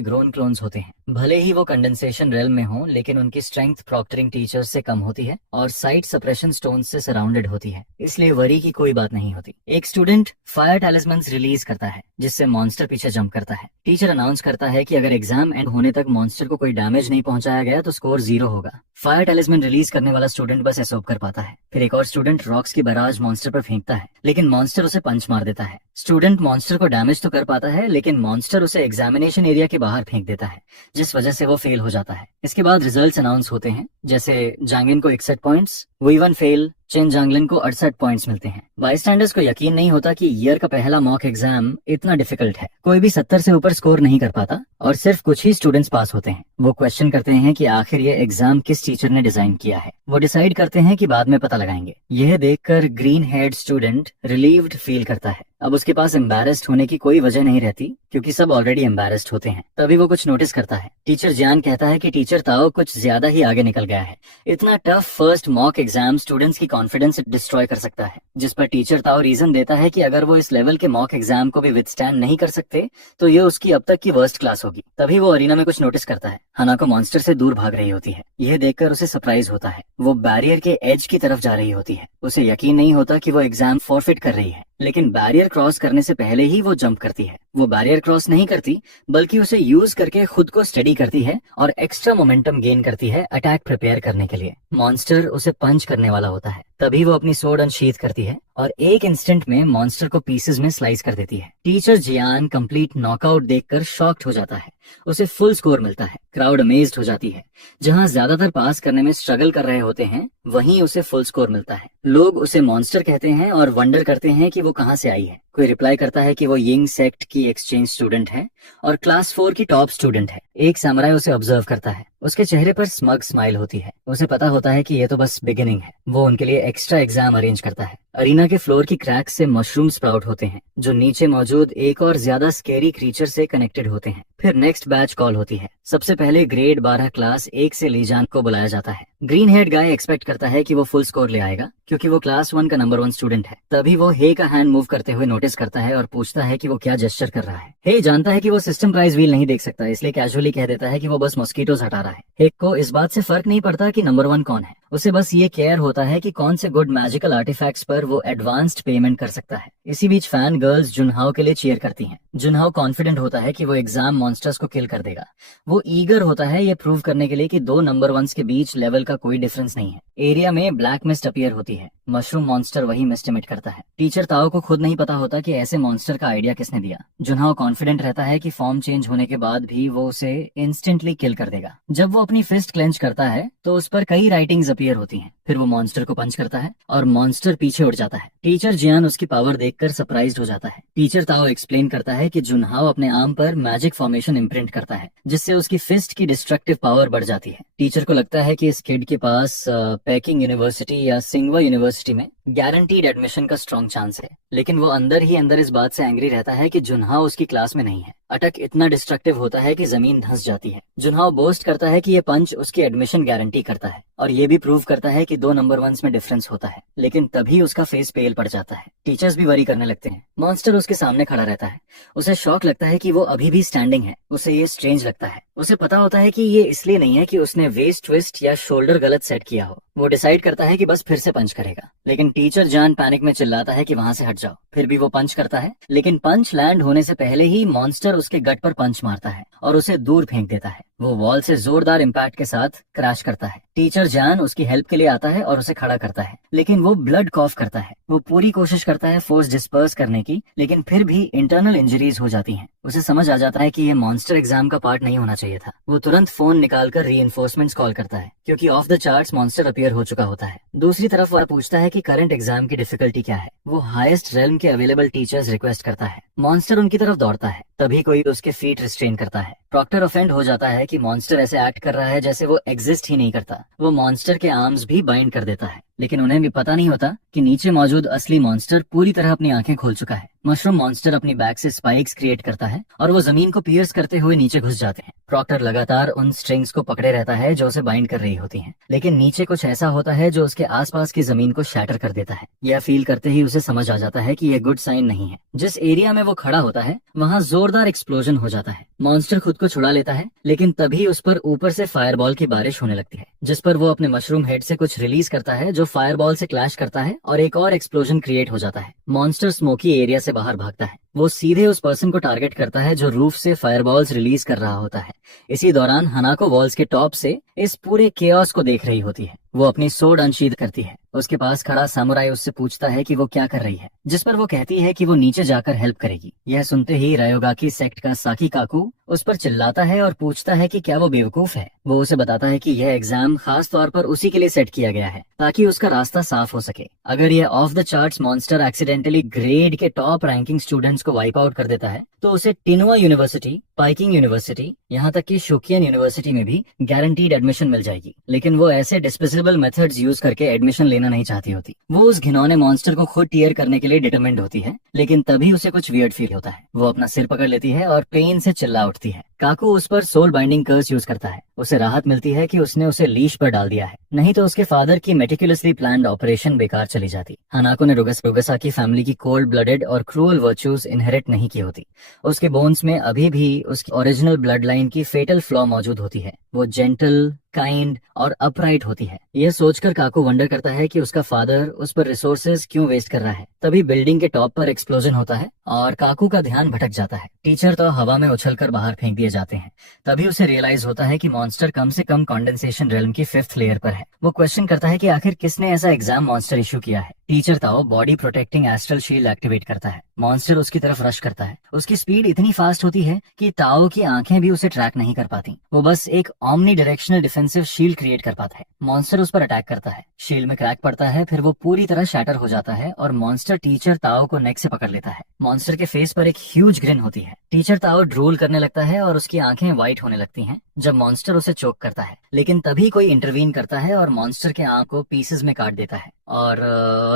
ग्रोन क्लोन्स होते हैं। भले ही वो कंडेंसेशन रेल में हो, लेकिन उनकी स्ट्रेंथ प्रॉक्टरिंग टीचर्स से कम होती है और साइट सप्रेशन स्टोन्स से सराउंडेड होती है, इसलिए वरी की कोई बात नहीं होती। एक स्टूडेंट फायर टैलिस्मन्स रिलीज करता है जिससे मॉन्स्टर पीछे जंप करता है। टीचर अनाउंस करता है कि अगर एग्जाम एंड होने तक मॉन्स्टर को कोई डैमेज नहीं पहुंचाया गया तो स्कोर 0 होगा। फायर टैलिस्मन रिलीज करने वाला स्टूडेंट बस एसोप कर पाता है। फिर एक और स्टूडेंट रॉक्स की बराज मॉन्स्टर पर फेंकता है, लेकिन मॉन्स्टर उसे पंच मार देता है। स्टूडेंट मॉन्स्टर को डैमेज तो कर पाता है, लेकिन मॉन्स्टर उसे एग्जामिनेशन एरिया के बाहर फेंक देता है, जिस वजह से वो फेल हो जाता है। इसके बाद रिजल्ट्स अनाउंस होते हैं, जैसे जांगिन को 61 पॉइंट्स, वीवन फेल, चेन जांगलिन को 68 पॉइंट्स मिलते हैं। बाईस्टैंडर्स को यकीन नहीं होता कि ईयर का पहला मॉक एग्जाम इतना डिफिकल्ट है। कोई भी 70 से ऊपर स्कोर नहीं कर पाता और सिर्फ कुछ ही स्टूडेंट्स पास होते हैं। वो क्वेश्चन करते हैं कि आखिर ये एग्जाम किस टीचर ने डिजाइन किया है। वो डिसाइड करते हैं कि बाद में पता लगाएंगे। यह देखकर green head student relieved feel करता है। अब उसके पास एम्बैरेस्ड होने की कोई वजह नहीं रहती क्योंकि सब ऑलरेडी एम्बैरेस्ड होते हैं। तभी वो कुछ नोटिस करता है। टीचर जियान कहता है कि टीचर ताओ कुछ ज्यादा ही आगे निकल गया है। इतना tough first mock exam students की कॉन्फिडेंस डिस्ट्रॉय कर सकता है, जिस पर टीचर ताओ रीजन देता है कि अगर वो इस लेवल के मॉक एग्जाम को भी विथस्टैंड नहीं कर सकते तो ये उसकी अब तक की वर्स्ट क्लास होगी। तभी वो अरीना में कुछ नोटिस करता है। हानाको मॉन्स्टर से दूर भाग रही होती है। यह देखकर उसे सरप्राइज होता है। वो बैरियर के एज की तरफ जा रही होती है। उसे यकीन नहीं होता कि वो एग्जाम फॉरफिट कर रही है, लेकिन बैरियर क्रॉस करने से पहले ही वो जंप करती है। वो बैरियर क्रॉस नहीं करती बल्कि उसे यूज करके खुद को स्टडी करती है और एक्स्ट्रा मोमेंटम गेन करती है अटैक प्रिपेयर करने के लिए। मॉन्स्टर उसे पंच करने वाला होता है। तभी वो अपनी सोर्ड अनशीथ करती है और एक इंस्टेंट में मॉन्स्टर को पीसेस में स्लाइस कर देती है। टीचर जियान कंप्लीट नॉकआउट देखकर शॉक्ड हो जाता है। उसे फुल स्कोर मिलता है। क्राउड अमेज्ड हो जाती है। जहां ज्यादातर पास करने में स्ट्रगल कर रहे होते हैं, वहीं उसे फुल स्कोर मिलता है। लोग उसे मॉन्स्टर कहते हैं और वंडर करते हैं कि वो कहां से आई है। कोई रिप्लाई करता है कि वो यिंग सेक्ट की एक्सचेंज स्टूडेंट है और क्लास 4 की टॉप स्टूडेंट है। एक सैमुराई उसे ऑब्जर्व करता है। उसके चेहरे पर स्मग स्माइल होती है। उसे पता होता है कि ये तो बस बिगिनिंग है। वो उनके लिए एक्स्ट्रा एग्जाम अरेंज करता है। अरीना के फ्लोर की क्रैक से मशरूम स्प्राउट होते हैं, जो नीचे मौजूद एक और ज्यादा स्केरी क्रीचर से कनेक्टेड होते हैं। फिर नेक्स्ट बैच कॉल होती है। सबसे पहले ग्रेड 12 क्लास 1 से लीजान को बुलाया जाता है। ग्रीन हेड गाय एक्सपेक्ट करता है कि वो फुल स्कोर ले आएगा क्योंकि वो क्लास 1 का नंबर 1 स्टूडेंट है। तभी वो हे का हैंड मूव करते हुए नोटिस करता है और पूछता है कि वो क्या जेस्चर कर रहा है। हे जानता है कि वो सिस्टम प्राइज व्हील नहीं देख सकता, इसलिए कैजुअली कह देता है कि वो बस मॉस्किटोज हटा रहा है। हे को इस बात से फर्क नहीं पड़ता कि नंबर 1 कौन है। उसे बस ये केयर होता है कि कौन से गुड मैजिकल आर्टिफैक्ट्स पर वो एडवांस्ड पेमेंट कर सकता है। इसी बीच फैन गर्ल्स जुनहाओ के लिए चीयर करती हैं। जुनहाओ कॉन्फिडेंट होता है कि वो एग्जाम मॉन्स्टर्स को किल कर देगा। वो ईगर होता है ये प्रूव करने के लिए कि दो नंबर 1s के बीच लेवल का कोई डिफरेंस नहीं है। एरिया में ब्लैक मिस्ट अपीयर होती है। मशरूम मॉन्स्टर वही मिस्ट एमिट करता है। टीचर ताओ को खुद नहीं पता होता कि ऐसे मॉन्स्टर का आइडिया किसने दिया। जुनहाओ कॉन्फिडेंट रहता है कि फॉर्म चेंज होने के बाद भी वो उसे इंस्टेंटली किल कर देगा। जब वो अपनी फिस्ट क्लेंच करता है तो उस पर कई राइटिंग्स अपीयर होती हैं। फिर वो मॉन्स्टर को पंच करता है और मॉन्स्टर पीछे उड़ जाता है। टीचर जियान उसकी पावर देखकर सरप्राइज्ड हो जाता है। टीचर ताओ एक्सप्लेन करता है कि जुनहाओ अपने आर्म पर मैजिक फॉर्मेशन इम्प्रिंट करता है, जिससे उसकी फिस्ट की डिस्ट्रक्टिव पावर बढ़ जाती है। टीचर को लगता है कि इस किड के पास पेकिंग यूनिवर्सिटी या सिंगवा यूनिवर्सिटी में गारंटीड एडमिशन का स्ट्रॉन्ग चांस है, लेकिन वो अंदर ही अंदर इस बात से एंग्री रहता है कि जुनहाओ उसकी क्लास में नहीं है। अटक इतना डिस्ट्रक्टिव होता है कि जमीन धंस जाती है। जुनहाओ बोस्ट करता है कि ये पंच उसकी एडमिशन गारंटी करता है और ये भी प्रूव करता है कि दो नंबर 1s में डिफरेंस होता है, लेकिन तभी उसका फेस पेल पड़ जाता है। टीचर्स भी वरी करने लगते हैं। मॉन्स्टर उसके सामने खड़ा रहता है। उसे शॉक लगता है कि वो अभी भी स्टैंडिंग है। उसे ये स्ट्रेंज लगता है। उसे पता होता है कि ये इसलिए नहीं है कि उसने वेस्ट ट्विस्ट या शोल्डर गलत सेट किया हो। वो डिसाइड करता है कि बस फिर से पंच करेगा, लेकिन टीचर जान पैनिक में चिल्लाता है कि वहां से हट जाओ। फिर भी वो पंच करता है, लेकिन पंच लैंड होने से पहले ही मॉन्स्टर उसके गट पर पंच मारता है और उसे दूर फेंक देता है। वो वॉल से जोरदार इम्पैक्ट के साथ क्रैश करता है। टीचर जान उसकी हेल्प के लिए आता है और उसे खड़ा करता है, लेकिन वो ब्लड कॉफ करता है। वो पूरी कोशिश करता है फोर्स डिस्पर्स करने की, लेकिन फिर भी इंटरनल इंजरीज हो जाती हैं। उसे समझ आ जाता है कि ये मॉन्स्टर एग्जाम का पार्ट नहीं होना चाहिए था। वो तुरंत फोन निकालकर रीइंफोर्समेंट्स कॉल करता है, क्योंकि of the charts monster appear हो चुका होता है। दूसरी तरफ वह पूछता है कि करंट एग्जाम की डिफिकल्टी क्या है। वो हाईएस्ट रेल्म के अवेलेबल टीचर्स रिक्वेस्ट करता है। मॉन्स्टर उनकी तरफ दौड़ता है, तभी कोई उसके फीट रिस्ट्रेन करता है। प्रॉक्टर ऑफेंड हो जाता है कि मॉन्स्टर ऐसे एक्ट कर रहा है जैसे वो एग्जिस्ट ही नहीं करता। वो मॉन्स्टर के आर्म्स भी बाइंड कर देता है, लेकिन उन्हें भी पता नहीं होता कि नीचे मौजूद असली मॉन्स्टर पूरी तरह अपनी आंखें खोल चुका है। मशरूम मॉन्स्टर अपनी बैक से स्पाइक्स क्रिएट करता है और वो जमीन को पियर्स करते हुए नीचे घुस जाते हैं। प्रॉक्टर लगातार उन स्ट्रिंग्स को पकड़े रहता है जो उसे बाइंड कर रही होती हैं, लेकिन नीचे कुछ ऐसा होता है जो उसके आसपास की जमीन को शैटर कर देता है। यह फील करते ही उसे समझ आ जाता है कि यह गुड साइन नहीं है। जिस एरिया में वो खड़ा होता है वहाँ जोरदार एक्सप्लोजन हो जाता है। मॉन्स्टर खुद को छुड़ा लेता है, लेकिन तभी उस पर ऊपर से फायरबॉल की बारिश होने लगती है, जिस पर वो अपने मशरूम हेड से कुछ रिलीज करता है जो फायरबॉल से क्लैश करता है और एक और एक्सप्लोजन क्रिएट हो जाता है। मॉन्स्टर स्मोकी एरिया से बाहर भागता है। वो सीधे उस पर्सन को टारगेट करता है जो रूफ से फायरबॉल्स रिलीज कर रहा होता है। इसी दौरान हानाको वॉल्स के टॉप से इस पूरे केओस को देख रही होती है। वो अपनी सोर्ड अनशीथ करती है। उसके पास खड़ा सामुराई उससे पूछता है कि वो क्या कर रही है, जिस पर वो कहती है कि वो नीचे जाकर हेल्प करेगी। यह सुनते ही रायोगाकी सेक्ट का साकी काकू उस पर चिल्लाता है और पूछता है कि क्या वो बेवकूफ है। वो उसे बताता है कि यह एग्जाम खास तौर पर उसी के लिए सेट किया गया है ताकि उसका रास्ता साफ हो सके। अगर यह of the charts monster accidentally grade के टॉप रैंकिंग स्टूडेंट्स को वाइप आउट कर देता है तो उसे टिनुआ यूनिवर्सिटी, पाइकिंग यूनिवर्सिटी, यहाँ तक कि शुकियन यूनिवर्सिटी में भी गारंटीड एडमिशन मिल जाएगी। लेकिन वो ऐसे डिस्पोजेबल मेथड्स यूज करके एडमिशन लेना नहीं चाहती होती। वो उस घिनौने मॉन्स्टर को खुद टीयर करने के लिए डिटरमिन्ड होती है, लेकिन तभी उसे कुछ वियर्ड फील होता है। वो अपना सिर पकड़ लेती है और पेन से चिल्ला उठती है। काकू उस पर सोल बाइंडिंग कर्स यूज करता है। उसे राहत मिलती है कि उसने उसे लीश पर डाल दिया है, नहीं तो उसके फादर की मेटिकुलसली प्लान्ड ऑपरेशन बेकार चली जाती। हानाको ने रुगसा की फैमिली की कोल्ड ब्लडेड और क्रूअल वर्च्यूज इनहेरिट नहीं की होती। उसके बोन्स में अभी भी उसकी ओरिजिनल ब्लड लाइन की फेटल फ्लॉ मौजूद होती है। वो जेंटल, काइंड और अपराइट होती है। यह सोचकर काकू वंडर करता है कि उसका फादर उस पर रिसोर्सेज क्यों वेस्ट कर रहा है। तभी बिल्डिंग के टॉप पर एक्सप्लोजन होता है और काकू का ध्यान भटक जाता है। टीचर तो हवा में उछलकर बाहर फेंक दिए जाते हैं। तभी उसे रियलाइज होता है कि मॉन्स्टर कम से कम कंडेंसेशन रेल्म की 5th लेयर पर है। वो क्वेश्चन करता है कि आखिर किसने ऐसा एग्जाम मॉन्स्टर इशू किया है। Teacher Tao body protecting astral shield activate करता है। मॉन्स्टर उसकी तरफ रश करता है। उसकी स्पीड इतनी फास्ट होती है कि ताओ की आंखें भी उसे ट्रैक नहीं कर पाती। वो बस एक omni directional defensive shield create कर पाता है। मॉन्स्टर उस पर अटैक करता है। शील्ड में क्रैक पड़ता है, फिर वो पूरी तरह शैटर हो जाता है और मॉन्स्टर टीचर ताओ को नेक से पकड़ लेता है। मॉन्स्टर के फेस पर एक ह्यूज ग्रिन होती है। टीचर ताओ ड्रोल करने लगता है और उसकी आंखें व्हाइट होने लगती हैं जब मॉन्स्टर उसे चोक करता है। लेकिन तभी कोई इंटरवीन करता है और मॉन्स्टर के आंख को पीसेस में काट देता है। और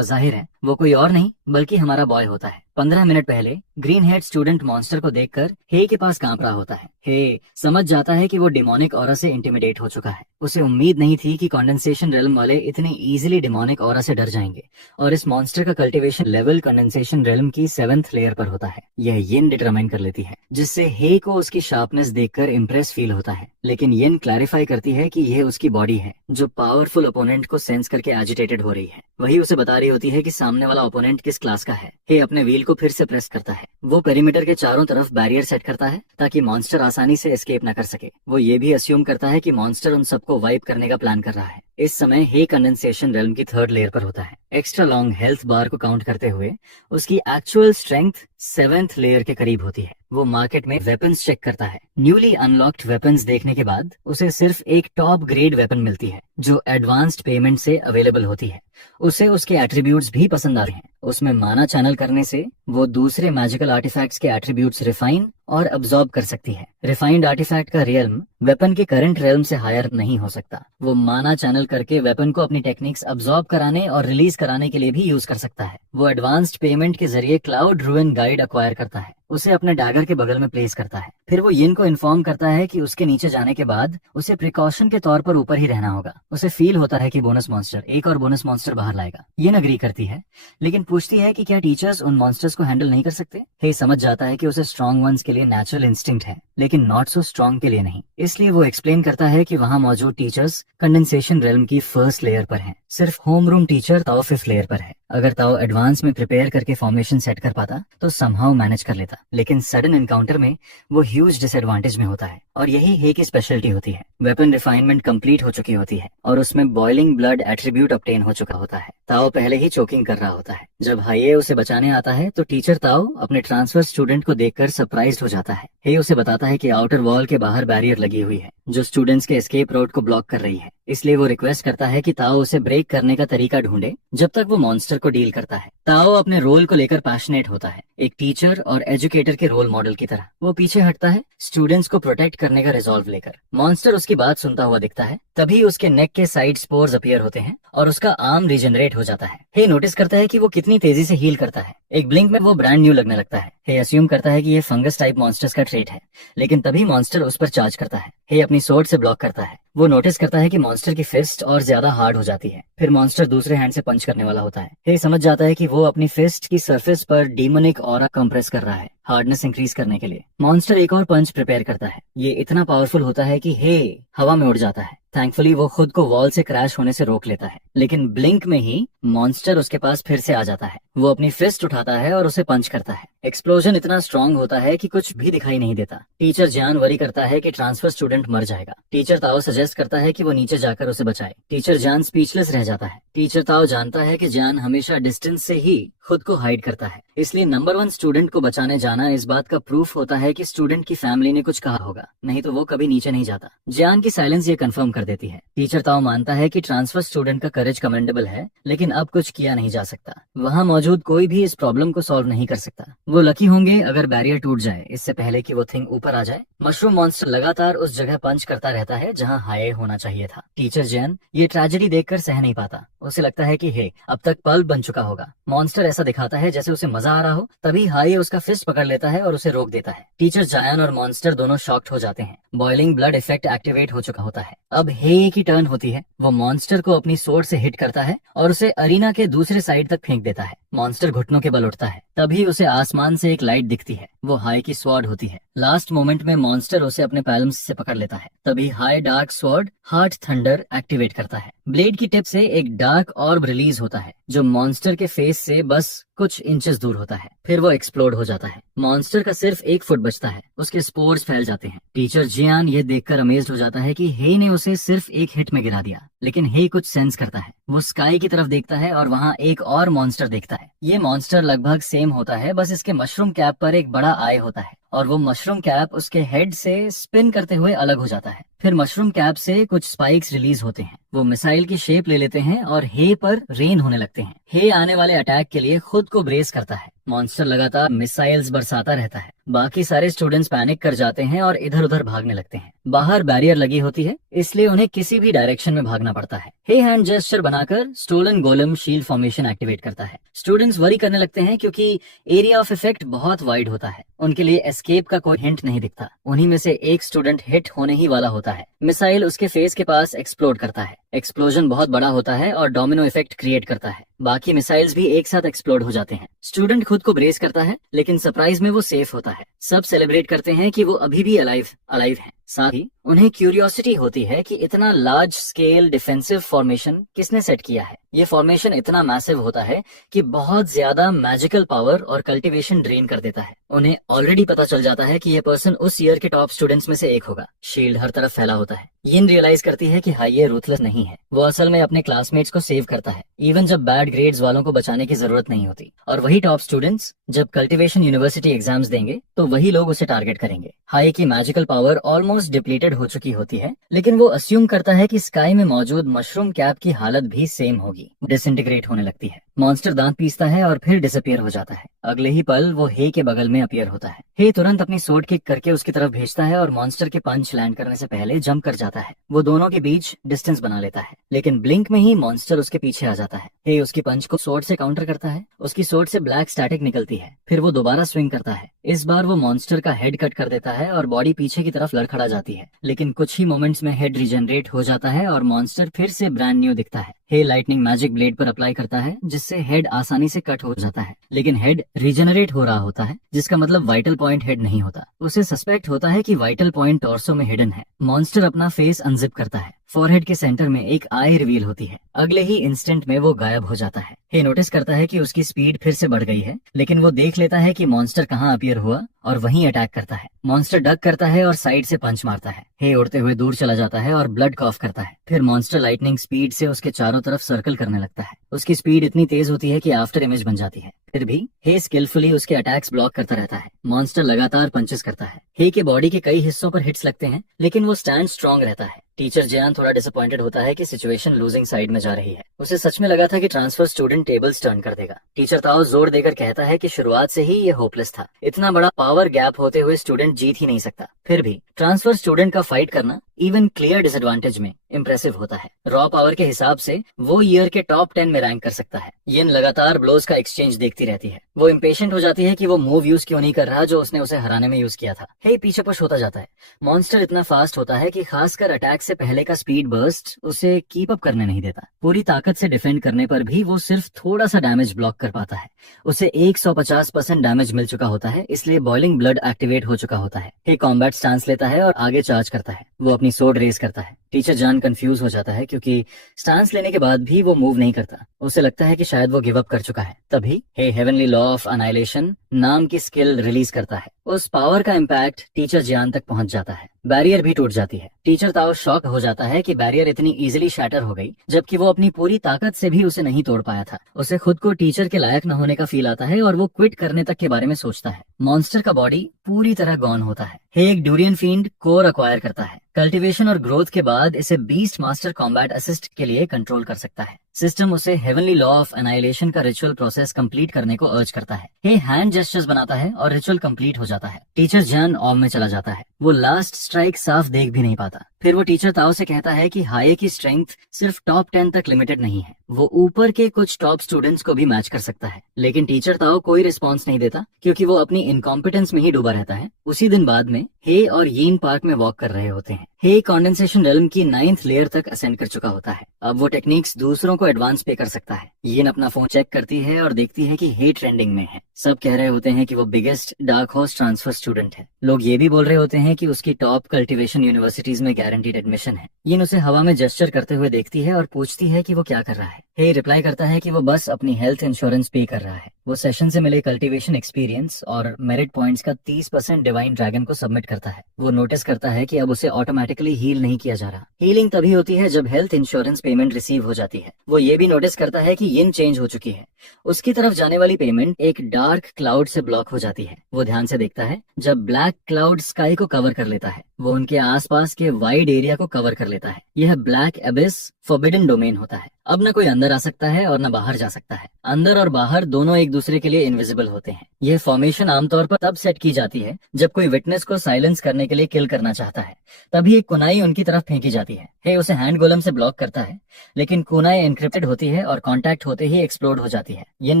जाहिर है वो कोई और नहीं बल्कि हमारा बॉय होता है। 15 मिनट पहले ग्रीन हेड स्टूडेंट मॉन्स्टर को देखकर हे के पास कांप रहा होता है। हे समझ जाता है कि वो डिमोनिक ऑरा से इंटिमिडेट हो चुका है। उसे उम्मीद नहीं थी कि कंडेंसेशन रेल्म वाले इतने इजीली डिमोनिक ऑरा से डर जाएंगे। और इस मॉन्स्टर का कल्टीवेशन लेवल कंडेंसेशन रेल्म की 7th लेयर पर होता है। यह यिन डिटरमाइन कर लेती है, जिससे हे को उसकी शार्पनेस देखकर इम्प्रेस फील होता है। लेकिन यिन क्लैरिफाई करती है कि यह उसकी बॉडी है जो पावरफुल ओपोनेंट को सेंस करके एजिटेटेड हो रही है। वही उसे बता रही होती है कि सामने वाला ओपोनेंट किस क्लास का है। हे अपने व्हील को फिर से प्रेस करता है। वो पेरीमीटर के चारों तरफ बैरियर सेट करता है ताकि मॉन्स्टर आसानी से एस्केप न कर सके। वो ये भी अस्यूम करता है कि मॉन्स्टर उन सबको वाइप करने का प्लान कर रहा है। इस समय हे कंडेंसेशन रेल्म की 3rd लेयर पर होता है। एक्स्ट्रा लॉन्ग हेल्थ बार को काउंट करते हुए उसकी एक्चुअल स्ट्रेंथ 7th लेयर के करीब होती है। वो मार्केट में वेपन्स चेक करता है। न्यूली अनलॉक्ड वेपन्स देखने के बाद उसे सिर्फ एक टॉप ग्रेड वेपन मिलती है जो एडवांस्ड पेमेंट से अवेलेबल होती है। उसे उसके एट्रीब्यूट्स भी पसंद आते हैं। उसमें माना चैनल करने से वो दूसरे मैजिकल आर्टिफैक्ट्स के एट्रीब्यूट्स रिफाइन और अब्सॉर्ब कर सकती है। रिफाइंड आर्टिफैक्ट का रियल्म वेपन के करंट रियल्म से हायर नहीं हो सकता। वो माना चैनल करके वेपन को अपनी टेक्निक्स अब्सॉर्ब कराने और रिलीज कराने के लिए भी यूज कर सकता है। वो एडवांस्ड पेमेंट के जरिए क्लाउड रूइन गाइड अक्वायर करता है। उसे अपने डैगर के बगल में प्लेस करता है। फिर वो यिन को इन्फॉर्म करता है कि उसके नीचे जाने के बाद उसे प्रिकॉशन के तौर पर ऊपर ही रहना होगा। उसे फील होता है कि बोनस मॉन्स्टर एक और बोनस मॉन्स्टर बाहर लाएगा। यिन अग्री करती है, लेकिन पूछती है कि क्या टीचर्स उन मॉन्स्टर्स को हैंडल नहीं कर सकते। हे समझ जाता है कि उसे स्ट्रॉन्ग वंस के लिए नेचुरल इंस्टिंक्ट है, लेकिन नॉट सो स्ट्रॉन्ग के लिए नहीं। इसलिए वो एक्सप्लेन करता है कि वहाँ मौजूद टीचर्स कंडेंसेशन रेल्म की 1st लेयर पर हैं। सिर्फ होम रूम टीचर ताओ 5th लेयर पर है। अगर ताओ एडवांस में प्रिपेयर करके फॉर्मेशन सेट कर पाता तो समहाउ मैनेज कर लेता, लेकिन सडन एनकाउंटर में वो ह्यूज डिसएडवांटेज में होता है। और यही हे की स्पेशलिटी होती है। वेपन रिफाइनमेंट कंप्लीट हो चुकी होती है और उसमें बॉइलिंग ब्लड एट्रीब्यूट ऑब्टेन हो चुका होता है। ताओ पहले ही चोकिंग कर रहा होता है। जब हाये उसे बचाने आता है तो टीचर ताओ अपने ट्रांसफर स्टूडेंट को देखकर सरप्राइज्ड हो जाता है। हे उसे बताता है कि आउटर वॉल के बाहर बैरियर लगी हुई है जो स्टूडेंट्स के एस्केप रोड को ब्लॉक कर रही है। इसलिए वो रिक्वेस्ट करता है कि ताओ उसे ब्रेक करने का तरीका ढूंढे जब तक वो मॉन्स्टर को डील करता है। ताओ अपने रोल को लेकर पैशनेट होता है, एक टीचर और एजुकेटर के रोल मॉडल की तरह। वो पीछे हटता है स्टूडेंट्स को प्रोटेक्ट करने का रिजॉल्व लेकर। मॉन्स्टर उसकी बात सुनता हुआ दिखता है। तभी उसके नेक के साइड स्पोर्स अपीयर होते हैं और उसका आर्म रीजनरेट हो जाता है। हे नोटिस करता है कि वो कितनी तेजी से हील करता है। एक ब्लिंक में वो ब्रांड न्यू लगने लगता है। हे अस्यूम करता है कि ये फंगस टाइप मॉन्स्टर्स का ट्रेट है, लेकिन तभी मॉन्स्टर उस पर चार्ज करता है। हे अपनी स्वॉर्ड से ब्लॉक करता है। वो नोटिस करता है कि मॉन्स्टर की फिस्ट और ज्यादा हार्ड हो जाती है। फिर मॉन्स्टर दूसरे हैंड से पंच करने वाला होता है। हे समझ जाता है कि वो अपनी फिस्ट की सरफेस पर डीमोनिक ऑरा कंप्रेस कर रहा है हार्डनेस इंक्रीज करने के लिए। मॉन्स्टर एक और पंच प्रिपेयर करता है। ये इतना पावरफुल होता है कि हे हवा में उड़ जाता है। थैंकफुली वो खुद को वॉल से क्रैश होने से रोक लेता है, लेकिन ब्लिंक में ही मॉन्स्टर उसके पास फिर से आ जाता है। वो अपनी फिस्ट उठाता है और उसे पंच करता है। एक्सप्लोजन इतना स्ट्रॉन्ग होता है कि कुछ भी दिखाई नहीं देता। टीचर जान वरी करता है कि ट्रांसफर स्टूडेंट मर जाएगा। टीचर ताओ सजेस्ट सजेस्ट करता है कि वो नीचे जाकर उसे बचाए। टीचर जान स्पीचलेस रह जाता है। टीचर ताओ जानता है कि जान हमेशा डिस्टेंस से ही खुद को हाइड करता है, इसलिए नंबर 1 स्टूडेंट को बचाने जाना इस बात का प्रूफ होता है कि स्टूडेंट की फैमिली ने कुछ कहा होगा, नहीं तो वो कभी नीचे नहीं जाता। जियान की साइलेंस ये कंफर्म कर देती है। टीचर ताओ मानता है कि ट्रांसफर स्टूडेंट का करेज कमेंडेबल है, लेकिन अब कुछ किया नहीं जा सकता। वहाँ मौजूद कोई भी इस प्रॉब्लम को सॉल्व नहीं कर सकता। वो लकी होंगे अगर बैरियर टूट जाए इससे पहले कि वो थिंग ऊपर आ जाए। मशरूम मॉन्स्टर लगातार उस जगह पंच करता रहता है जहाँ हाये होना चाहिए था। टीचर जैन ये ट्रेजेडी देखकर सह नहीं पाता। उसे लगता है कि हे, अब तक पल्प बन चुका होगा। मॉन्स्टर ऐसा दिखाता है जैसे उसे मजा आ रहा हो, तभी हाये उसका फिस्ट पकड़ लेता है और उसे रोक देता है। टीचर जायन और मॉन्स्टर दोनों शॉक्ड हो जाते हैं। बॉइलिंग ब्लड इफेक्ट एक्टिवेट हो चुका होता है। अब हे की टर्न होती है। वो मॉन्स्टर को अपनी सोर्ड से हिट करता है और उसे अरीना के दूसरे साइड तक फेंक देता है। मॉन्स्टर घुटनों के बल उठता है। तभी उसे आसमान से एक लाइट दिखती है। वो हाई की स्वॉर्ड होती है। लास्ट मोमेंट में मॉन्स्टर उसे अपने पैलम्स से पकड़ लेता है। तभी high dark sword heart thunder activate करता है। ब्लेड की टिप से एक डार्क ऑर्ब रिलीज होता है जो मॉन्स्टर के फेस से बस कुछ इंचेस दूर होता है। फिर वो एक्सप्लोड हो जाता है। मॉन्स्टर का सिर्फ 1 फुट बचता है। उसके स्पोर्स फैल जाते हैं। टीचर जियान ये देखकर अमेज्ड हो जाता है कि हे ने उसे सिर्फ एक हिट में गिरा दिया, लेकिन हे कुछ सेंस करता है। वो स्काई की तरफ देखता है और वहाँ एक और मॉन्स्टर देखता है। ये मॉन्स्टर लगभग सेम होता है, बस इसके मशरूम कैप पर एक बड़ा आई होता है और वो मशरूम कैप उसके हेड से स्पिन करते हुए अलग हो जाता है। फिर मशरूम कैप से कुछ स्पाइक्स रिलीज होते हैं। वो मिसाइल की शेप ले लेते हैं और हे पर रेन होने लगते हैं। हे आने वाले अटैक के लिए खुद को ब्रेस करता है। मॉन्स्टर लगातार मिसाइल्स बरसाता रहता है। बाकी सारे स्टूडेंट्स पैनिक कर जाते हैं और इधर उधर भागने लगते हैं। बाहर बैरियर लगी होती है, इसलिए उन्हें किसी भी डायरेक्शन में भागना पड़ता है। हे हैंड जेस्चर बनाकर स्टोलन गोलम शील्ड फॉर्मेशन एक्टिवेट करता है। स्टूडेंट्स वरी करने लगते हैं क्योंकि एरिया ऑफ इफेक्ट बहुत वाइड होता है। उनके लिए एस्केप का कोई हिंट नहीं दिखता। उन्हीं में से एक स्टूडेंट हिट होने ही वाला होता है। मिसाइल उसके फेस के पास एक्सप्लोड करता है। एक्सप्लोजन बहुत बड़ा होता है और डोमिनो इफेक्ट क्रिएट करता है। बाकी मिसाइल्स भी एक साथ एक्सप्लोड हो जाते हैं। स्टूडेंट खुद को ब्रेस करता है, लेकिन सरप्राइज में वो सेफ होता है। सब सेलिब्रेट करते हैं कि वो अभी भी अलाइव है। साथ ही उन्हें क्यूरियोसिटी होती है कि इतना लार्ज स्केल डिफेंसिव फॉर्मेशन किसने सेट किया है। ये फॉर्मेशन इतना मैसिव होता है कि बहुत ज्यादा मैजिकल पावर और कल्टीवेशन ड्रेन कर देता है। उन्हें ऑलरेडी पता चल जाता है कि ये पर्सन उस ईयर के टॉप स्टूडेंट्स में से एक होगा। शील्ड हर तरफ फैला होता है। यिन रियलाइज करती है कि हाई ये रूथलेस नहीं है। वो असल में अपने क्लासमेट्स को सेव करता है, इवन जब बैड ग्रेड्स वालों को बचाने की जरूरत नहीं होती। और वही टॉप स्टूडेंट्स जब कल्टीवेशन यूनिवर्सिटी एग्जाम्स देंगे तो वही लोग उसे टारगेट करेंगे। हाई की मैजिकल पावर ऑलमोस्ट डिप्लीटेड हो चुकी होती है, लेकिन वो अस्यूम करता है कि स्काई में मौजूद मशरूम कैप की हालत भी सेम होगी। डिसइंटीग्रेट होने लगती है। मॉन्स्टर दांत पीसता है और फिर डिसअपियर हो जाता है। अगले ही पल वो हे के बगल में अपीयर होता है। हे तुरंत अपनी सोर्ड किक करके उसकी तरफ भेजता है और मॉन्स्टर के पंच लैंड करने से पहले जंप कर जाता है। वो दोनों के बीच डिस्टेंस बना लेता है, लेकिन ब्लिंक में ही मॉन्स्टर उसके पीछे आ जाता है। हे उसकी पंच को सोर्ड से काउंटर करता है। उसकी सोर्ड से ब्लैक स्टैटिक निकलती है। फिर वो दोबारा स्विंग करता है। इस बार वो मॉन्स्टर का हेड कट कर देता है और बॉडी पीछे की तरफ लड़खड़ा जाती है, लेकिन कुछ ही मोमेंट्स में हेड रिजनरेट हो जाता है और मॉन्स्टर फिर से ब्रांड न्यू दिखता है। हे लाइटनिंग मैजिक ब्लेड पर अप्लाई करता है, जिससे हेड आसानी से कट हो जाता है, लेकिन हेड रीजनरेट हो रहा होता है, जिसका मतलब वाइटल पॉइंट हेड नहीं होता। उसे सस्पेक्ट होता है कि वाइटल पॉइंट टॉर्सो में हिडन है। मॉन्स्टर अपना फेस अनजिप करता है। फॉरहेड के सेंटर में एक आई रिवील होती है। अगले ही इंस्टेंट में वो गायब हो जाता है। हे नोटिस करता है कि उसकी स्पीड फिर से बढ़ गई है, लेकिन वो देख लेता है कि मॉन्स्टर कहाँ अपीयर हुआ और वहीं अटैक करता है। मॉन्स्टर डक करता है और साइड से पंच मारता है। हे उड़ते हुए दूर चला जाता है और ब्लड कॉफ करता है। फिर मॉन्स्टर लाइटनिंग स्पीड से उसके चारों तरफ सर्कल करने लगता है। उसकी स्पीड इतनी तेज होती है कि आफ्टर इमेज बन जाती है। फिर भी हे स्किलफुली उसके अटैक्स ब्लॉक करता रहता है। मॉन्स्टर लगातार पंचेस करता है। हे के बॉडी के कई हिस्सों पर हिट्स लगते हैं, लेकिन वो स्टैंड स्ट्रॉन्ग रहता है। टीचर जयान थोड़ा डिसअपॉइंटेड होता है कि सिचुएशन लूजिंग साइड में जा रही है। उसे सच में लगा था कि ट्रांसफर स्टूडेंट टेबल्स टर्न कर देगा। टीचर ताओ जोर देकर कहता है कि शुरुआत से ही ये होपलेस था। इतना बड़ा पावर गैप होते हुए स्टूडेंट जीत ही नहीं सकता। फिर भी ट्रांसफर स्टूडेंट का फाइट करना इवन क्लियर डिसएडवांटेज में इम्प्रेसिव होता है। रॉ पावर के हिसाब से वो ईयर के टॉप 10 में रैंक कर सकता है। यिन लगातार ब्लोज का एक्सचेंज देखती रहती है। वो इम्पेशेंट हो जाती है कि वो मूव यूज क्यों नहीं कर रहा जो उसने उसे हराने में यूज किया था। हे पीछे पुश होता जाता है। मॉन्स्टर इतना फास्ट होता है कि खासकर अटैक से पहले का स्पीड बर्स्ट उसे कीप अप करने नहीं देता। पूरी ताकत से डिफेंड करने पर भी वो सिर्फ थोड़ा सा डैमेज ब्लॉक कर पाता है। उसे 150% डैमेज मिल चुका होता है, इसलिए बॉइलिंग ब्लड एक्टिवेट हो चुका होता है। हे कॉम्बैट स्टांस लेता है और आगे चार्ज करता है। वो अपनी सोर्ड रेज करता है। टीचर जान कंफ्यूज हो जाता है क्योंकि स्टांस लेने के बाद भी वो मूव नहीं करता। उसे लगता है कि शायद वो गिव अप कर चुका है। तभी हे हेवनली लॉ ऑफ अनाइलेशन नाम की स्किल रिलीज करता है। उस पावर का इम्पैक्ट टीचर जियान तक पहुंच जाता है। बैरियर भी टूट जाती है। टीचर ताओ शॉक हो जाता है कि बैरियर इतनी इजीली शैटर हो गई, जबकि वो अपनी पूरी ताकत से भी उसे नहीं तोड़ पाया था। उसे खुद को टीचर के लायक न होने का फील आता है और वो क्विट करने तक के बारे में सोचता है। मॉन्स्टर का बॉडी पूरी तरह गॉन होता है। हे एक ड्यूरियन फील्ड कोर अक्वायर करता है। कल्टीवेशन और ग्रोथ के बाद इसे बीस्ट मास्टर कॉम्बैट असिस्ट के लिए कंट्रोल कर सकता है। सिस्टम उसे हेवनली लॉ ऑफ एनाइलेशन का रिचुअल प्रोसेस कंप्लीट करने को अर्ज करता है। हे हैंड जेस्चर्स बनाता है और रिचुअल कंप्लीट हो जाता है। टीचर जान ऑम में चला जाता है। वो लास्ट स्ट्राइक साफ देख भी नहीं पाता। फिर वो टीचर ताओ से कहता है कि हाये की स्ट्रेंथ सिर्फ टॉप 10 तक लिमिटेड नहीं है, वो ऊपर के कुछ टॉप स्टूडेंट्स को भी मैच कर सकता है। लेकिन टीचर ताओ कोई रिस्पॉन्स नहीं देता क्योंकि वो अपनी इनकॉम्पिटेंस में ही डूबा रहता है। उसी दिन बाद में हे और यीन पार्क में वॉक कर रहे होते हैं। हे कंडेंसेशन रेल्म की 9th लेयर तक असेंड कर चुका होता है। अब वो टेक्निक्स दूसरों को एडवांस पे कर सकता है। यीन अपना फोन चेक करती है और देखती है कि हे ट्रेंडिंग में है। सब कह रहे होते हैं कि वो biggest dark horse transfer student है। लोग ये भी बोल रहे होते हैं कि उसकी टॉप कल्टीवेशन यूनिवर्सिटीज में गारंटीड एडमिशन है। यीन उसे हवा में जेस्चर करते हुए देखती है और पूछती है कि वो क्या कर रहा है। हे रिप्लाई करता है कि वो बस अपनी हेल्थ इंश्योरेंस पे कर रहा है। वो सेशन से मिले कल्टीवेशन एक्सपीरियंस और मेरिट पॉइंट्स का 30% डिवाइन ड्रैगन को सबमिट करता है। वो नोटिस करता है कि अब उसे ऑटोमेटिकली हील नहीं किया जा रहा। हीलिंग तभी होती है जब हेल्थ इंश्योरेंस पेमेंट रिसीव हो जाती है। वो ये भी नोटिस करता है कि यिन चेंज हो चुकी है। उसकी तरफ जाने वाली पेमेंट एक डार्क क्लाउड से ब्लॉक हो जाती है। वो ध्यान से देखता है जब ब्लैक क्लाउड स्काई को कवर कर लेता है। वो उनके आसपास के वाइड एरिया को कवर कर लेता है। यह ब्लैक एबिस फॉरबिडन डोमेन होता है। अब न कोई अंदर आ सकता है और न बाहर जा सकता है। अंदर और बाहर दोनों एक दूसरे के लिए इनविजिबल होते हैं। यह फॉर्मेशन आमतौर पर तब सेट की जाती है जब कोई विटनेस को साइलेंस करने के लिए किल करना चाहता है। तभी एक कुनाई उनकी तरफ फेंकी जाती है। हे उसे हैंड गोलम से ब्लॉक करता है, लेकिन कुनाई एनक्रिप्टेड होती है और कांटेक्ट होते ही एक्सप्लोड हो जाती है। यिन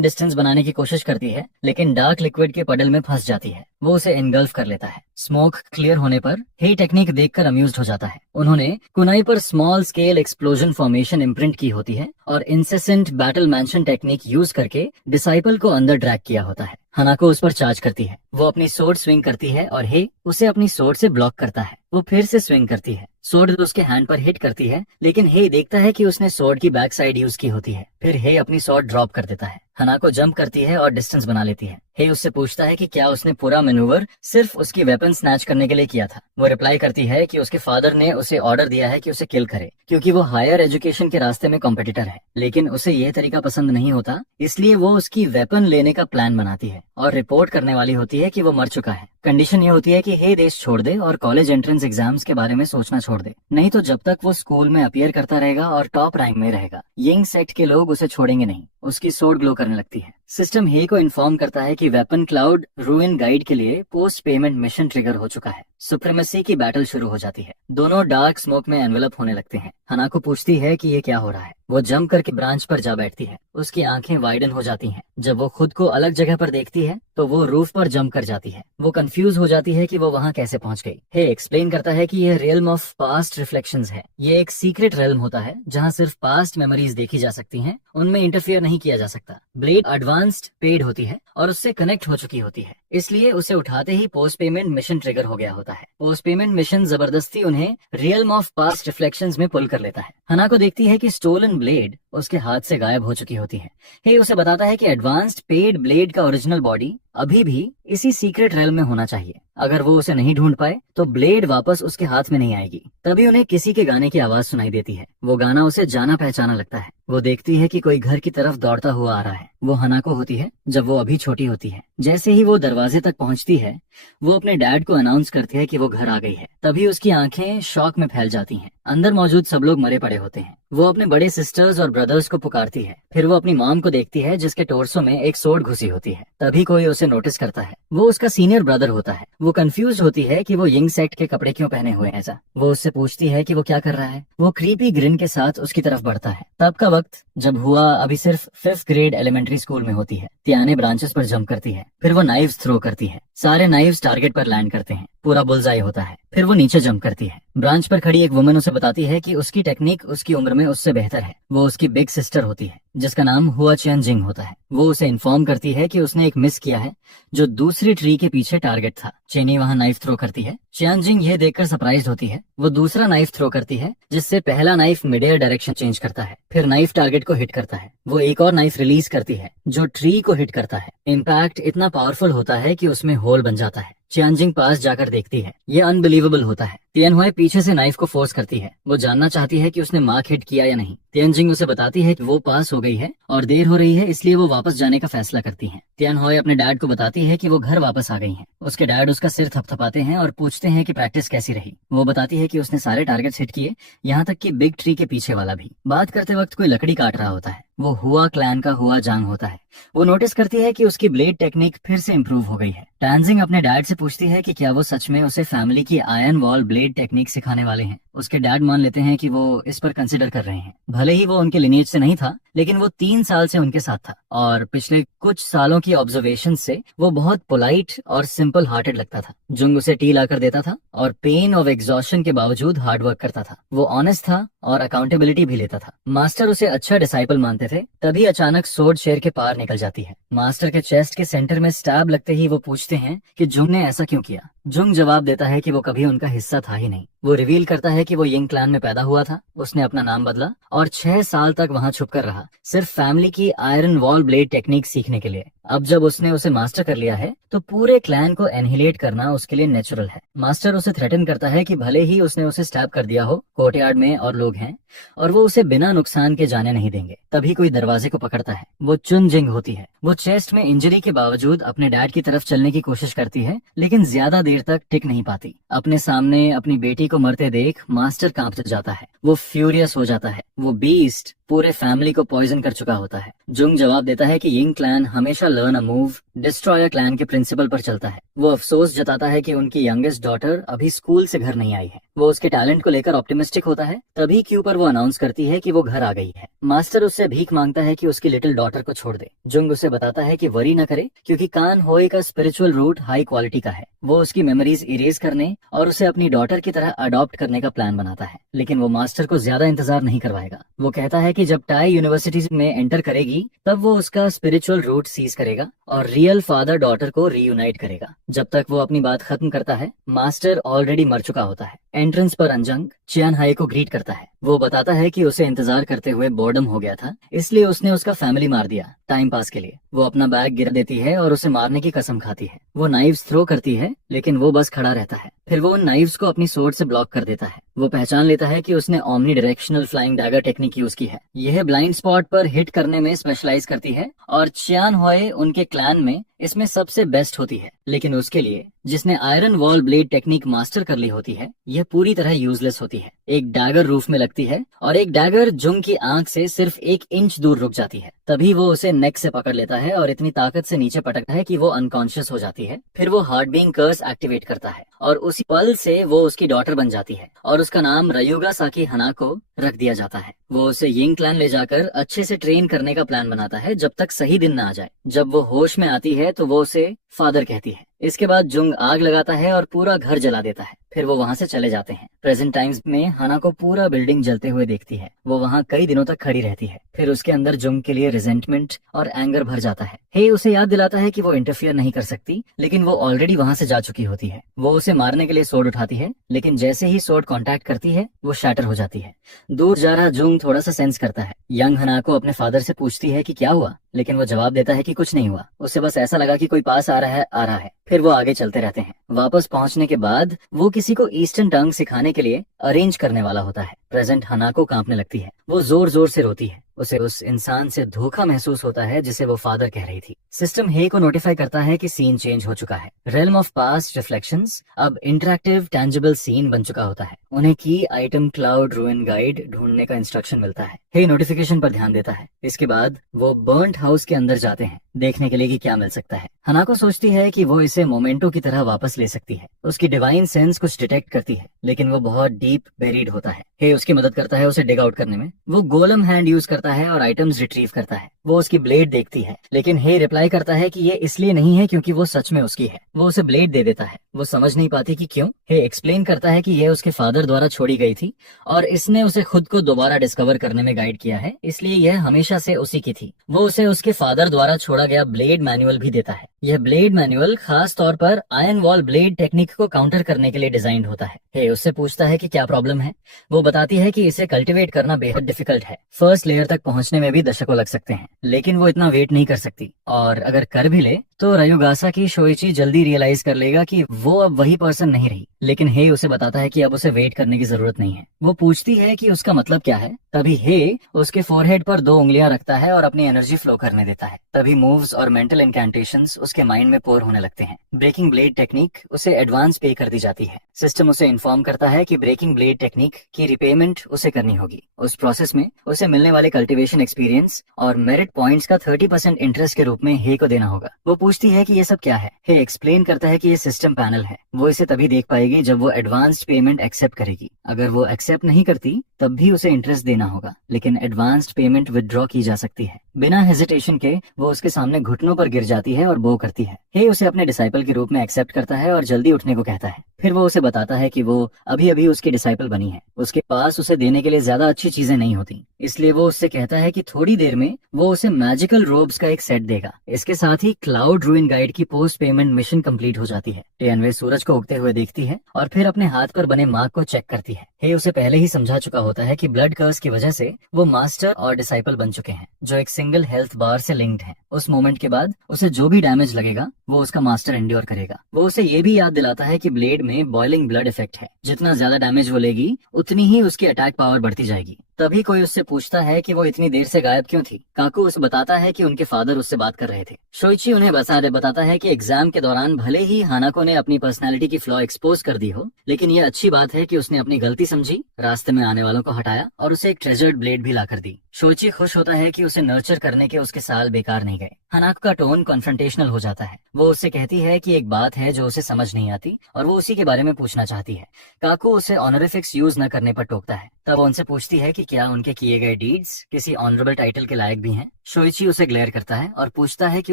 डिस्टेंस बनाने की कोशिश करती है, लेकिन डार्क लिक्विड के पडल में फंस जाती है। वो उसे एनगल्फ कर लेता है। स्मोक क्लियर होने पर हे टेक्निक देखकर अम्यूज्ड हो जाता है। उन्होंने कुनाई पर small scale explosion formation imprint की होती है और incessant battle mention technique use करके डिसाइपल को अंदर ड्रैग किया होता है। हनाको उस पर चार्ज करती है। वो अपनी सोर्ड स्विंग करती है और हे उसे अपनी सोर्ड से ब्लॉक करता है। वो फिर से स्विंग करती है। सोर्ड उसके हैंड पर हिट करती है, लेकिन हे देखता है कि उसने सोर्ड की बैक साइड यूज की होती है। फिर हे अपनी सोर्ड ड्रॉप कर देता है। हनाको जंप करती है और डिस्टेंस बना लेती है। हे उससे पूछता है कि क्या उसने पूरा मैन्यूवर सिर्फ उसकी वेपन स्नैच करने के लिए किया था। वो रिप्लाई करती है कि उसके फादर ने उसे ऑर्डर दिया है कि उसे किल करे, क्योंकि वो हायर एजुकेशन के रास्ते में कॉम्पिटिटर है। लेकिन उसे ये तरीका पसंद नहीं होता, इसलिए वो उसकी वेपन लेने का प्लान बनाती है और रिपोर्ट करने वाली होती है कि वो मर चुका है। कंडीशन ये होती है कि हे देश छोड़ दे और कॉलेज एंट्रेंस एग्जाम्स के बारे में सोचना छोड़ दे, नहीं तो जब तक वो स्कूल में अपीयर करता रहेगा और टॉप रैंक में रहेगा, यंग सेट के लोग उसे छोड़ेंगे नहीं। उसकी सोर्ड ग्लो करने लगती है। सिस्टम हे को इन्फॉर्म करता है कि वेपन क्लाउड रूइन गाइड के लिए पोस्ट पेमेंट मिशन ट्रिगर हो चुका है। सुप्रीमेसी की बैटल शुरू हो जाती है। दोनों डार्क स्मोक में एनवेलप होने लगते हैं। हनाको पूछती है कि ये क्या हो रहा है। वो जंप करके ब्रांच पर जा बैठती है। उसकी आंखें वाइडन हो जाती हैं। जब वो खुद को अलग जगह पर देखती है तो वो रूफ पर जंप कर जाती है। वो कंफ्यूज हो जाती है कि वो वहाँ कैसे पहुंच गई। हे एक्सप्लेन करता है कि यह रियल्म ऑफ पास्ट रिफ्लेक्शंस है। ये एक सीक्रेट रियल्म होता है जहाँ सिर्फ पास्ट मेमोरीज देखी जा सकती हैं, उनमें इंटरफियर नहीं किया जा सकता। ब्लेड एडवांस्ड पेड होती है और उससे कनेक्ट हो चुकी होती है, इसलिए उसे उठाते ही पोस्ट पेमेंट मिशन ट्रिगर हो गया होता है। पोस्ट पेमेंट मिशन जबरदस्ती उन्हें रियल्म ऑफ पास्ट रिफ्लेक्शंस में पुल कर लेता है। हनाको देखती है कि स्टोलन ब्लेड उसके हाथ से गायब हो चुकी होती है। हे उसे बताता है कि एडवांस्ड पेड ब्लेड का ओरिजिनल बॉडी अभी भी इसी सीक्रेट रेल में होना चाहिए। अगर वो उसे नहीं ढूंढ पाए तो ब्लेड वापस उसके हाथ में नहीं आएगी। तभी उन्हें किसी के गाने की आवाज सुनाई देती है। वो गाना उसे जाना पहचाना लगता है। वो देखती है कि कोई घर की तरफ दौड़ता हुआ आ रहा है। वो हनाको होती है जब वो अभी छोटी होती है। जैसे ही वो दरवाजे तक पहुंचती है, वो अपने डैड को अनाउंस करती है कि वो घर आ गई है। तभी उसकी आंखें शॉक में फैल जाती हैं। अंदर मौजूद सब लोग मरे पड़े होते हैं। वो अपने बड़े सिस्टर्स और ब्रदर्स को पुकारती है। फिर वो अपनी मॉम को देखती है जिसके टोर्सो में एक सोड घुसी होती है। तभी कोई उसे नोटिस करता है। वो उसका सीनियर ब्रदर होता है। वो कंफ्यूज होती है कि वो यंग सेट के कपड़े क्यों पहने हुए हैं ऐसा। वो उससे पूछती है कि वो क्या कर रहा है। वो क्रीपी ग्रिन के साथ उसकी तरफ बढ़ता है। तब का वक्त जब हुआ अभी सिर्फ 5th ग्रेड एलिमेंट्री स्कूल में होती है। तियाने ब्रांचेस पर जंप करती है। फिर वो नाइव्स थ्रो करती है। सारे नाइव्स टारगेट पर लैंड करते हैं। पूरा बुलजाई होता है। फिर वो नीचे जंप करती है। ब्रांच पर खड़ी एक वुमन उसे बताती है कि उसकी टेक्निक उसकी उम्र में उससे बेहतर है। वो उसकी बिग सिस्टर होती है। जिसका नाम हुआ चैन जिंग होता है। वो उसे इन्फॉर्म करती है कि उसने एक मिस किया है जो दूसरी ट्री के पीछे टारगेट था। चेनी वहां नाइफ थ्रो करती है। चियान जिंग यह देखकर सरप्राइज होती है। वो दूसरा नाइफ थ्रो करती है जिससे पहला knife mid air direction change करता है। फिर नाइफ टारगेट को हिट करता है। वो एक और नाइफ रिलीज करती है जो ट्री को हिट करता है। इम्पैक्ट इतना पावरफुल होता है कि उसमें होल बन जाता है। चियानजिंग पास जाकर देखती है। ये अनबिलीवेबल होता है। तियानहुए पीछे से नाइफ को फोर्स करती है। वो जानना चाहती है कि उसने मार्क हिट किया या नहीं। तियानजिंग उसे बताती है कि वो पास हो गई है और देर हो रही है, इसलिए वो वापस जाने का फैसला करती है। तियानहुए अपने डैड को बताती है कि वो घर वापस आ गई है। उसके डैड उसका सिर थपथपाते हैं और पूछते हैं कि प्रैक्टिस कैसी रही। वो बताती है कि उसने सारे टारगेट्स हिट किए, यहाँ तक कि बिग ट्री के पीछे वाला भी। बात करते वक्त कोई लकड़ी काट रहा होता है। वो हुआ क्लैन का हुआ जांग होता है। वो नोटिस करती है कि उसकी ब्लेड टेक्निक फिर से इम्प्रूव हो गई है। टांजिंग अपने डैड से पूछती है कि क्या वो सच में उसे फैमिली की आयरन वॉल ब्लेड टेक्निक सिखाने वाले हैं। उसके डैड मान लेते हैं कि वो इस पर कंसिडर कर रहे हैं। भले ही वो उनके लिनेज से नहीं था, लेकिन वो 3 साल से उनके साथ था और पिछले कुछ सालों की ऑब्जर्वेशन से वो बहुत पोलाइट और सिंपल हार्टेड लगता था। जुंग उसे टी लाकर देता था और पेन और एग्जॉस्शन के बावजूद हार्ड वर्क करता था। वो ऑनेस्ट था और अकाउंटेबिलिटी भी लेता था। मास्टर उसे अच्छा डिसाइपल मानते थे। तभी अचानक सोर्ड शेर के पार निकल जाती है। मास्टर के चेस्ट के सेंटर में स्टैब लगते ही वो पूछते हैं कि जुंग ने ऐसा क्यों किया। जुंग जवाब देता है कि वो कभी उनका हिस्सा था ही नहीं। वो रिवील करता है कि वो यिंग क्लैन में पैदा हुआ था। उसने अपना नाम बदला और 6 साल तक वहां छुपकर रहा, सिर्फ फैमिली की आयरन वॉल ब्लेड टेक्निक सीखने के लिए। अब जब उसने उसे मास्टर कर लिया है तो पूरे क्लैन को एनहिलेट करना उसके लिए नेचुरल है। मास्टर उसे थ्रेटन करता है कि भले ही उसने उसे स्टैब कर दिया हो, कोर्टयार्ड में और लोग हैं और वो उसे बिना नुकसान के जाने नहीं देंगे। तभी कोई दरवाजे को पकड़ता है। वो चुन जिंग होती है। वो चेस्ट में इंजरी के बावजूद अपने डैड की तरफ चलने की कोशिश करती है, लेकिन ज्यादा देर तक टिक नहीं पाती। अपने सामने अपनी बेटी को मरते देख मास्टर कांप जाता है। वो फ्यूरियस हो जाता है। वो बीस्ट पूरे फैमिली को पॉइजन कर चुका होता है। जुंग जवाब देता है कि यिंग क्लैन हमेशा learn a move destroyer clan के प्रिंसिपल पर चलता है। वो अफसोस जताता है कि उनकी यंगेस्ट डॉटर अभी स्कूल से घर नहीं आई है। वो उसके टैलेंट को लेकर ऑप्टिमिस्टिक होता है। तभी क्यू पर वो अनाउंस करती है कि वो घर आ गई है। मास्टर उससे भीख मांगता है कि उसकी लिटिल डॉटर को छोड़ दे। जुंग उसे बताता है कि वरी न करे, क्योंकि कान होए का स्पिरिचुअल रूट हाई क्वालिटी का है। वो उसकी मेमोरीज इरेज करने और उसे अपनी डॉटर की तरह अडॉप्ट करने का प्लान बनाता है, लेकिन वो मास्टर को ज्यादा इंतजार नहीं करवाएगा। वो कहता है कि जब टाई यूनिवर्सिटी में एंटर करेगी तब वो उसका स्पिरिचुअल रूट सीज करेगा और रियल फादर डॉटर को रीयूनाइट करेगा। जब तक वो अपनी बात खत्म करता है, मास्टर ऑलरेडी मर चुका होता है। एंट्रेंस पर अंजंग चियान हाई को ग्रीट करता है। वो बताता है कि उसे इंतजार करते हुए बोर्डम हो गया था, इसलिए उसने उसका फैमिली मार दिया टाइम पास के लिए। वो अपना बैग गिरा देती है और उसे मारने की कसम खाती है। वो नाइव्स थ्रो करती है, लेकिन वो बस खड़ा रहता है। फिर वो उन नाइव्स को अपनी सोर्ड से ब्लॉक कर देता है। वो पहचान लेता है कि उसने omni directional flying dagger technique use की है। यह ब्लाइंड स्पॉट पर हिट करने में स्पेशलाइज करती है और चियान होए उनके क्लैन में इसमें सबसे बेस्ट होती है। लेकिन उसके लिए जिसने iron wall blade technique master कर ली होती है, यह पूरी तरह यूजलेस होती है। एक डैगर रूफ में लगती है और एक डैगर जुंग की आंख से सिर्फ 1 इंच दूर रुक जाती है। तभी वो उसे नेक से पकड़ लेता है और इतनी ताकत से नीचे पटकता है कि वो अनकॉन्शियस हो जाती है। फिर वो हार्ट बीइंग कर्स एक्टिवेट करता है और उसी पल से वो उसकी डॉटर बन जाती है और उसका नाम रयुगा साकी हनाको रख दिया जाता है। वो उसे यिंग क्लैन ले जाकर अच्छे से ट्रेन करने का प्लान बनाता है जब तक सही दिन न आ जाए। जब वो होश में आती है तो वो उसे फादर कहती है। इसके बाद जुंग आग लगाता है और पूरा घर जला देता है। फिर वो वहाँ से चले जाते हैं। प्रेजेंट टाइम्स में हाना को पूरा बिल्डिंग जलते हुए देखती है। वो वहाँ कई दिनों तक खड़ी रहती है। फिर उसके अंदर जुंग के लिए रिजेंटमेंट और एंगर भर जाता है। हे उसे याद दिलाता है कि वो इंटरफियर नहीं कर सकती, लेकिन वो ऑलरेडी वहाँ से जा चुकी होती है। वो उसे मारने के लिए सोर्ड उठाती है, लेकिन जैसे ही सोर्ड कांटेक्ट करती है वो शैटर हो जाती है। दूर जा रहा जुंग थोड़ा सा सेंस करता है। यंग हना को अपने फादर से पूछती है कि क्या हुआ, लेकिन वो जवाब देता है कि कुछ नहीं हुआ। उसे बस ऐसा लगा कि कोई पास आ रहा है। फिर वो आगे चलते रहते हैं। वापस पहुंचने के बाद वो किसी को ईस्टर्न टंग सिखाने के लिए अरेंज करने वाला होता है। प्रेजेंट हनाको कांपने लगती है। वो जोर जोर से रोती है। उसे उस इंसान से धोखा महसूस होता है जिसे वो फादर कह रही थी। सिस्टम हे को नोटिफाई करता है कि सीन चेंज हो चुका है। रेल्म ऑफ पास्ट रिफ्लेक्शंस अब इंटरैक्टिव टैंजिबल सीन बन चुका होता है। उन्हें की आइटम क्लाउड रूइन गाइड ढूंढने का इंस्ट्रक्शन मिलता है। हे नोटिफिकेशन पर ध्यान देता है। इसके बाद वो बर्न्ट हाउस के अंदर जाते हैं देखने के लिए कि क्या मिल सकता है। हनाको सोचती है कि वो इसे मोमेंटो की तरह वापस ले सकती है। उसकी डिवाइन सेंस कुछ डिटेक्ट करती है, लेकिन वो बहुत डीप बेरीड होता है। हे उसकी मदद करता है उसे डिग आउट करने में। वो गोलम हैंड यूज करता है और आइटम्स रिट्रीव करता है। वो उसकी ब्लेड देखती है, लेकिन हे रिप्लाई करता है कि ये इसलिए नहीं है क्योंकि वो सच में उसकी है। वो उसे ब्लेड दे देता है। वो समझ नहीं पाती कि क्यों। हे एक्सप्लेन करता है कि ये उसके फादर द्वारा छोड़ी गई थी और इसने उसे खुद को दोबारा डिस्कवर करने में गाइड किया है, इसलिए यह हमेशा से उसी की थी। वो उसे उसके फादर द्वारा छोड़ा गया ब्लेड मैनुअल भी देता है। यह ब्लेड मैनुअल खास तौर पर आयरन वॉल ब्लेड टेक्निक को काउंटर करने के लिए डिजाइन होता है। हे उससे पूछता है कि क्या प्रॉब्लम है। वो बताती है कि इसे कल्टीवेट करना बेहद डिफिकल्ट है। फर्स्ट लेयर तक पहुंचने में भी दशकों लग सकते हैं, लेकिन वो इतना वेट नहीं कर सकती, और अगर कर भी ले तो रयुगासा की शोइची जल्दी रियलाइज कर लेगा कि वो अब वही पर्सन नहीं रही। लेकिन हे उसे बताता है कि अब उसे वेट करने की जरूरत नहीं है। वो पूछती है कि उसका मतलब क्या है। तभी हे उसके फोरहेड पर 2 उंगलियां रखता है और अपनी एनर्जी फ्लो करने देता है। तभी मूव्स और मेंटल इनकैंटेशंस उसके माइंड में पोर होने लगते हैं। ब्रेकिंग ब्लेड टेक्निक उसे एडवांस पे कर दी जाती है। सिस्टम उसे इन्फॉर्म करता है कि ब्रेकिंग ब्लेड टेक्निक की रिपेमेंट उसे करनी होगी। उस प्रोसेस में उसे मिलने वाले कल्टीवेशन एक्सपीरियंस और मेरिट पॉइंट्स का 30% इंटरेस्ट के रूप में हे को देना होगा। वो पूछती है कि ये सब क्या है। हे एक्सप्लेन करता है कि ये सिस्टम पैनल है। वो इसे तभी देख पाएगी जब वो एडवांस्ड पेमेंट एक्सेप्ट करेगी। अगर वो एक्सेप्ट नहीं करती तब भी उसे इंटरेस्ट देना होगा, लेकिन एडवांस्ड पेमेंट विदड्रॉ की जा सकती है। बिना हेजिटेशन के वो उसके सामने घुटनों पर गिर जाती है और बो करती है। हे उसे अपने डिसाइपल के रूप में एक्सेप्ट करता है और जल्दी उठने को कहता है। फिर वो उसे बताता है कि वो अभी अभी उसकी डिसाइपल बनी है। उसके पास उसे देने के लिए ज्यादा अच्छी चीजें नहीं होती, इसलिए वो उससे कहता है कि थोड़ी देर में वो उसे मैजिकल रोब्स का एक सेट देगा। इसके साथ ही क्लाउड रूइन गाइड की पोस्ट पेमेंट मिशन कंप्लीट हो जाती है। टियानवे सूरज को उगते हुए देखती है और फिर अपने हाथ पर बने मार्क को चेक करती है। हे उसे पहले ही समझा चुका होता है कि ब्लड कर्स की वजह से वो मास्टर और डिसाइपल बन चुके हैं, जो एक सिंगल हेल्थ बार से लिंक्ड है। उस मोमेंट के बाद उसे जो भी डैमेज लगेगा वो उसका मास्टर एंड्योर करेगा। वो उसे ये भी याद दिलाता है कि ब्लेड में बॉइलिंग ब्लड इफेक्ट है। जितना ज्यादा डैमेज वो लेगी उतनी ही उसकी अटैक पावर बढ़ती जाएगी। तभी कोई उससे पूछता है कि वो इतनी देर से गायब क्यों थी। काकू उसे बताता है कि उनके फादर उससे बात कर रहे थे। शोइची उन्हें बताता है कि एग्जाम के दौरान भले ही हानाको ने अपनी पर्सनालिटी की फ्लॉ एक्सपोज कर दी हो, लेकिन ये अच्छी बात है कि उसने अपनी गलती समझी, रास्ते में आने वालों को हटाया और उसे एक ट्रेजर्ड ब्लेड भी ला कर दी। शोइची खुश होता है कि उसे नर्चर करने के उसके साल बेकार नहीं गए। हानाको का टोन कॉन्फ्रंटेशनल हो जाता है। वो उससे कहती है कि एक बात है जो उसे समझ नहीं आती और वो उसी के बारे में पूछना चाहती है। काकू उसे ऑनरिफिक्स यूज न करने पर टोकता है। तब वो उनसे पूछती है कि क्या उनके किए गए डीड्स किसी ऑनरेबल टाइटल के लायक भी हैं। शोइची उसे ग्लेयर करता है और पूछता है कि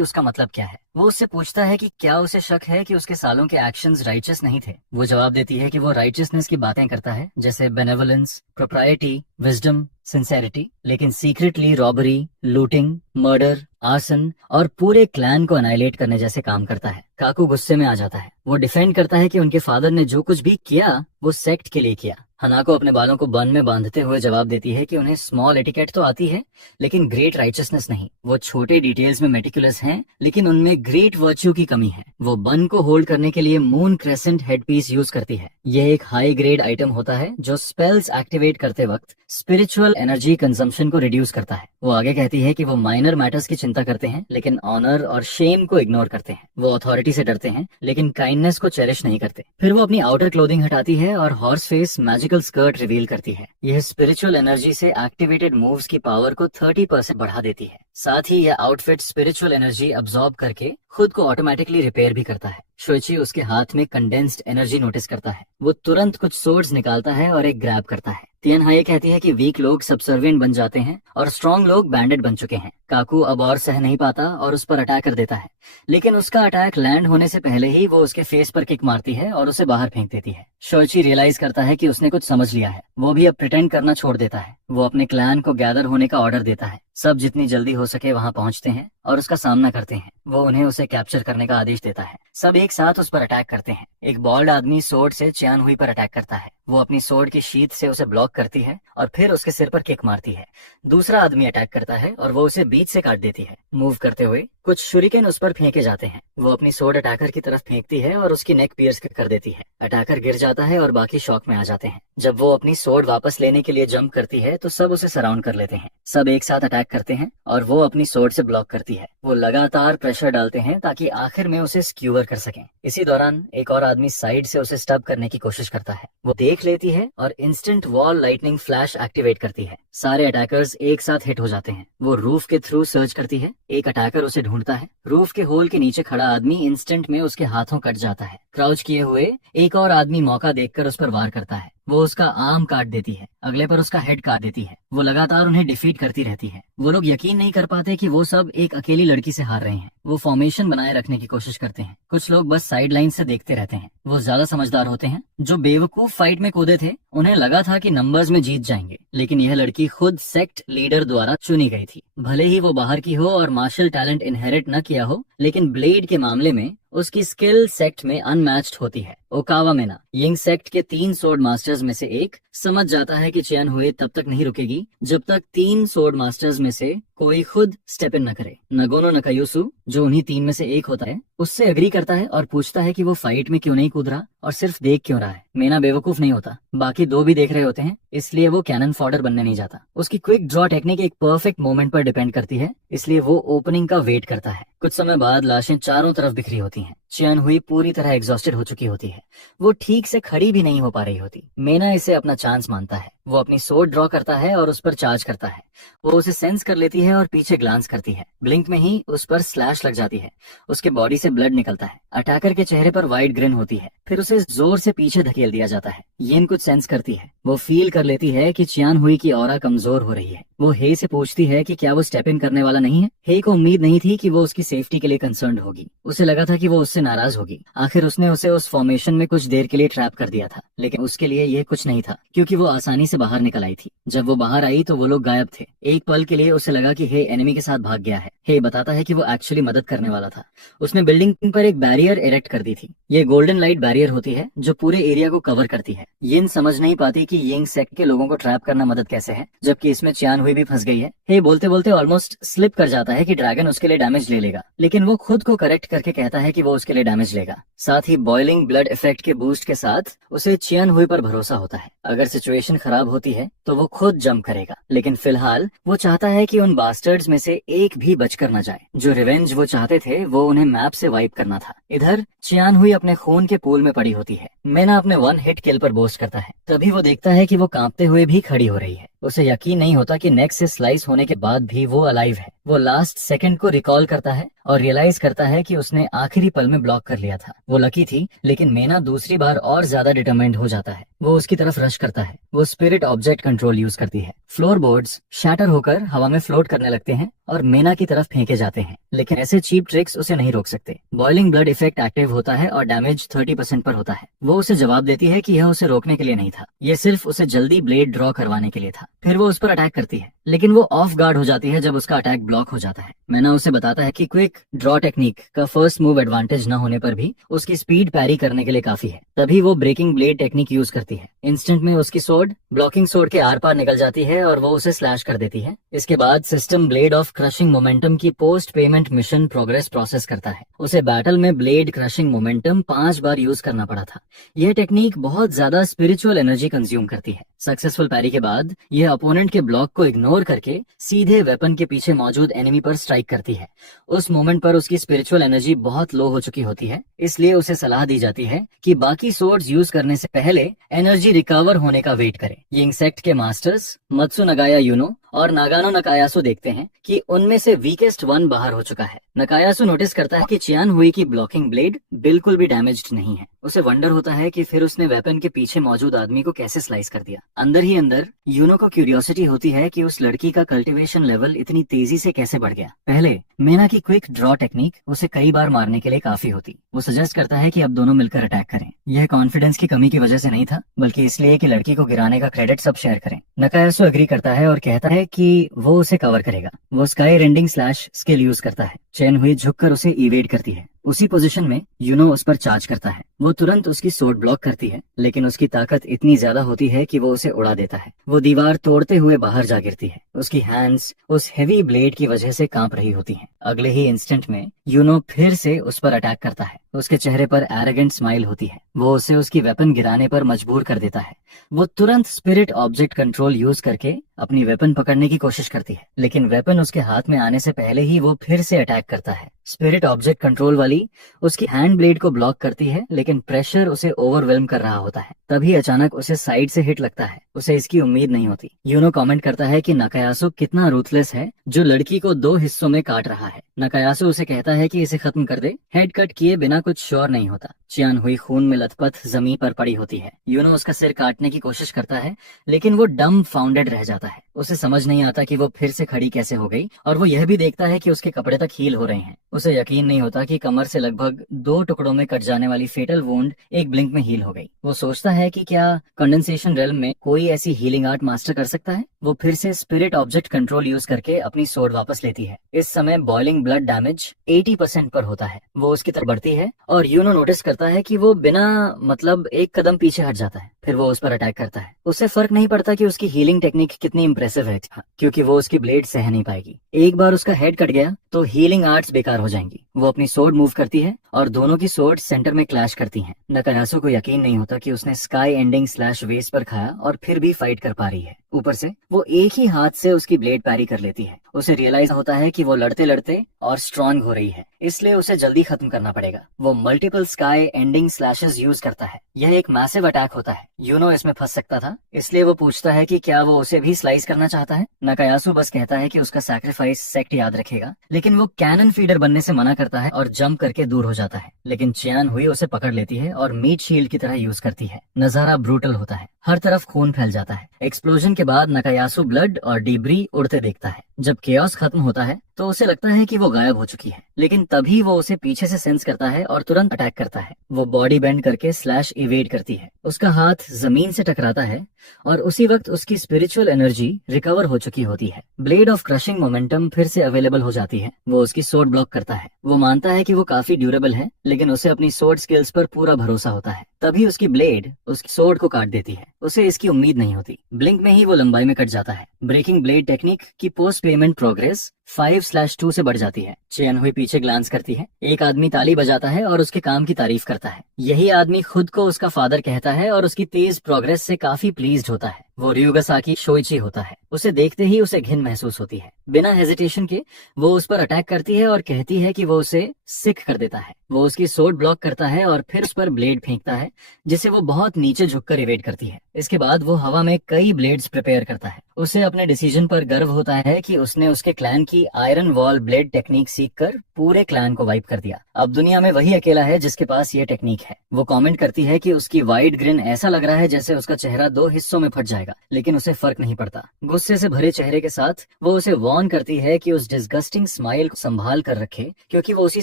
उसका मतलब क्या है। वो उससे पूछता है कि क्या उसे शक है कि उसके सालों के एक्शंस राइचस नहीं थे। वो जवाब देती है कि वो राइचसनेस की बातें करता है, जैसे बेनेवोलेंस, प्रोप्राइटी, विजडम, सिंसेरिटी, लेकिन secretly robbery, looting, murder, arson और पूरे क्लैन को अनाइलेट करने जैसे काम करता है। काकू गुस्से में आ जाता है। वो डिफेंड करता है कि उनके फादर ने जो कुछ भी किया वो सेक्ट के लिए किया। हनाको अपने बालों को बन में बांधते हुए जवाब देती है कि उन्हें स्मॉल एटिकेट तो आती है, लेकिन ग्रेट राइचसनेस नहीं। वो छोटे डिटेल्स में मेटिकुलस हैं, लेकिन उनमें ग्रेट वर्च्यू की कमी है। वो बन को होल्ड करने के लिए moon crescent head piece use करती है। यह एक हाई ग्रेड आइटम होता है जो स्पेल्स एक्टिवेट करते वक्त स्पिरिचुअल एनर्जी कंजम्पशन को रिड्यूस करता है। वो आगे कहती है कि वो माइनर मैटर्स की चिंता करते हैं, लेकिन ऑनर और शेम को इग्नोर करते हैं। वो अथॉरिटी से डरते हैं, लेकिन काइंडनेस को चेरिश नहीं करते। फिर वो अपनी आउटर क्लोथिंग हटाती है और horse face magical skirt reveal करती है। यह स्पिरिचुअल एनर्जी से एक्टिवेटेड मूव्स की पावर को 30% बढ़ा देती है। साथ ही यह आउटफिट स्पिरिचुअल एनर्जी अब्सॉर्ब करके खुद को ऑटोमेटिकली रिपेयर भी करता है। शोइची उसके हाथ में कंडेंस्ड एनर्जी नोटिस करता है। वो तुरंत कुछ सोर्ड्स निकालता है और एक ग्रैब करता है। तियानहाई कहती है कि वीक लोग सबसर्विएंट बन जाते हैं और स्ट्रॉन्ग लोग बैंडेड बन चुके हैं। काकू अब और सह नहीं पाता और उस पर अटैक कर देता है, लेकिन उसका अटैक लैंड होने से पहले ही वो उसके फेस पर किक मारती है और उसे बाहर फेंक देती है। शोइची रियलाइज करता है कि उसने कुछ समझ लिया है। वो भी अब प्रिटेंड करना छोड़ देता है। वो अपने क्लैन को गैदर होने का ऑर्डर देता है। सब जितनी जल्दी हो सके वहां पहुंचते हैं और उसका सामना करते हैं। वो उन्हें उसे कैप्चर करने का आदेश देता है। सब एक साथ उस पर अटैक करते हैं। एक बॉल्ड आदमी सोर्ड से चियान हुई पर अटैक करता है। वो अपनी सोर्ड की शीथ से उसे ब्लॉक करती है और फिर उसके सिर पर किक मारती है। दूसरा आदमी अटैक करता है और वो उसे बीच से काट देती है। मूव करते हुए कुछ शुरिकेन उस पर फेंके जाते हैं। वो अपनी सोर्ड अटैकर की तरफ फेंकती है और उसकी नेक पियर्स कर देती है। अटैकर गिर जाता है और बाकी शॉक में आ जाते हैं। जब वो अपनी सोर्ड वापस लेने के लिए जंप करती है तो सब उसे सराउंड कर लेते हैं। सब एक साथ अटैक करते हैं और वो अपनी सोर्ड से ब्लॉक करती है। वो लगातार प्रेशर डालते हैं ताकि आखिर में उसे स्क्यूअर कर सकें। इसी दौरान एक और आदमी साइड से उसे स्टब करने की कोशिश करता है। वो देख लेती है और instant wall lightning flash activate करती है। सारे अटैकर्स एक साथ हिट हो जाते हैं। वो रूफ के थ्रू सर्च करती है। एक अटैकर उसे ढूंढता है। रूफ के होल के नीचे खड़ा आदमी इंस्टेंट में उसके हाथों कट जाता है। क्राउच किए हुए एक और आदमी मौका देखकर उस पर वार करता है। वो उसका आर्म काट देती है। अगले पर उसका हेड काट देती है। वो लगातार उन्हें डिफीट करती रहती है। वो लोग यकीन नहीं कर पाते कि वो सब एक अकेली लड़की से हार रहे हैं। वो फॉर्मेशन बनाए रखने की कोशिश करते हैं। कुछ लोग बस साइड लाइन से देखते रहते हैं। वो ज्यादा समझदार होते हैं। जो बेवकूफ फाइट में कूदे थे उन्हें लगा था कि नंबर्स में जीत जाएंगे, लेकिन यह लड़की खुद सेक्ट लीडर द्वारा चुनी गई थी। भले ही वो बाहर की हो और मार्शल टैलेंट इनहेरिट न किया हो, लेकिन ब्लेड के मामले में उसकी स्किल सेक्ट में अनमैच्ड होती है। ओकावा मेना, यिंग सेक्ट के 3 सोर्ड मास्टर्स में से एक, समझ जाता है कि चियान हुए तब तक नहीं रुकेगी जब तक 3 सोर्ड मास्टर्स में से कोई खुद स्टेप इन न करे। नगोनो नकायुसु, जो उन्हीं 3 में से एक होता है, उससे एग्री करता है और पूछता है कि वो फाइट में क्यों नहीं कूद रहा और सिर्फ देख क्यों रहा है। मेना बेवकूफ नहीं होता, बाकी 2 भी देख रहे होते हैं, इसलिए वो कैनन फॉडर बनने नहीं जाता। उसकी क्विक ड्रॉ टेक्निक एक परफेक्ट मोमेंट पर डिपेंड करती है, इसलिए वो ओपनिंग का वेट करता है। कुछ समय बाद लाशें चारों तरफ बिखरी होती हैं। चियान हुई पूरी तरह एग्जॉस्टेड हो चुकी होती है। वो ठीक से खड़ी भी नहीं हो पा रही होती। मेना इसे अपना चांस मानता है। वो अपनी सोर्ड ड्रॉ करता है और उस पर चार्ज करता है। वो उसे सेंस कर लेती है और पीछे ग्लांस करती है। ब्लिंक में ही उस पर स्लैश लग जाती है। उसके बॉडी से ब्लड निकलता है। अटैकर के चेहरे पर वाइट ग्रिन होती है। फिर उसे जोर से पीछे धकेल दिया जाता है। येन कुछ सेंस करती है। वो फील कर लेती है कि चियान हुई की ऑरा कमजोर हो रही है। वो हे से पूछती है कि क्या वो स्टेप इन करने वाला नहीं है। हे को उम्मीद नहीं थी कि वो उसकी सेफ्टी के लिए कंसर्न्ड होगी। उसे लगा था कि वो उससे नाराज होगी। आखिर उसने उसे उस फॉर्मेशन में कुछ देर के लिए ट्रैप कर दिया था, लेकिन उसके लिए यह कुछ नहीं था, क्योंकि वो आसानी से बाहर निकल आई थी। जब वो बाहर आई तो वो लोग गायब थे। एक पल के लिए उसे लगा कि हे एनिमी के साथ भाग गया है। हे बताता है कि वो एक्चुअली मदद करने वाला था। उसने बिल्डिंग पर एक बैरियर इरेक्ट कर दी थी। ये गोल्डन लाइट बैरियर होती है जो पूरे एरिया को कवर करती है। यिन समझ नहीं पाती कि यिंग सेक्ट के लोगों को ट्रैप करना मदद कैसे है, जबकि इसमें चियान हुई भी फंस गई है। हे बोलते बोलते ऑलमोस्ट स्लिप कर जाता है कि ड्रैगन उसके लिए डैमेज ले लेगा, लेकिन वो खुद को करेक्ट करके कहता है कि वो उसके लिए डैमेज लेगा। साथ ही बॉइलिंग ब्लड इफेक्ट के बूस्ट के साथ उसे चियान हुई पर भरोसा होता है। अगर सिचुएशन खराब होती है तो वो खुद जंप करेगा, लेकिन फिलहाल वो चाहता है कि उन बास्टर्ड्स में से एक भी बचकर न जाए। जो रिवेंज वो चाहते थे वो उन्हें मैप से वाइप करना था। इधर चियान हुई अपने खून के पूल में पड़ी होती है। मेना अपने 1 हिट किल पर बोस्ट करता है। तभी वो देखता है कि वो कांपते हुए भी खड़ी हो रही है। उसे यकीन नहीं होता कि नेक से स्लाइस होने के बाद भी वो अलाइव है। वो लास्ट सेकंड को रिकॉल करता है और रियलाइज करता है कि उसने आखिरी पल में ब्लॉक कर लिया था। वो लकी थी, लेकिन मेना दूसरी बार और ज्यादा डिटरमाइंड हो जाता है। वो उसकी तरफ रश करता है। वो स्पिरिट ऑब्जेक्ट कंट्रोल यूज करती है। फ्लोर बोर्ड्स शैटर होकर हवा में फ्लोट करने लगते हैं और मेना की तरफ फेंके जाते हैं, लेकिन ऐसे चीप ट्रिक्स उसे नहीं रोक सकते। बॉइलिंग ब्लड इफेक्ट एक्टिव होता है और डैमेज 30% पर होता है। वो उसे जवाब देती है कि यह उसे रोकने के लिए नहीं था, ये सिर्फ उसे जल्दी ब्लेड ड्रॉ करवाने के लिए था। फिर वो उस पर अटैक करती है, लेकिन वो ऑफ गार्ड हो जाती है जब उसका अटैक ब्लॉक हो जाता है। मेना उसे बताता है कि क्विक ड्रॉ टेक्निक का फर्स्ट मूव एडवांटेज न होने पर भी उसकी स्पीड पैरी करने के लिए काफी है। तभी वो ब्रेकिंग ब्लेड टेक्निक यूज करती है। इंस्टेंट में उसकी सोर्ड ब्लॉकिंग सोर्ड के आर पार निकल जाती है और वो उसे स्लैश कर देती है। इसके बाद system blade of crushing momentum की post payment mission progress process करता है। उसे बैटल में ब्लेड क्रशिंग मोमेंटम 5 बार यूज करना पड़ा था। यह टेक्निक बहुत ज्यादा स्पिरिचुअल एनर्जी कंज्यूम करती है। सक्सेसफुल पैरी के बाद यह अपोनेंट के ब्लॉक को इग्नोर करके सीधे वेपन के पीछे मौजूद एनिमी पर स्ट्राइक करती है। उस मोमेंट पर उसकी स्पिरिचुअल एनर्जी बहुत लो हो चुकी होती है, इसलिए उसे सलाह दी जाती है कि बाकी सोर्ड्स यूज करने से पहले एनर्जी रिकवर होने का वेट करे। यिंग सेक्ट के मास्टर्स मत्सु नगाया यूनो और नागानो नकायासु देखते हैं कि उनमें से वीकेस्ट वन बाहर हो चुका है। नकायासु नोटिस करता है कि चियान हुई की ब्लॉकिंग ब्लेड बिल्कुल भी डैमेज्ड नहीं है। उसे वंडर होता है कि फिर उसने वेपन के पीछे मौजूद आदमी को कैसे स्लाइस कर दिया। अंदर ही अंदर यूनो को क्यूरियोसिटी होती है कि उस लड़की का कल्टीवेशन लेवल इतनी तेजी से कैसे बढ़ गया। पहले मेना की क्विक ड्रॉ टेक्निक उसे कई बार मारने के लिए काफी होती। वो सजेस्ट करता है कि अब दोनों मिलकर अटैक करें। यह कॉन्फिडेंस की कमी की वजह से नहीं था, बल्कि इसलिए कि लड़की को गिराने का क्रेडिट सब शेयर करें। नकायासु एग्री करता है और कहता है कि वो उसे कवर करेगा। वो sky rending slash skill use करता है। चैन हुई झुककर उसे इवेड करती है। उसी पोजीशन में यूनो उस पर चार्ज करता है। वो तुरंत उसकी सोर्ड ब्लॉक करती है, लेकिन उसकी ताकत इतनी ज्यादा होती है कि वो उसे उड़ा देता है। वो दीवार तोड़ते हुए बाहर जा गिरती है। उसकी हैंड्स उस हेवी ब्लेड की वजह से कांप रही होती हैं। अगले ही इंस्टेंट में यूनो फिर से उस पर अटैक करता है। उसके चेहरे पर एरोगेंट स्माइल होती है। वो उसे उसकी वेपन गिराने पर मजबूर कर देता है। वो तुरंत स्पिरिट ऑब्जेक्ट कंट्रोल यूज करके अपनी वेपन पकड़ने की कोशिश करती है, लेकिन वेपन उसके हाथ में आने से पहले ही वो फिर से अटैक करता है। स्पिरिट ऑब्जेक्ट कंट्रोल वाली उसकी हैंड ब्लेड को ब्लॉक करती है, लेकिन प्रेशर उसे ओवरवेल्म कर रहा होता है। तभी अचानक उसे साइड से हिट लगता है। उसे इसकी उम्मीद नहीं होती। यूनो कमेंट करता है कि नकायासु कितना रूथलेस है जो लड़की को 2 हिस्सों में काट रहा है। नकायासु उसे कहता है कि इसे खत्म कर दे। हेड कट किए बिना कुछ श्योर नहीं होता। चियान हुई खून में लथपथ जमीन पर पड़ी होती है। यूनो उसका सिर काटने की कोशिश करता है, लेकिन वो डम फाउंडेड रह जाता है। उसे समझ नहीं आता कि वो फिर से खड़ी कैसे हो गई, और वो यह भी देखता है कि उसके कपड़े तक हील हो रहे हैं। उसे यकीन नहीं होता कि कमर से लगभग 2 टुकड़ों में कट जाने वाली फेटल वुंड एक ब्लिंक में हील हो गई। वो सोचता है कि क्या कंडेंसेशन रेल्म में कोई ऐसी हीलिंग आर्ट मास्टर कर सकता है। वो फिर से स्पिरिट ऑब्जेक्ट कंट्रोल यूज करके अपनी सोर्ड वापस लेती है। इस समय बॉइलिंग ब्लड डैमेज 80% पर होता है। वो उसकी तरफ बढ़ती है और यूनो नोटिस करता है कि वो बिना मतलब एक कदम पीछे हट जाता है। फिर वो उस पर अटैक करता है। उसे फर्क नहीं पड़ता कि उसकी हीलिंग टेक्निक कितनी इंप्रेसिव है, क्योंकि वो उसकी ब्लेड सह नहीं पाएगी। एक बार उसका हेड कट गया तो हीलिंग आर्ट्स बेकार हो जाएंगी। वो अपनी सोर्ड मूव करती है और दोनों की सोर्ड सेंटर में क्लैश करती हैं। नकायासु को यकीन नहीं होता कि उसने स्काई एंडिंग स्लैश वेस पर खाया और फिर भी फाइट कर पा रही है। ऊपर से वो एक ही हाथ से उसकी ब्लेड पैरी कर लेती है। उसे रियलाइज होता है कि वो लड़ते लड़ते और स्ट्रांग हो रही है, इसलिए उसे जल्दी खत्म करना पड़ेगा। वो multiple sky ending slashes use करता है। यह एक मैसिव अटैक होता है। यूनो इसमें फंस सकता था, इसलिए वो पूछता है कि क्या वो उसे भी स्लाइस करना चाहता है। नकायासु बस कहता है कि उसका सैक्रिफाइस सेक्ट याद रखेगा, लेकिन वो कैनन फीडर बनने से मना करता है और जंप करके दूर हो जाता है। लेकिन चियान हुई उसे पकड़ लेती है और मीट शील्ड की तरह यूज करती है। नजारा ब्रूटल होता है। हर तरफ खून फैल जाता है। एक्सप्लोजन के बाद नकायासु ब्लड और डिब्री उड़ते देखता है। जब केओस खत्म होता है तो उसे लगता है कि वो गायब हो चुकी है, लेकिन तभी वो उसे पीछे से सेंस करता है और तुरंत अटैक करता है। वो बॉडी बेंड करके स्लैश इवेड करती है। उसका हाथ जमीन से टकराता है और उसी वक्त उसकी स्पिरिचुअल एनर्जी रिकवर हो चुकी होती है। ब्लेड ऑफ क्रशिंग मोमेंटम फिर से अवेलेबल हो जाती है। वो उसकी सोर्ड ब्लॉक करता है। वो मानता है कि वो काफी ड्यूरेबल है, लेकिन उसे अपनी सोर्ड स्किल्स पर पूरा भरोसा होता है। तभी उसकी ब्लेड उसकी सोर्ड को काट देती है। उसे इसकी उम्मीद नहीं होती। ब्लिंक में ही वो लंबाई में कट जाता है। ब्रेकिंग ब्लेड टेक्निक की पोस्ट पेमेंट प्रोग्रेस 5/2 से बढ़ जाती है। चेन हुई पीछे ग्लांस करती है। एक आदमी ताली बजाता है और उसके काम की तारीफ करता है। यही आदमी खुद को उसका फादर कहता है और उसकी तेज प्रोग्रेस से काफी प्लीज्ड होता है। वो ryugasaki शोइची होता है। उसे देखते ही उसे घिन महसूस होती है। बिना हेजिटेशन के वो उस पर अटैक करती है और कहती है कि वो उसे सिक कर देता है। वो उसकी सोर्ड ब्लॉक करता है और फिर उस पर ब्लेड फेंकता है, जिसे वो बहुत नीचे झुककर इवेड करती है। इसके बाद वो हवा में कई ब्लेड्स प्रिपेयर करता है। उसे अपने डिसीजन पर गर्व होता है कि उसने उसके क्लैन की आयरन वॉल ब्लेड टेक्निक सीखकर पूरे क्लैन को वाइप कर दिया। अब दुनिया में वही अकेला है जिसके पास ये टेक्निक है। वो कमेंट करती है कि उसकी वाइड ग्रिन ऐसा लग रहा है जैसे उसका चेहरा 2 हिस्सों में फट जाएगा, लेकिन उसे फर्क नहीं पड़ता। गुस्से से भरे चेहरे के साथ वो उसे वार्न करती है कि उस डिस्गस्टिंग स्माइल को संभाल कर रखे, क्योंकि वो उसी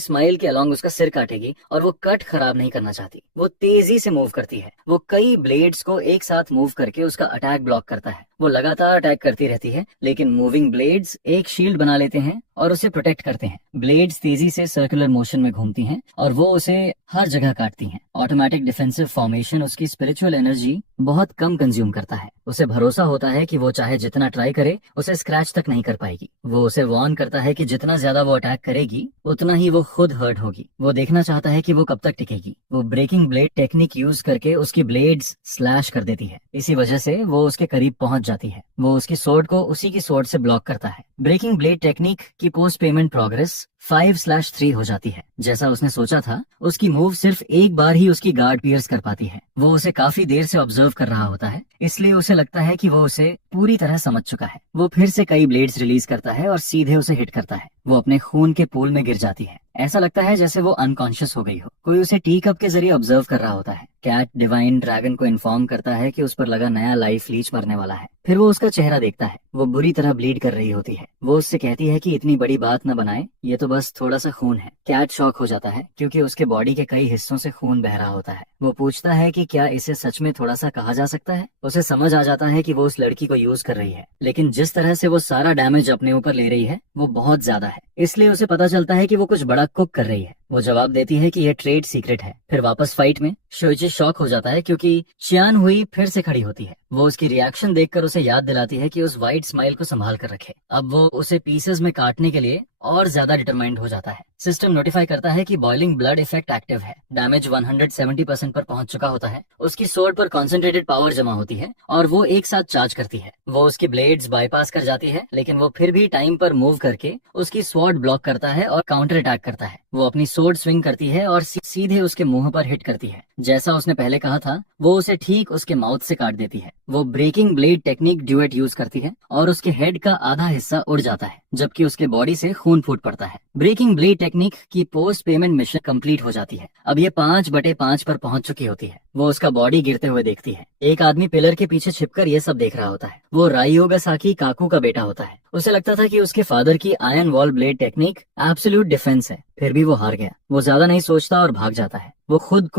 स्माइल के अलॉन्ग उसका सिर काटेगी और वो कट खराब नहीं करना चाहती। वो तेजी से मूव करती है। वो कई ब्लेड्स को एक साथ मूव करके उसका अटैक ब्लॉक करता है। वो लगातार अटैक करती रहती है, लेकिन मूविंग ब्लेड्स एक शील्ड बना लेते हैं और उसे प्रोटेक्ट करते हैं। ब्लेड्स तेजी से सर्कुलर मोशन में घूमती हैं और वो उसे हर जगह काटती हैं। ऑटोमेटिक डिफेंसिव फॉर्मेशन उसकी स्पिरिचुअल एनर्जी बहुत कम कंज्यूम करता है। उसे भरोसा होता है कि वो चाहे जितना ट्राई करे उसे स्क्रैच तक नहीं कर पाएगी। वो उसे वार्न करता है कि जितना ज्यादा वो अटैक करेगी उतना ही वो खुद हर्ट होगी। वो देखना चाहता है कि वो कब तक टिकेगी। वो ब्रेकिंग ब्लेड टेक्निक यूज करके उसकी ब्लेड्स स्लैश कर देती है। इसी वजह से वो उसके करीब पहुंच जाती है। वो उसकी सोर्ड को उसी की सोर्ड से ब्लॉक करता है। ब्रेकिंग ब्लेड टेक्निक की पोस्ट पेमेंट प्रोग्रेस 5/3 हो जाती है। जैसा उसने सोचा था, उसकी मूव सिर्फ एक बार ही उसकी गार्ड पियर्स कर पाती है। वो उसे काफी देर से ऑब्जर्व कर रहा होता है, इसलिए उसे लगता है कि वो उसे पूरी तरह समझ चुका है। वो फिर से कई ब्लेड्स रिलीज करता है और सीधे उसे हिट करता है। वो अपने खून के पूल में गिर जाती है। ऐसा लगता है जैसे वो अनकॉन्शियस हो गई हो। कोई उसे टी कप के जरिए ऑब्जर्व कर रहा होता है। कैट डिवाइन ड्रैगन को इन्फॉर्म करता है कि उस पर लगा नया लाइफ लीच मरने वाला है। फिर वो उसका चेहरा देखता है। वो बुरी तरह ब्लीड कर रही होती है। वो उससे कहती है कि इतनी बड़ी बात न बनाए, ये तो बस थोड़ा सा खून है। कैट शॉक हो जाता है क्योंकि उसके बॉडी के कई हिस्सों से खून बह रहा होता है। वो पूछता है कि क्या इसे सच में थोड़ा सा कहा जा सकता है। उसे समझ आ जाता है कि वो उस लड़की को यूज कर रही है, लेकिन जिस तरह से वो सारा डैमेज अपने ऊपर ले रही है वो बहुत ज्यादा है। इसलिए उसे पता चलता है कि वो कुछ बड़ा कुक कर रही है। वो जवाब देती है कि यह ट्रेड सीक्रेट है। फिर वापस फाइट में शोइची शॉक हो जाता है क्योंकि चियान हुई फिर से खड़ी होती है। वो उसकी रिएक्शन देखकर उसे याद दिलाती है कि उस वाइट स्माइल को संभाल कर रखे। अब वो उसे पीसेस में काटने के लिए और ज्यादा डिटरमाइंड हो जाता है। सिस्टम नोटिफाई करता है कि बॉइलिंग ब्लड इफेक्ट एक्टिव है। डैमेज 170% पर पहुंच चुका होता है। उसकी सोर्ड पर कॉन्सेंट्रेटेड पावर जमा होती है और वो एक साथ चार्ज करती है। वो उसकी ब्लेड्स बाईपास कर जाती है, लेकिन वो फिर भी टाइम पर मूव करके उसकी स्वॉर्ड ब्लॉक करता है और काउंटर अटैक करता है। वो अपनी सोर्ड स्विंग करती है और सीधे उसके मुंह पर हिट करती है। जैसा उसने पहले कहा था, वो उसे ठीक उसके माउथ से काट देती है। वो breaking blade technique duet use करती है और उसके हेड का आधा हिस्सा उड़ जाता है, जबकि उसके बॉडी से खून फूट पड़ता है। ब्रेकिंग ब्लेड टेक्निक की पोस्ट पेमेंट मिशन कंप्लीट हो जाती है। अब ये 5/5 पर पहुंच चुकी होती है। वो उसका बॉडी गिरते हुए देखती है। एक आदमी पिलर के पीछे छिपकर ये सब देख रहा होता है। वो रायोगासाकी काकू का बेटा होता है। उसे लगता था कि उसके फादर की iron wall blade technique absolute defence है, फिर भी वो हार गया। वो ज्यादा नहीं सोचता और भाग जाता है। वो खुद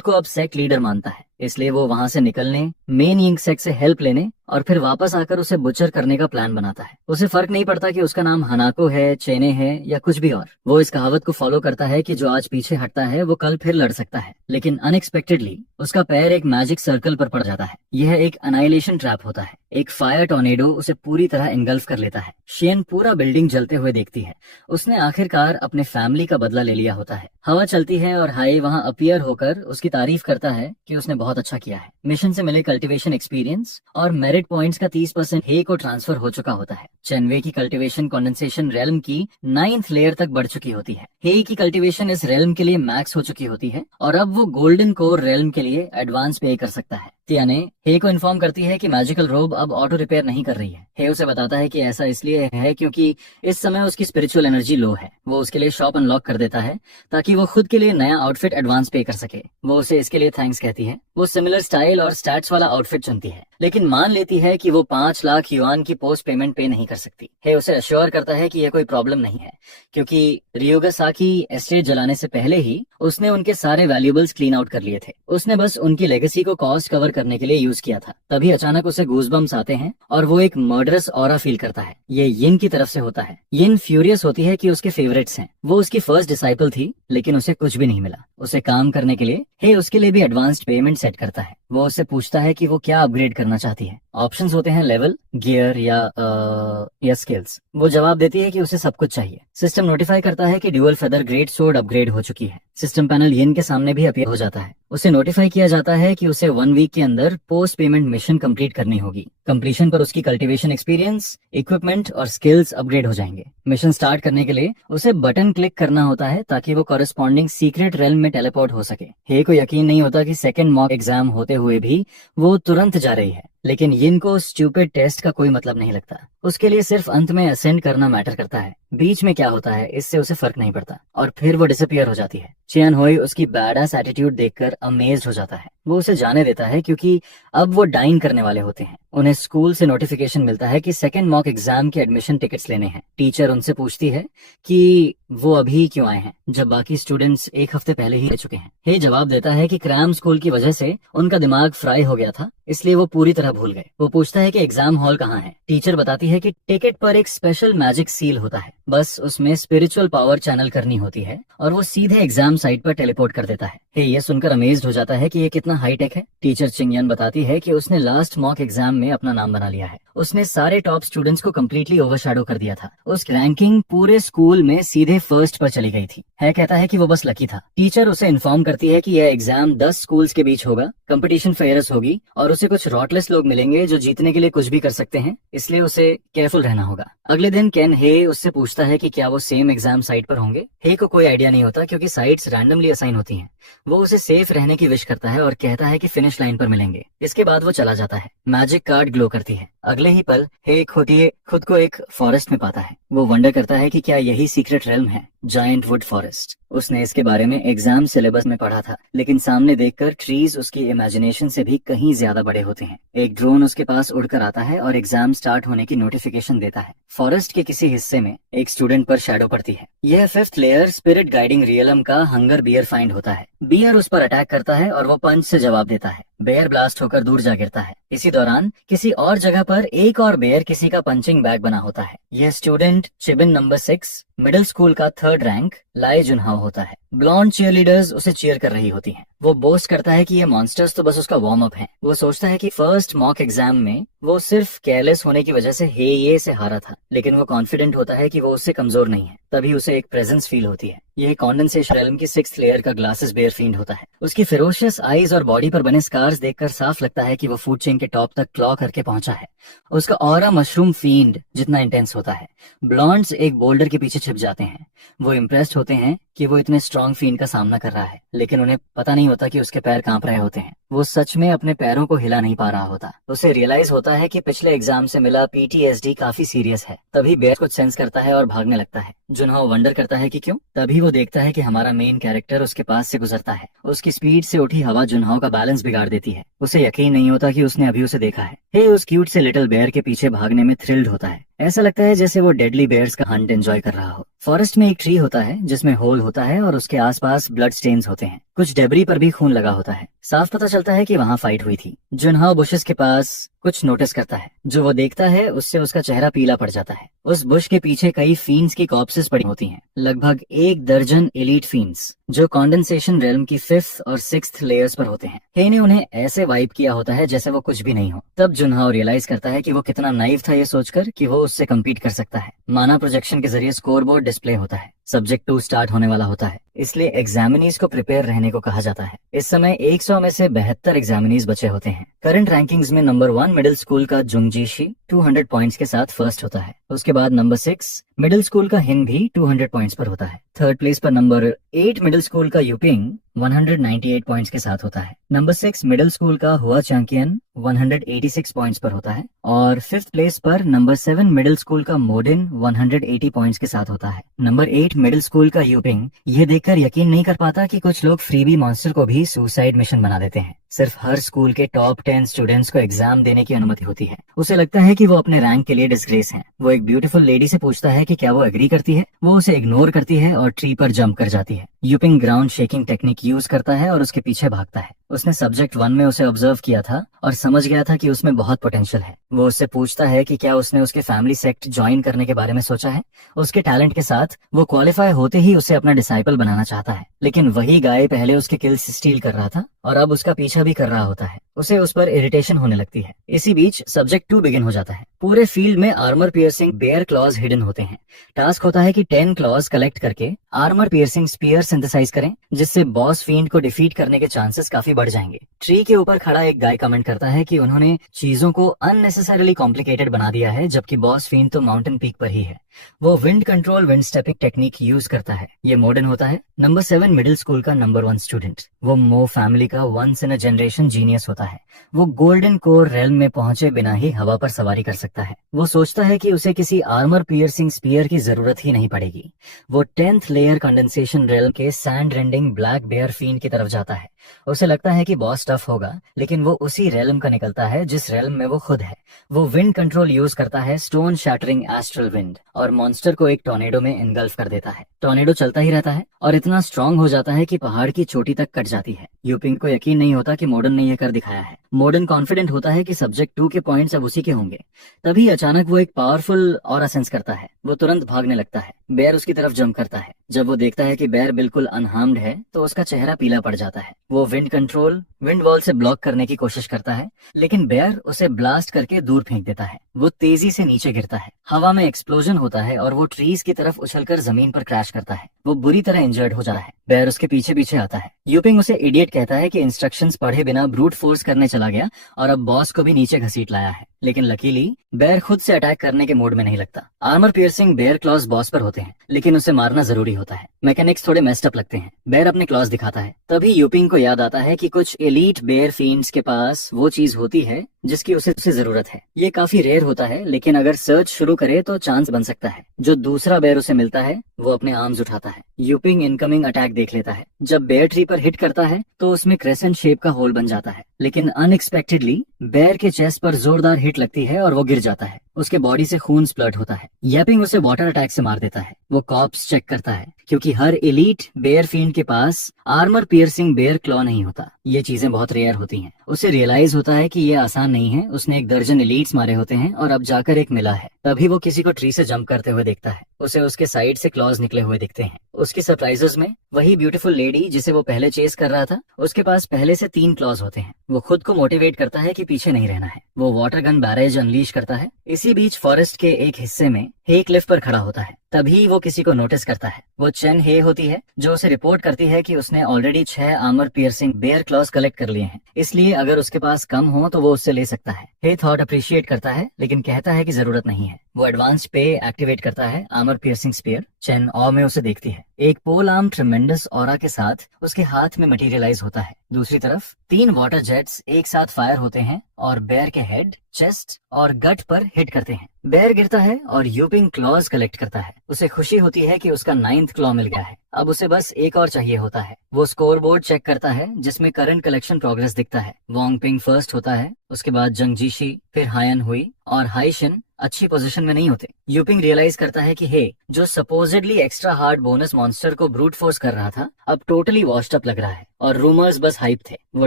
को अब सेक्ट लीडर मानता है, इसलिए वो वहां से निकलने, मेन इंक सेक्ट से हेल्प लेने और फिर वापस आकर उसे बुचर करने का प्लान बनाता है। उसे फर्क नहीं पड़ता कि उसका नाम हनाको है, चेने है या कुछ भी और। वो इस कहावत को फॉलो करता है कि जो आज पीछे हटता है वो कल फिर लड़ सकता है। लेकिन अनएक्सपेक्टेडली उसका पैर एक मैजिक सर्कल पर पड़ जाता है। यह एक अनाइलेशन ट्रैप होता है। एक फायर टॉर्नेडो उसे पूरी तरह इंगल्फ कर लेता है। शेन पूरा बिल्डिंग जलते हुए देखती है। उसने आखिरकार अपने फैमिली का बदला ले लिया होता है। हवा चलती है और हाई वहां अपीयर होकर उसकी तारीफ करता है कि उसने बहुत अच्छा किया है। मिशन से मिले कल्टीवेशन एक्सपीरियंस और मेरिट पॉइंट्स का 30% हे को ट्रांसफर हो चुका होता है। चेनवे की कल्टीवेशन कंडेंसेशन रेल्म की 9th लेयर तक बढ़ चुकी होती है। हे की कल्टीवेशन इस रेल्म के लिए मैक्स हो चुकी होती है और अब वो गोल्डन कोर रेल्म के लिए एडवांस पे कर सकता है। तियाने हे को इन्फॉर्म करती है कि मैजिकल रोब अब ऑटो रिपेयर नहीं कर रही है। हे उसे बताता है कि ऐसा इसलिए है क्योंकि इस समय उसकी स्पिरिचुअल एनर्जी लो है। वो उसके लिए शॉप अनलॉक कर देता है ताकि वो खुद के लिए नया आउटफिट एडवांस पे कर सके। वो उसे इसके लिए थैंक्स कहती है। वो सिमिलर स्टाइल और स्टैट्स वाला आउटफिट चुनती है, लेकिन मान लेती है कि वो 5 लाख युआन की पोस्ट पेमेंट पे नहीं कर सकती। हे उसे अश्योर करता है कि यह कोई प्रॉब्लम नहीं है, क्योंकि रियोगासाकी एस्टेट जलाने से पहले ही उसने उनके सारे वैल्यूएबल्स क्लीन आउट कर लिए थे। उसने बस उनकी लेगेसी को कॉस्ट कवर करने के लिए यूज किया था। तभी अचानक उसे गूज़बम्स आते हैं और वो एक मर्डरस ऑरा फील करता है। ये यिन की तरफ से होता है। यिन फ्यूरियस होती है कि उसके फेवरेट्स हैं। वो उसकी फर्स्ट डिसाइपल थी, लेकिन उसे कुछ भी नहीं मिला। उसे काम करने के लिए हे उसके लिए भी एडवांस्ड पेमेंट सेट करता है। वो उससे पूछता है कि वो क्या अपग्रेड करना चाहती है। ऑप्शंस होते हैं लेवल, गियर या स्किल्स। वो जवाब देती है कि उसे सब कुछ चाहिए। सिस्टम नोटिफाई करता है कि dual feather great sword upgrade हो चुकी है। सिस्टम पैनल यिन के सामने भी अपीयर हो जाता है। उसे नोटिफाई किया जाता है कि उसे 1 वीक के अंदर पोस्ट पेमेंट मिशन कंप्लीट करनी होगी। कंप्लीशन पर उसकी कल्टीवेशन एक्सपीरियंस, इक्विपमेंट और स्किल्स अपग्रेड हो जाएंगे। मिशन स्टार्ट करने के लिए उसे बटन क्लिक करना होता है ताकि वो कॉरेस्पॉन्डिंग सीक्रेट रेल्म में टेलीपोर्ट हो सके। हे को यकीन नहीं होता कि सेकंड मॉक एग्जाम होते हुए भी वो तुरंत जा रही है, लेकिन यिन को स्टूपिड टेस्ट का कोई मतलब नहीं लगता। उसके लिए सिर्फ अंत में असेंड करना मैटर करता है। बीच में क्या होता है इससे उसे फर्क नहीं पड़ता और फिर वो डिसअपियर हो जाती है। चियान होई उसकी बैडएस एटीट्यूड देखकर अमेज्ड हो जाता है। वो उसे जाने देता है क्योंकि अब वो डाइन करने वाले होते हैं। उन्हें स्कूल से नोटिफिकेशन मिलता है कि सेकंड मॉक एग्जाम के एडमिशन टिकट्स लेने हैं। टीचर उनसे पूछती है कि वो अभी क्यों आए हैं जब बाकी स्टूडेंट्स 1 हफ्ते पहले ही ले चुके हैं। हे जवाब देता है कि क्रैम स्कूल की वजह से उनका दिमाग फ्राई हो गया था, इसलिए वो पूरी तरह भूल गए। वो पूछता है कि एग्जाम हॉल कहाँ है। टीचर बताती है कि टिकट पर एक स्पेशल मैजिक सील होता है, बस उसमें स्पिरिचुअल पावर चैनल करनी होती है और वो सीधे एग्जाम साइट पर टेलीपोर्ट कर देता है। हे ये सुनकर अमेज्ड हो जाता है कि ये कितना हाईटेक है। टीचर चिंगयन बताती है कि उसने लास्ट मॉक एग्जाम में अपना नाम बना लिया है। उसने सारे टॉप स्टूडेंट्स को कंप्लीटली ओवरशैडो कर दिया था। उसकी रैंकिंग पूरे स्कूल में सीधे फर्स्ट पर चली गई थी। है कहता है कि वो बस लकी था। टीचर उसे इन्फॉर्म करती है कि यह एग्जाम 10 स्कूल्स के बीच होगा, कंपटीशन फेयरस होगी और उसे कुछ रॉटलेस लोग मिलेंगे जो जीतने के लिए कुछ भी कर सकते हैं, इसलिए उसे केयरफुल रहना होगा। अगले दिन केन हे उससे पूछता है कि क्या वो सेम एग्जाम साइट पर होंगे। हे को कोई आइडिया नहीं होता क्योंकि साइट्स रैंडमली असाइन होती हैं। वो उसे सेफ रहने की विश करता है और कहता है कि फिनिश लाइन पर मिलेंगे। इसके बाद वो चला जाता है। मैजिक कार्ड ग्लो करती है। अगले ही पल हे खुद को एक फॉरेस्ट में पाता है। वो वंडर करता है कि क्या यही सीक्रेट रेल्म है, जायंट वुड फॉरेस्ट। उसने इसके बारे में एग्जाम सिलेबस में पढ़ा था, लेकिन सामने देखकर ट्रीज उसकी इमेजिनेशन से भी कहीं ज्यादा बड़े होते हैं। एक ड्रोन उसके पास उड़कर आता है और एग्जाम स्टार्ट होने की नोटिफिकेशन देता है। फॉरेस्ट के किसी हिस्से में एक स्टूडेंट पर शैडो पड़ती है। यह 5th layer spirit guiding realm का हंगर बियर फाइंड होता है। बियर उस पर अटैक करता है और वो पंच से जवाब देता है। बेयर ब्लास्ट होकर दूर जा गिरता है। इसी दौरान किसी और जगह पर एक और बेयर किसी का पंचिंग बैग बना होता है। यह स्टूडेंट चिबिन नंबर 6 मिडिल स्कूल का 3rd रैंक लाई जुनहाओ होता है। ब्लॉन्ड चीयरलीडर्स उसे चीयर कर रही होती हैं। वो बोस्ट करता है कि ये मॉन्स्टर्स तो बस उसका वार्म अप है। वो सोचता है कि फर्स्ट मॉक एग्जाम में वो सिर्फ केयरलेस होने की वजह से हे ये से हारा था, लेकिन वो कॉन्फिडेंट होता है कि वो उससे कमजोर नहीं है। तभी उसे एक प्रेजेंस फील होती है। ये कॉन्डेंसेशन रेलम की 6th लेयर का ग्लासेस बेयर फील्ड होता है। उसकी फेरोशियस आईज और बॉडी पर बने स्कार्स देखकर साफ लगता है कि वो फूड चेन के टॉप तक क्लॉ करके पहुंचा है। उसका ऑरा मशरूम फील्ड जितना इंटेंस होता है। ब्लॉन्ड्स एक बोल्डर के पीछे छिप जाते हैं। वो इम्प्रेस्ड होते हैं कि वो इतने स्ट्रॉन्ग फील्ड का सामना कर रहा है, लेकिन उन्हें पता नहीं होता कि उसके पैर कांप रहे होते हैं। वो सच में अपने पैरों को हिला नहीं पा रहा होता। उसे रियलाइज होता है कि पिछले एग्जाम से मिला PTSD काफी सीरियस है। तभी बेयर कुछ सेंस करता है और भागने लगता है। जुनहो वंडर करता है कि क्यों। तभी वो देखता है कि हमारा मेन कैरेक्टर उसके पास से गुजरता है। उसकी स्पीड से उठी हवा जुनहो का बैलेंस बिगाड़ देती है। उसे यकीन नहीं होता कि उसने अभी उसे देखा है। हे उस क्यूट से लिटिल बेयर के पीछे भागने में थ्रिल्ड होता है। ऐसा लगता है जैसे वो डेडली बेयर्स का हंट एंजॉय कर रहा हो। फॉरेस्ट में एक ट्री होता है जिसमें होल होता है और उसके आसपास ब्लड स्टेन्स होते हैं। कुछ डेबरी पर भी खून लगा होता है। साफ पता चलता है कि वहाँ फाइट हुई थी। जुनहो बुशेस के पास कुछ नोटिस करता है। जो वो देखता है उससे उसका चेहरा पीला पड़ जाता है। उस बुश के पीछे कई फीन्स की कॉर्प्सेस पड़ी होती हैं, लगभग 1 दर्जन एलीट फीन्स जो कॉन्डेंसेशन रेलम की 5th और 6th लेयर्स पर होते हैं। हे ने उन्हें ऐसे वाइप किया होता है जैसे वो कुछ भी नहीं हो। तब जुनहो रियलाइज करता है कि वो कितना नाइव था ये सोचकर कि वो उससे कम्पीट कर सकता है। माना प्रोजेक्शन के जरिए स्कोर बोर्ड डिस्प्ले होता है। सब्जेक्ट 2 स्टार्ट होने वाला होता है, इसलिए एग्जामिनीज को प्रिपेयर रहने को कहा जाता है। इस समय 100 में से 72 एग्जामिनीज बचे होते हैं। करंट रैंकिंग्स में नंबर 1 मिडिल स्कूल का जुंगजीशी 200 पॉइंट्स के साथ फर्स्ट होता है। उसके बाद नंबर 6 मिडिल स्कूल का हिन भी 200 पॉइंट्स पर होता है। थर्ड प्लेस पर नंबर 8 मिडिल स्कूल का यूपिंग 198 पॉइंट्स के साथ होता है। नंबर 6 मिडिल स्कूल का हुआ चैंकियन 186 पॉइंट्स पर होता है और 5th प्लेस पर नंबर 7 मिडिल स्कूल का मोडिन 180 पॉइंट्स के साथ होता है। नंबर 8 मिडिल स्कूल का यूपिंग ये देखकर यकीन नहीं कर पाता कि कुछ लोग फ्रीबी मॉन्स्टर को भी सुसाइड मिशन बना देते हैं। सिर्फ हर स्कूल के टॉप 10 स्टूडेंट्स को एग्जाम देने की अनुमति होती है। उसे लगता है कि वो अपने रैंक के लिए डिस्ग्रेस है। वो एक ब्यूटीफुल लेडी से पूछता है कि क्या वो एग्री करती है। वो उसे इग्नोर करती है और ट्री पर जंप कर जाती है। यूपिंग ग्राउंड शेकिंग टेक्निक यूज करता है और उसके पीछे भागता है। उसने सब्जेक्ट 1 में उसे ऑब्जर्व किया था और समझ गया था कि उसमें बहुत पोटेंशियल है। वो उससे पूछता है कि क्या उसने उसके फैमिली सेक्ट ज्वाइन करने के बारे में सोचा है। उसके टैलेंट के साथ वो क्वालिफाई होते ही उसे अपना डिसाइपल बनाना चाहता है, लेकिन वही गाय पहले उसके किल्स स्टील कर रहा था और अब उसका पीछा भी कर रहा होता है। उसे उस पर इरिटेशन होने लगती है। इसी बीच सब्जेक्ट 2 बिगिन हो जाता है। पूरे फील्ड में armour piercing bear claws hidden होते हैं। टास्क होता है कि 10 क्लॉज कलेक्ट करके आर्मर पियर्सिंग स्पीयर सिंथेसाइज करें, जिससे बॉस फील्ड को डिफीट करने के चांसेस काफी बढ़ जाएंगे। ट्री के ऊपर खड़ा एक गाय कमेंट करता है कि उन्होंने चीजों को अननेसेसरीली कॉम्प्लिकेटेड बना दिया है, जबकि बॉस फील्ड तो माउंटेन पीक पर ही है। वो wind control wind stepping technique use करता है। ये मॉडर्न होता है। नंबर 7 मिडिल स्कूल का नंबर 1 स्टूडेंट। वो मो फैमिली का once in a generation genius होता है। वो गोल्डन कोर रेल्म में पहुंचे बिना ही हवा पर सवारी कर सकता है। वो सोचता है कि उसे किसी आर्मर पियर्सिंग स्पीयर की जरूरत ही नहीं पड़ेगी। वो 10th लेयर कंडेंसेशन रेल्म के sand rending black bear field की तरफ जाता है। उसे लगता है कि बॉस टफ होगा, लेकिन वो उसी रेल्म का निकलता है जिस रेल्म में वो खुद है। वो विंड कंट्रोल यूज करता है, स्टोन शैटरिंग एस्ट्रल विंड, और मॉन्स्टर को एक टॉर्नेडो में इनगल्फ कर देता है। टॉर्नेडो चलता ही रहता है और इतना स्ट्रांग हो जाता है कि पहाड़ की चोटी तक कट जाती है। यूपिंग को यकीन नहीं होता कि मॉडर्न ने यह कर दिखाया है। मॉडर्न कॉन्फिडेंट होता है कि सब्जेक्ट 2 के पॉइंट्स अब उसी के होंगे। तभी अचानक वो एक पावरफुल ऑरा सेंस करता है। वो तुरंत भागने लगता है। बेयर उसकी तरफ जंप करता है। जब वो देखता है कि बेयर बिल्कुल अनहार्म्ड है तो उसका चेहरा पीला पड़ जाता है। वो विंड कंट्रोल विंड वॉल से ब्लॉक करने की कोशिश करता है, लेकिन बेयर उसे ब्लास्ट करके दूर फेंक देता है। वो तेजी से नीचे गिरता है। हवा में एक्सप्लोजन होता है और वो ट्रीज की तरफ उछलकर जमीन पर क्रैश करता है। वो बुरी तरह इंजर्ड हो जाता है। बेयर उसके पीछे पीछे आता है। यूपिंग उसे इडियट कहता है कि इंस्ट्रक्शंस पढ़े बिना ब्रूट फोर्स करने चला गया और अब बॉस को भी नीचे घसीट लाया है। लेकिन लकीली बेयर खुद से अटैक करने के मूड में नहीं लगता। Armour piercing bear claws boss पर होते हैं, लेकिन उसे मारना जरूरी होता है। मैकेनिक्स थोड़े मेस्ड अप लगते हैं। बेयर अपने क्लॉज दिखाता है। तभी यूपिंग को याद आता है कि कुछ एलीट बेयर फील्ड्स के पास वो चीज होती है जिसकी उसे जरूरत है। ये काफी रेयर होता है, लेकिन अगर सर्च शुरू करे तो चांस बन सकता है। जो दूसरा बेयर उसे मिलता है वो अपने आर्म्स उठाता है। यूपिंग इनकमिंग अटैक देख लेता है। जब बेयर ट्री पर हिट करता है तो उसमें क्रेसेंट शेप का होल बन जाता है, लेकिन अनएक्सपेक्टेडली बेयर के चेस्ट पर जोरदार हिट लगती है और वो गिर जाता है। उसके बॉडी से खून स्प्लर्ट होता है। यैपिंग उसे वाटर अटैक से मार देता है। वो कॉप्स चेक करता है, क्योंकि हर एलीट बेयर फील्ड के पास आर्मर पियर्सिंग बेयर क्लॉ नहीं होता। ये चीजें बहुत रेयर होती हैं। उसे रियलाइज होता है कि ये आसान नहीं है। उसने 1 दर्जन एलीट्स मारे होते हैं और अब जाकर एक मिला है। तभी वो किसी को ट्री से जंप करते हुए देखता है। उसे उसके साइड से क्लॉज निकले हुए दिखते हैं। उसकी सरप्राइजेस में वही ब्यूटीफुल लेडी जिसे वो पहले चेस कर रहा था, उसके पास पहले से 3 क्लॉज होते हैं। वो खुद को मोटिवेट करता है कि पीछे नहीं रहना है। वो वाटर गन बैरेज अनलीश करता है। इसी बीच फॉरेस्ट के एक हिस्से में हे क्लिफ पर खड़ा होता है। तभी वो किसी को नोटिस करता है। वो चेन हे होती है जो उसे रिपोर्ट करती है कि उसने already 6 armour piercing bear claws collect कर लिए हैं, इसलिए अगर उसके पास कम हो तो वो उससे ले सकता है। हे थॉट अप्रिशिएट करता है लेकिन कहता है कि जरूरत नहीं है। वो एडवांस पे एक्टिवेट करता है आर्मर पियर्सिंग स्पीयर। चेन ऑ में उसे देखती है। एक पोल आर्म ट्रेमेंडस ऑरा के साथ उसके हाथ में मटेरियलाइज होता है। दूसरी तरफ 3 वाटर जेट्स एक साथ फायर होते हैं और बेयर के हेड, चेस्ट और गट पर हिट करते हैं। बेयर गिरता है और यूपिंग क्लॉज कलेक्ट करता है। उसे खुशी होती है कि उसका 9th क्लॉ मिल गया है। अब उसे बस एक और चाहिए होता है। वो स्कोर बोर्ड चेक करता है जिसमें करंट कलेक्शन प्रोग्रेस दिखता है। वोंग पिंग फर्स्ट होता है, उसके बाद जंगजीशी, फिर हायन हुई और हाइशिन अच्छी पोजीशन में नहीं होते। यूपिंग रियलाइज करता है कि हे जो supposedly extra hard bonus monster को ब्रूट फोर्स कर रहा था अब टोटली वॉश्ड अप लग रहा है और रूमर्स बस हाइप थे। वो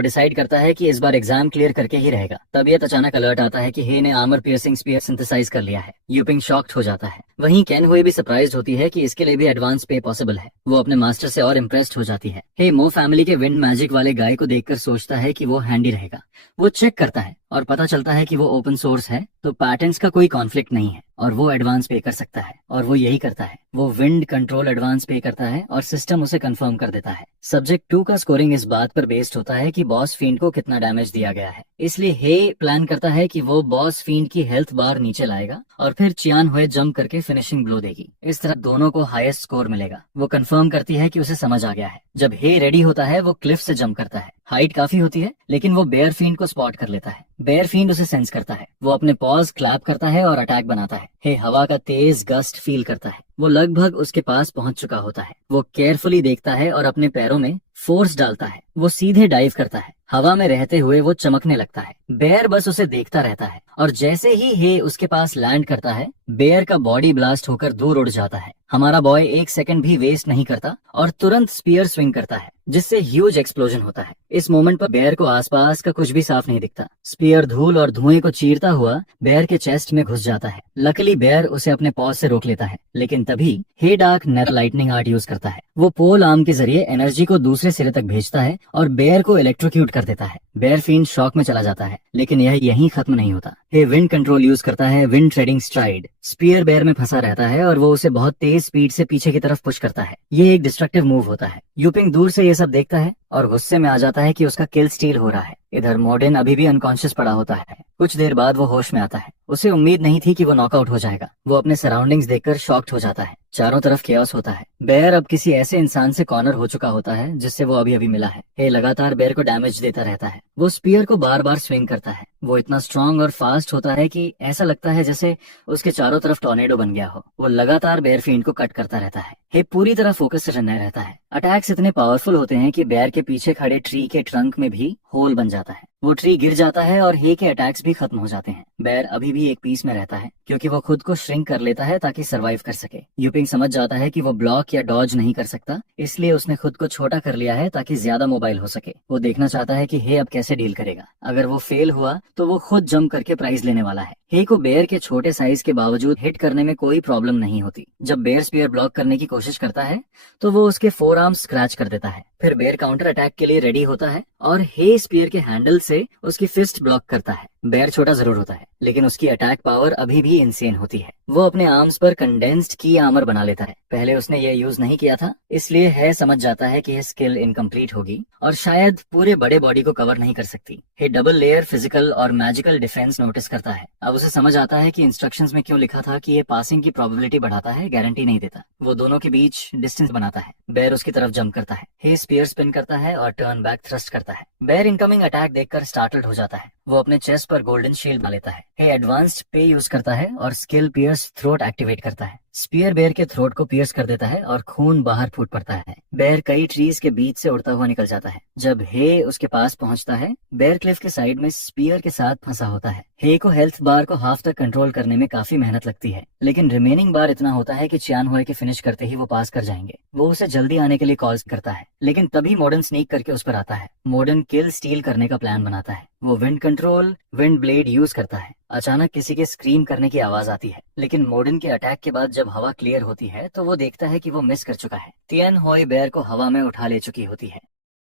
डिसाइड करता है कि इस बार एग्जाम क्लियर करके ही रहेगा। तबीयत अचानक अलर्ट आता है कि हे ने आर्मर पियर्सिंग स्पीयर सिंथेसाइज कर लिया है। यूपिंग शॉक्ड हो जाता है। वहीं कैन हुई भी सरप्राइज्ड होती है कि इसके लिए भी एडवांस पे पॉसिबल है। वो अपने मास्टर से और इम्प्रेस्ड हो जाती है। हे मो फैमिली के विंड मैजिक वाले गाय को देखकर सोचता है कि वो हैंडी रहेगा। वो चेक करता है और पता चलता है कि वो ओपन सोर्स है तो पैटेंट्स का कोई कॉन्फ्लिक्ट नहीं है और वो एडवांस पे कर सकता है और वो यही करता है। वो विंड कंट्रोल एडवांस पे करता है और सिस्टम उसे कंफर्म कर देता है। सब्जेक्ट 2 का स्कोरिंग इस बात पर बेस्ड होता है कि बॉस फील्ड को कितना डैमेज दिया गया है, इसलिए हे प्लान करता है कि वो बॉस फील्ड की हेल्थ बार नीचे लाएगा और फिर चियान हुए जंप करके फिनिशिंग ब्लो देगी। इस तरह दोनों को हाईएस्ट स्कोर मिलेगा। वो कंफर्म करती है कि उसे समझ आ गया है। जब हे रेडी होता है वो क्लिफ से जंप करता है। हाइट काफी होती है लेकिन वो बेयर फील्ड को स्पॉट कर लेता है। बेयर फील्ड उसे सेंस करता है। वो अपने पॉज क्लैप करता है और अटैक बनाता है। हे हवा का तेज गस्ट फील करता है। वो लगभग उसके पास पहुंच चुका होता है। वो केयरफुली देखता है और अपने पैरों में फोर्स डालता है। वो सीधे डाइव करता है। हवा में रहते हुए वो चमकने लगता है। बेयर बस उसे देखता रहता है और जैसे ही हे उसके पास लैंड करता है बेयर का बॉडी ब्लास्ट होकर दूर उड़ जाता है। हमारा बॉय 1 सेकंड भी वेस्ट नहीं करता और तुरंत स्पीयर स्विंग करता है जिससे ह्यूज एक्सप्लोजन होता है। इस मोमेंट पर बेयर को आसपास का कुछ भी साफ नहीं दिखता। स्पीयर धूल और धुएं को चीरता हुआ बेयर के चेस्ट में घुस जाता है। लकीली बेयर उसे अपने पॉज से रोक लेता है लेकिन तभी हे dark net lightning art use करता है। वो पोल आर्म के जरिए एनर्जी को दूसरे सिरे तक भेजता है और बेयर को इलेक्ट्रोक्यूट कर देता है। बेयर फील्ड शॉक में चला जाता है लेकिन यह यहीं खत्म नहीं होता। हे विंड कंट्रोल यूज करता है wind trading stride. Spear bear में फंसा रहता है और वो उसे बहुत तेज स्पीड से पीछे की तरफ पुश करता है। ये एक डिस्ट्रक्टिव मूव होता है। यूपिंग दूर से ये सब देखता है और गुस्से में आ जाता है कि उसका किल स्टील हो रहा है। इधर मॉर्डन अभी भी अनकॉन्शियस पड़ा होता है। कुछ देर बाद वो होश में आता है। उसे उम्मीद नहीं थी कि वो नॉकआउट हो जाएगा। वो अपने सराउंडिंग्स देखकर शॉक्ड हो जाता है। चारों तरफ केओस होता है। बेयर अब किसी ऐसे इंसान से कॉर्नर हो चुका होता है जिससे वो अभी अभी मिला है। हे लगातार बेयर को डैमेज देता रहता है। वो स्पीयर को बार बार स्विंग करता है। वो इतना स्ट्रांग और फास्ट होता है कि ऐसा लगता है जैसे उसके चारों तरफ टॉर्नेडो बन गया हो। वो लगातार बेयर फील्ड को कट करता रहता है। हे पूरी तरह फोकस से रहता है। अटैक्स इतने पावरफुल होते हैं कि बेयर के पीछे खड़े ट्री के ट्रंक में भी होल बन जाता है। वो ट्री गिर जाता है और हे के अटैक्स भी खत्म हो जाते हैं। बेयर अभी भी एक पीस में रहता है क्योंकि वो खुद को श्रिंक कर लेता है ताकि सरवाइव कर सके। यूपिंग समझ जाता है कि वो ब्लॉक या डॉज नहीं कर सकता, इसलिए उसने खुद को छोटा कर लिया है ताकि ज्यादा मोबाइल हो सके। वो देखना चाहता है कि हे अब कैसे डील करेगा। अगर वो फेल हुआ तो वो खुद जंप करके प्राइज लेने वाला है। हे को बेयर के छोटे साइज के बावजूद हिट करने में कोई प्रॉब्लम नहीं होती। जब बेयर स्पीयर ब्लॉक करने की कोशिश करता है तो वो उसके 4 आर्म स्क्रैच कर देता है। फिर बेयर काउंटर अटैक के लिए रेडी होता है और हे स्पीयर के हैंडल से उसकी फिस्ट ब्लॉक करता है। बेयर छोटा जरूर होता है लेकिन उसकी अटैक पावर अभी भी इंसेन होती है। वो अपने आर्म्स पर कंडेंस्ड की आर्मर बना लेता है। पहले उसने ये यूज नहीं किया था, इसलिए है समझ जाता है कि यह स्किल इनकम्प्लीट होगी और शायद पूरे बड़े बॉडी को कवर नहीं कर सकती। हे डबल लेयर फिजिकल और मैजिकल डिफेंस नोटिस करता है। अब उसे समझ आता है कि इंस्ट्रक्शंस में क्यों लिखा था कि ये पासिंग की प्रोबेबिलिटी बढ़ाता है, गारंटी नहीं देता। वो दोनों के बीच डिस्टेंस बनाता है। बेयर उसकी तरफ जंप करता है। हे स्पीयर स्पिन करता है और टर्न बैक थ्रस्ट करता है। बेयर इनकमिंग अटैक देखकर स्टार्टल्ड हो जाता है। वो अपने चेस्ट पर गोल्डन शील्ड बना लेता है। हे एडवांस्ड पे यूज करता है और स्किल पियर्स थ्रोट एक्टिवेट करता है। स्पीयर बेयर के थ्रोट को पियर्स कर देता है और खून बाहर फूट पड़ता है। बेयर कई ट्रीज के बीच से उड़ता हुआ निकल जाता है। जब हे उसके पास पहुंचता है, बेयर क्लिफ के साइड में स्पीयर के साथ फंसा होता है। हे को हेल्थ बार को हाफ तक कंट्रोल करने में काफी मेहनत लगती है, लेकिन रिमेनिंग बार इतना होता है कि चियान हुए के फिनिश करते ही वो पास कर जाएंगे। वो उसे जल्दी आने के लिए कॉल करता है, लेकिन तभी मॉडर्न स्नीक करके उस पर आता है। मॉडर्न किल स्टील करने का प्लान बनाता है। वो wind control wind blade use करता है। अचानक किसी के स्क्रीम करने की आवाज आती है, लेकिन मॉडर्न के अटैक के बाद जब हवा क्लियर होती है तो वो देखता है कि वो मिस कर चुका है। तियन होई बेयर को हवा में उठा ले चुकी होती है।